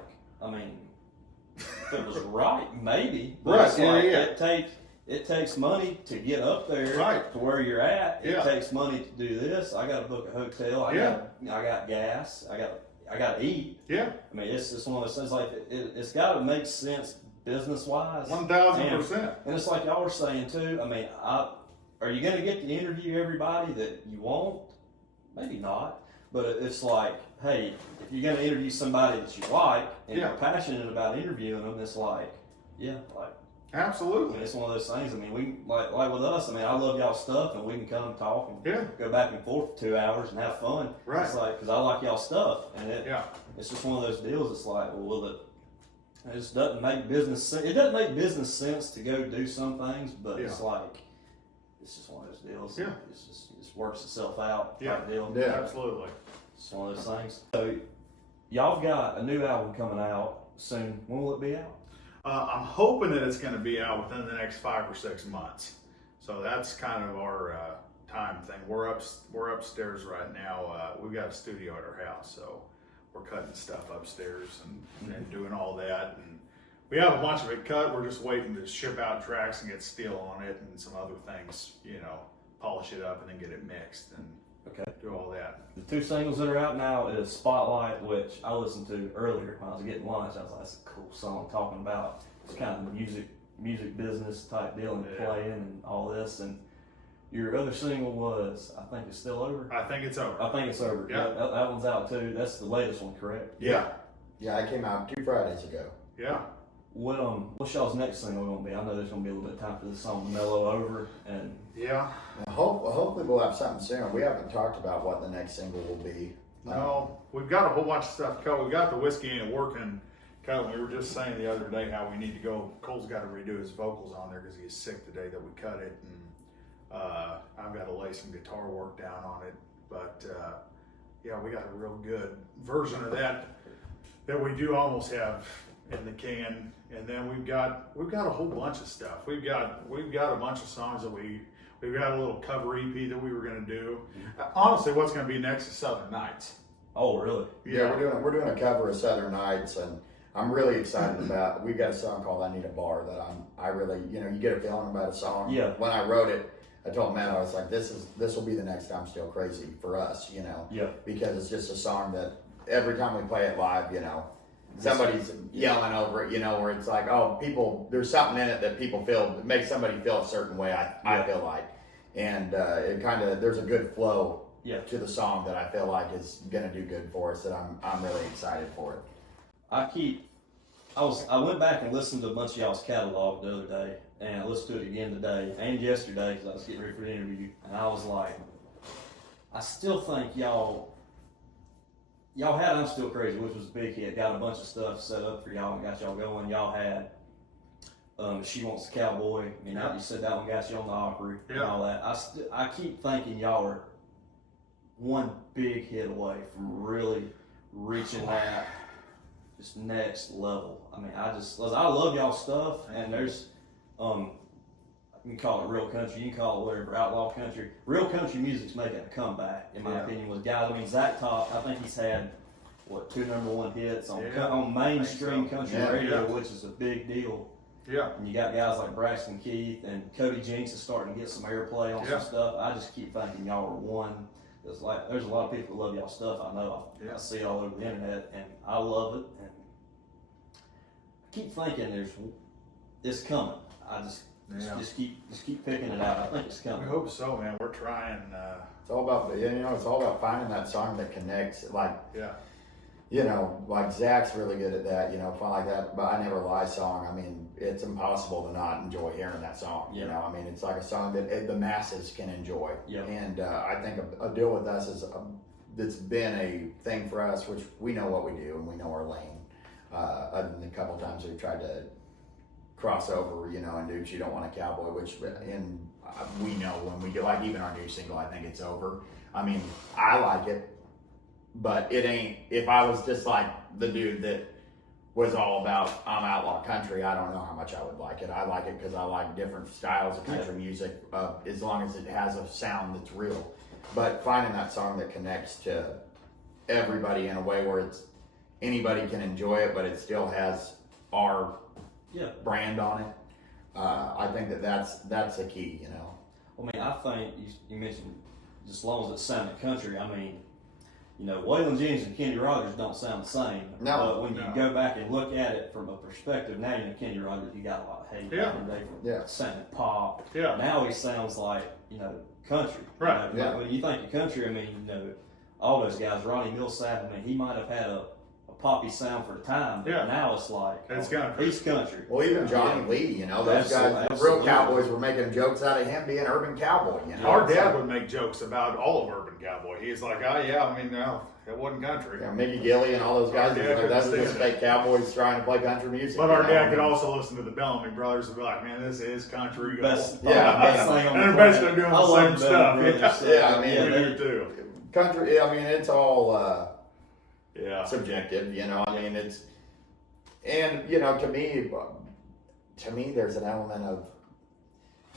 if it was right, maybe. But Right, it's yeah, like, yeah. It takes money to get up there Right. to where you're at. It Yeah. takes money to do this. I got to book a hotel. I got gas. I got to eat. Yeah, It's just one of those things. Like it's got to make sense business wise. 1,000%. And it's like y'all were saying too. Are you going to get to interview everybody that you want? Maybe not. But it's like, hey, if you're going to interview somebody that you like and Yeah. you're passionate about interviewing them, it's like, Absolutely. it's one of those things. We like with us. I love y'all stuff, and we can come talk and Yeah. go back and forth for 2 hours and have fun. Right. It's like because I like y'all stuff, and Yeah. it's just one of those deals. It's like, well, it just doesn't make business sense. It doesn't make business sense to go do some things, but it's like it's just one of those deals. Yeah. It works itself out. Yeah. Type deal. Yeah. Absolutely. It's one of those things. So y'all got a new album coming out. soon. When will it be out? I'm hoping that it's going to be out within the next 5 or 6 months. So that's kind of our time thing. We're upstairs right now. We've got a studio at our house, so we're cutting stuff upstairs and doing all that. And we have a bunch of it cut. We're just waiting to ship out tracks and get steel on it and some other things, polish it up and then get it mixed and do all that. The 2 singles that are out now is Spotlight, which I listened to earlier when I was getting lunch. I was like, that's a cool song talking about it's kind of the music business type deal and playing and all this. And your other single was, I think it's still over. I think it's over. I think it's over. Yeah. That one's out too. That's the latest one, correct? Yeah. Yeah, I came out 2 Fridays ago. Yeah. What's y'all's next single gonna be? I know there's gonna be a little bit of time for this song to mellow over and Yeah. Hopefully we'll have something soon. We haven't talked about what the next single will be. No, we've got a whole bunch of stuff cut. We got the Whiskey Ain't Working cut. We were just saying the other day how we need to go. Cole's got to redo his vocals on there because he's sick the day that we cut it, and I've got to lay some guitar work down on it. But yeah, we got a real good version of that we do almost have in the can. And then we've got a whole bunch of stuff. We've got a bunch of songs that we've got a little cover EP that we were going to do. Honestly, what's going to be next is Southern Nights. Oh, really? Yeah, we're doing a cover of Southern Nights, and I'm really excited about. We've got a song called "I Need a Bar" that I really, you get a feeling about a song. Yeah. When I wrote it, I told Matt, I was like, this will be the next I'm Still Crazy for us, Yeah. because it's just a song that every time we play it live, somebody's yelling over it, where it's like, oh, there's something in it that people feel, that makes somebody feel a certain way, I feel like. And it kind of, there's a good flow to the song that I feel like is going to do good for us, that I'm really excited for it. I went back and listened to a bunch of y'all's catalog the other day, and I listened to it again today and yesterday because I was getting ready for the interview, and I was like, I still think y'all had I'm Still Crazy, which was a big hit, got a bunch of stuff set up for y'all and got y'all going. Y'all had She Wants the Cowboy, you said that one got you on the Opry and all that. I keep thinking y'all are one big hit away from really reaching that just next level. I mean, I love y'all stuff, and there's you can call it real country, you can call it whatever, outlaw country. Real country music's making a comeback, in my opinion, with guys. I mean, Zach Top, I think he's had, 2 #1 hits on mainstream country radio, which is a big deal. Yeah. And you got guys like Braxton Keith and Cody Jinks is starting to get some airplay on some stuff. I just keep thinking y'all are one. There's a lot of people that love y'all stuff. I know. I see it all over the internet, and I love it. And I keep thinking it's coming. I just keep picking it out. I think it's coming. We hope so, man. We're trying. It's all about finding that song that connects. Like Zach's really good at that. Fun like that. But I Never Lie song. I mean, it's impossible to not enjoy hearing that song. I mean, it's like a song that the masses can enjoy. And I think a deal with us it's been a thing for us, which we know what we do and we know our lane. Other than a couple times we've tried to cross over, and do You Don't Want a Cowboy, which we know when we get, like, even our new single, I think it's over. I mean, I like it, but it ain't. If I was just like the dude that was all about I'm outlaw country, I don't know how much I would like it. I like it because I like different styles of country music, as long as it has a sound that's real. But finding that song that connects to everybody in a way where anybody can enjoy it, but it still has our brand on it. I think that's the key, I mean, I think you mentioned just as long as it's sounding country. I mean, Waylon Jennings and Kenny Rogers don't sound the same. No. But when you go back and look at it from a perspective, now Kenny Rogers, you got a lot of hate back in the day from sounding pop. Yeah. Now he sounds like country. Right. When you think of country, I mean, all those guys, Ronnie Millsap. I mean, he might have had a poppy sound for the time, but now it's like he's country. Well, even Johnny Lee, those guys, the real cowboys were making jokes out of him being urban cowboy. Our dad would make jokes about all of urban cowboy. He's like, no, it wasn't country. Yeah, Mickey Gilly and all those guys, those were just fake cowboys trying to play country music. But our dad could also listen to the Bellamy Brothers and be like, man, this is country. Best thing on and they're basically doing the same stuff. Yeah, I mean, we do too. Country, I mean, it's all subjective, I mean, And to me, there's an element of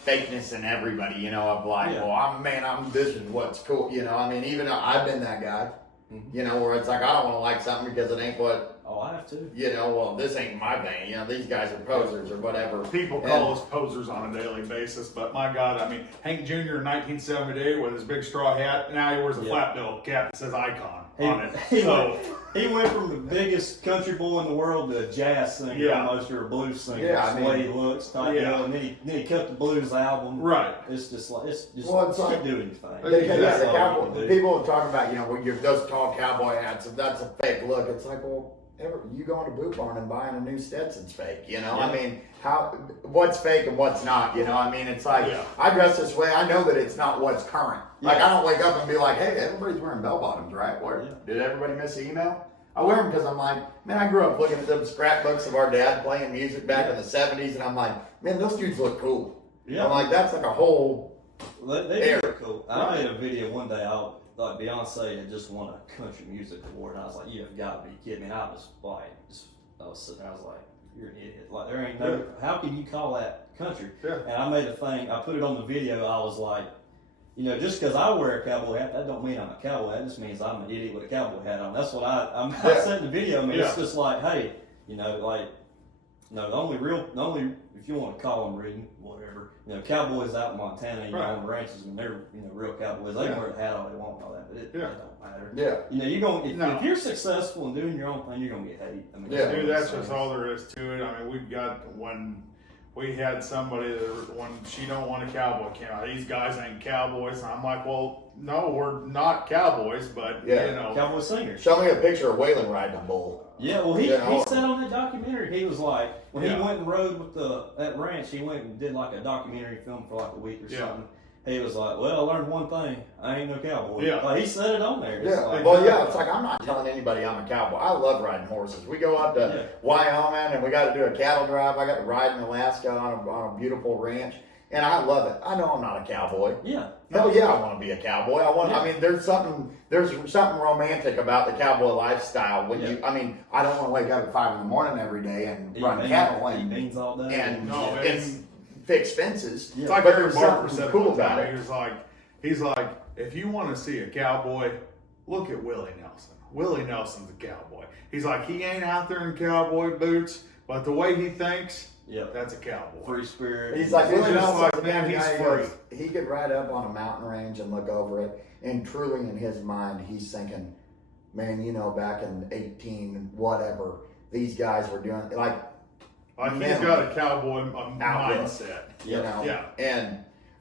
fakeness in everybody, of like, well, this is what's cool, I mean, even I've been that guy, where it's like, I don't want to like something because it ain't what. Oh, I have to. Well, this ain't my thing. These guys are posers or whatever. People call us posers on a daily basis, but my God, I mean, Hank Jr. in 1978 with his big straw hat, now he wears a flat bill cap that says Icon on it. He went from the biggest country boy in the world to a jazz singer almost, or a blues singer. That's the way he looks, and then he cut the blues album. Right. It's just keep like, doing his thing. The cowboy, people are talking about, when those tall cowboy hats, that's a fake look. It's like, well, you going to Boot Barn and buying a new Stetson's fake, I mean, what's fake and what's not, I mean, it's like, I dress this way, I know that it's not what's current. Like, I don't wake up and be like, hey, everybody's wearing bell bottoms, right? Did everybody miss the email? I wear them because I'm like, man, I grew up looking at them scrapbooks of our dad playing music back in the 70s, and I'm like, man, those dudes look cool. Yeah. I'm like, that's like a whole they look cool. I made a video one day, like Beyonce had just won a country music award, and I was like, you have got to be kidding me. And I was like, I was sitting there, I was like, you're an idiot. Like, there ain't no, how can you call that country? Yeah. And I made a thing, I put it on the video, I was like, just because I wear a cowboy hat, that don't mean I'm a cowboy. That just means I'm an idiot with a cowboy hat on. That's what I said in the video. I mean, it's just like, hey, the only if you want to call them reading, whatever, cowboys out in Montana, on the ranches, and they're, real cowboys. They can wear a hat all they want and all that, but it don't matter. Yeah. You're going if you're successful and doing your own thing, you're going to get hate. I mean, dude, that's just all there is to it. I mean, we've got when we had somebody that when she don't want a cowboy camp, these guys ain't cowboys. And I'm like, well, no, we're not cowboys, but cowboy singers. Show me a picture of Waylon riding a bull. Yeah, well, he said on that documentary, he was like, when he went and rode with that ranch, he went and did like a documentary film for like a week or something. He was like, well, I learned one thing. I ain't no cowboy. Yeah. Like, he said it on there. It's like, I'm not telling anybody I'm a cowboy. I love riding horses. We go out to Wyoming and we got to do a cattle drive. I got to ride in Alaska on a beautiful ranch. And I love it. I know I'm not a cowboy. Yeah. Hell yeah, I want to be a cowboy. I mean, there's something romantic about the cowboy lifestyle. When I don't want to wake up at 5 a.m. every day and run cattle and fix fences. It's like Barry Barker said cool about it. He's like, if you want to see a cowboy, look at Willie Nelson. Willie Nelson's a cowboy. He's like, he ain't out there in cowboy boots, but the way he thinks, that's a cowboy. Free spirit. He's like, Willie Nelson, man, he's free. He could ride up on a mountain range and look over it, and truly in his mind, he's thinking, man, back in 18 whatever, these guys were doing like he's got a cowboy mindset.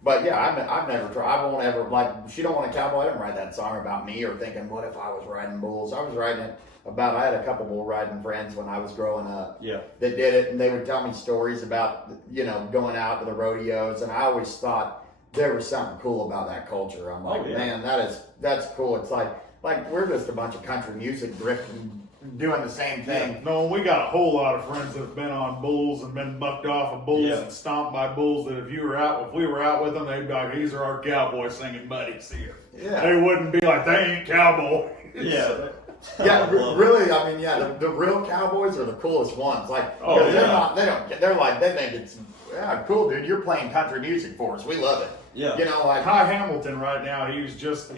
I've never tried. I won't ever, like, She Don't Want a Cowboy. I didn't write that song about me or thinking, what if I was riding bulls? I was writing it about, I had a couple bull riding friends when I was growing up that did it, and they would tell me stories about, going out to the rodeos, and I always thought there was something cool about that culture. I'm like, man, that's cool. It's like we're just a bunch of country music drifting, doing the same thing. Yeah. No, we got a whole lot of friends that have been on bulls and been bucked off of bulls and stomped by bulls that if we were out with them, they'd be like, these are our cowboy singing buddies here. Yeah. They wouldn't be like, they ain't cowboy. Yeah. Really, I mean, the real cowboys are the coolest ones. Like, they think it's, cool, dude, you're playing country music for us. We love it. Yeah. Kai Hamilton right now, he just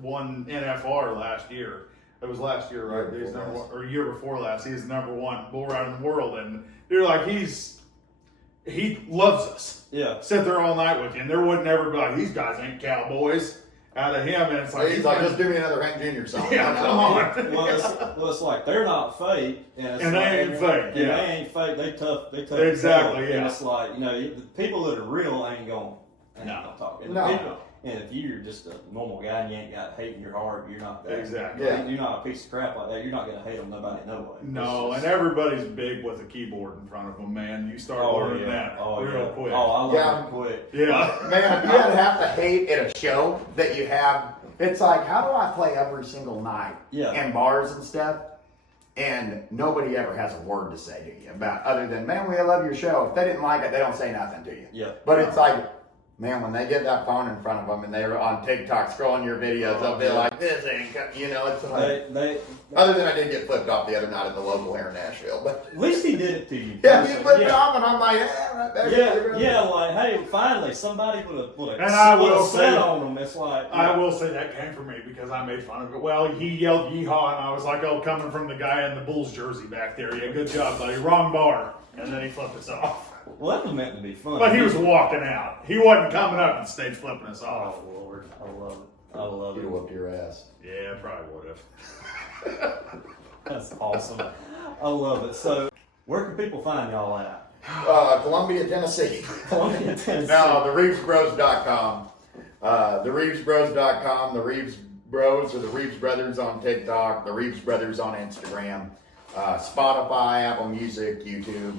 won NFR last year. It was last year, right? He's number one, or year before last. He's number one bull rider in the world, and dude, like he loves us. Yeah. Sit there all night with you, and there would never be like these guys ain't cowboys out of him, and it's like he's like, just do me another Hank Jr. song. Yeah, come on. Well, it's like they're not fake, and they ain't fake. They ain't fake. They tough. Exactly. And it's like the people that are real ain't going. No. Talk. And if you're just a normal guy and you ain't got hate in your heart, you're not that. Exactly. You're not a piece of crap like that. You're not going to hate on nobody no way. No, and everybody's big with a keyboard in front of them, man. You start learning that real quick. Oh, I learned quick. Yeah. Man, if you have to hate at a show that you have, it's like, how do I play every single night in bars and stuff? And nobody ever has a word to say to you about other than, man, we love your show. If they didn't like it, they don't say nothing to you. Yeah. But it's like, Man, when they get that phone in front of them and they're on TikTok scrolling your videos, they'll be like, "This ain't," it's like. Other than I did get flipped off the other night at the local here in Nashville, but at least he did it to you. yeah, he flipped me off, and I'm like, right back. Yeah, like, hey, finally somebody would have. And I will say on them. It's like I will say that came from me because I made fun of it. Well, he yelled "yeehaw," and I was like, "Oh, coming from the guy in the Bulls jersey back there. Yeah, good job, buddy. Wrong bar." And then he flipped us off. Well, that was meant to be fun. But he was walking out. He wasn't coming up on stage flipping us off. Oh Lord, I love it. I love He'd it. have whooped your ass. Yeah, probably would have. That's awesome. I love it. So, where can people find y'all at? Columbia, Tennessee. Columbia, Tennessee. No, the ReevesBros.com. The ReevesBros.com. The Reeves Bros or the Reeves Brothers on TikTok. The Reeves Brothers on Instagram. Spotify, Apple Music, YouTube.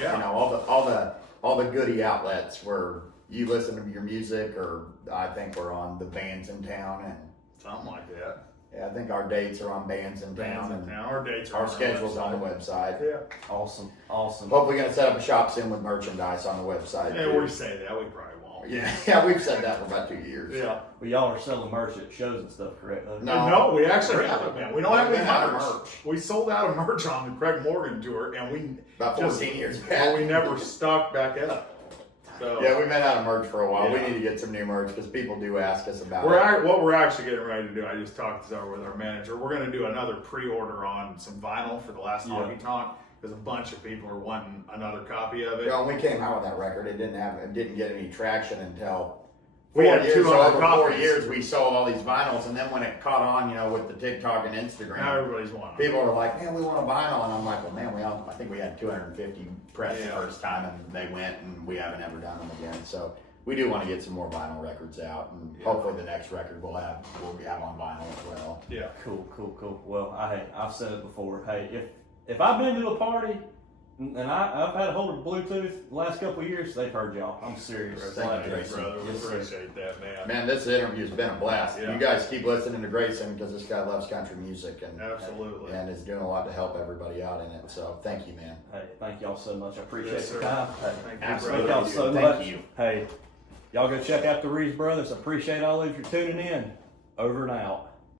Yeah. You know, all the goodie outlets where you listen to your music, or I think we're on the bands in town, and Something like that. yeah, I think our dates are on bands in town, and Our dates are our on schedule's on the website. Yeah. Awesome. Hopefully gonna set up a shop soon with merchandise on the website. Yeah, too. we say that. We probably won't. Yeah, we've said that for about 2 years. Yeah. Well, y'all are selling merch at shows and stuff, correct? No, we actually haven't been. We don't have any We've been out of merch. merch. We sold out of merch on the Craig Morgan tour, and we About 14 years back. Well, we never stocked back up. So Yeah, we've been out of merch for a while. Yeah. We need to get some new merch because people do ask us about what we're actually getting ready to do. I just talked this over with our manager. We're going to do another pre-order on some vinyl for the last Honky Tonk because a bunch of people are wanting another copy of it. it. You know, when we came out with that record, it didn't get any traction until We had 4 years. 200 Over 4 copies. years, we sold all these vinyls, and then when it caught on, with the TikTok and Instagram, Now everybody's wanting them. people were like, "Man, we want a vinyl," and I'm like, "Well, man, I think we had 250 pressed the first time, and they went, and we haven't ever done them again." So we do want to get some more vinyl records out, and hopefully the next record we'll have on vinyl as well. Yeah. Cool. Well, I've said it before. Hey, if I've been to a party and I've had a hold of Bluetooth the last couple of years, they've heard y'all. I'm serious. Thank you, Hey, Grayson. brother. We Yes, sir. appreciate that, man. Man, this interview's been a blast. Yeah. You guys keep listening to Grayson because this guy loves country music and Absolutely. and is doing a lot to help everybody out in it. So thank you, man. Hey, thank y'all so much. I appreciate Yes, your sir. time. Hey, Thank you, Absolutely. thank y'all so Thank much. you. Hey, y'all go check out the Reeves Brothers. I appreciate all of you for tuning in. Over and out.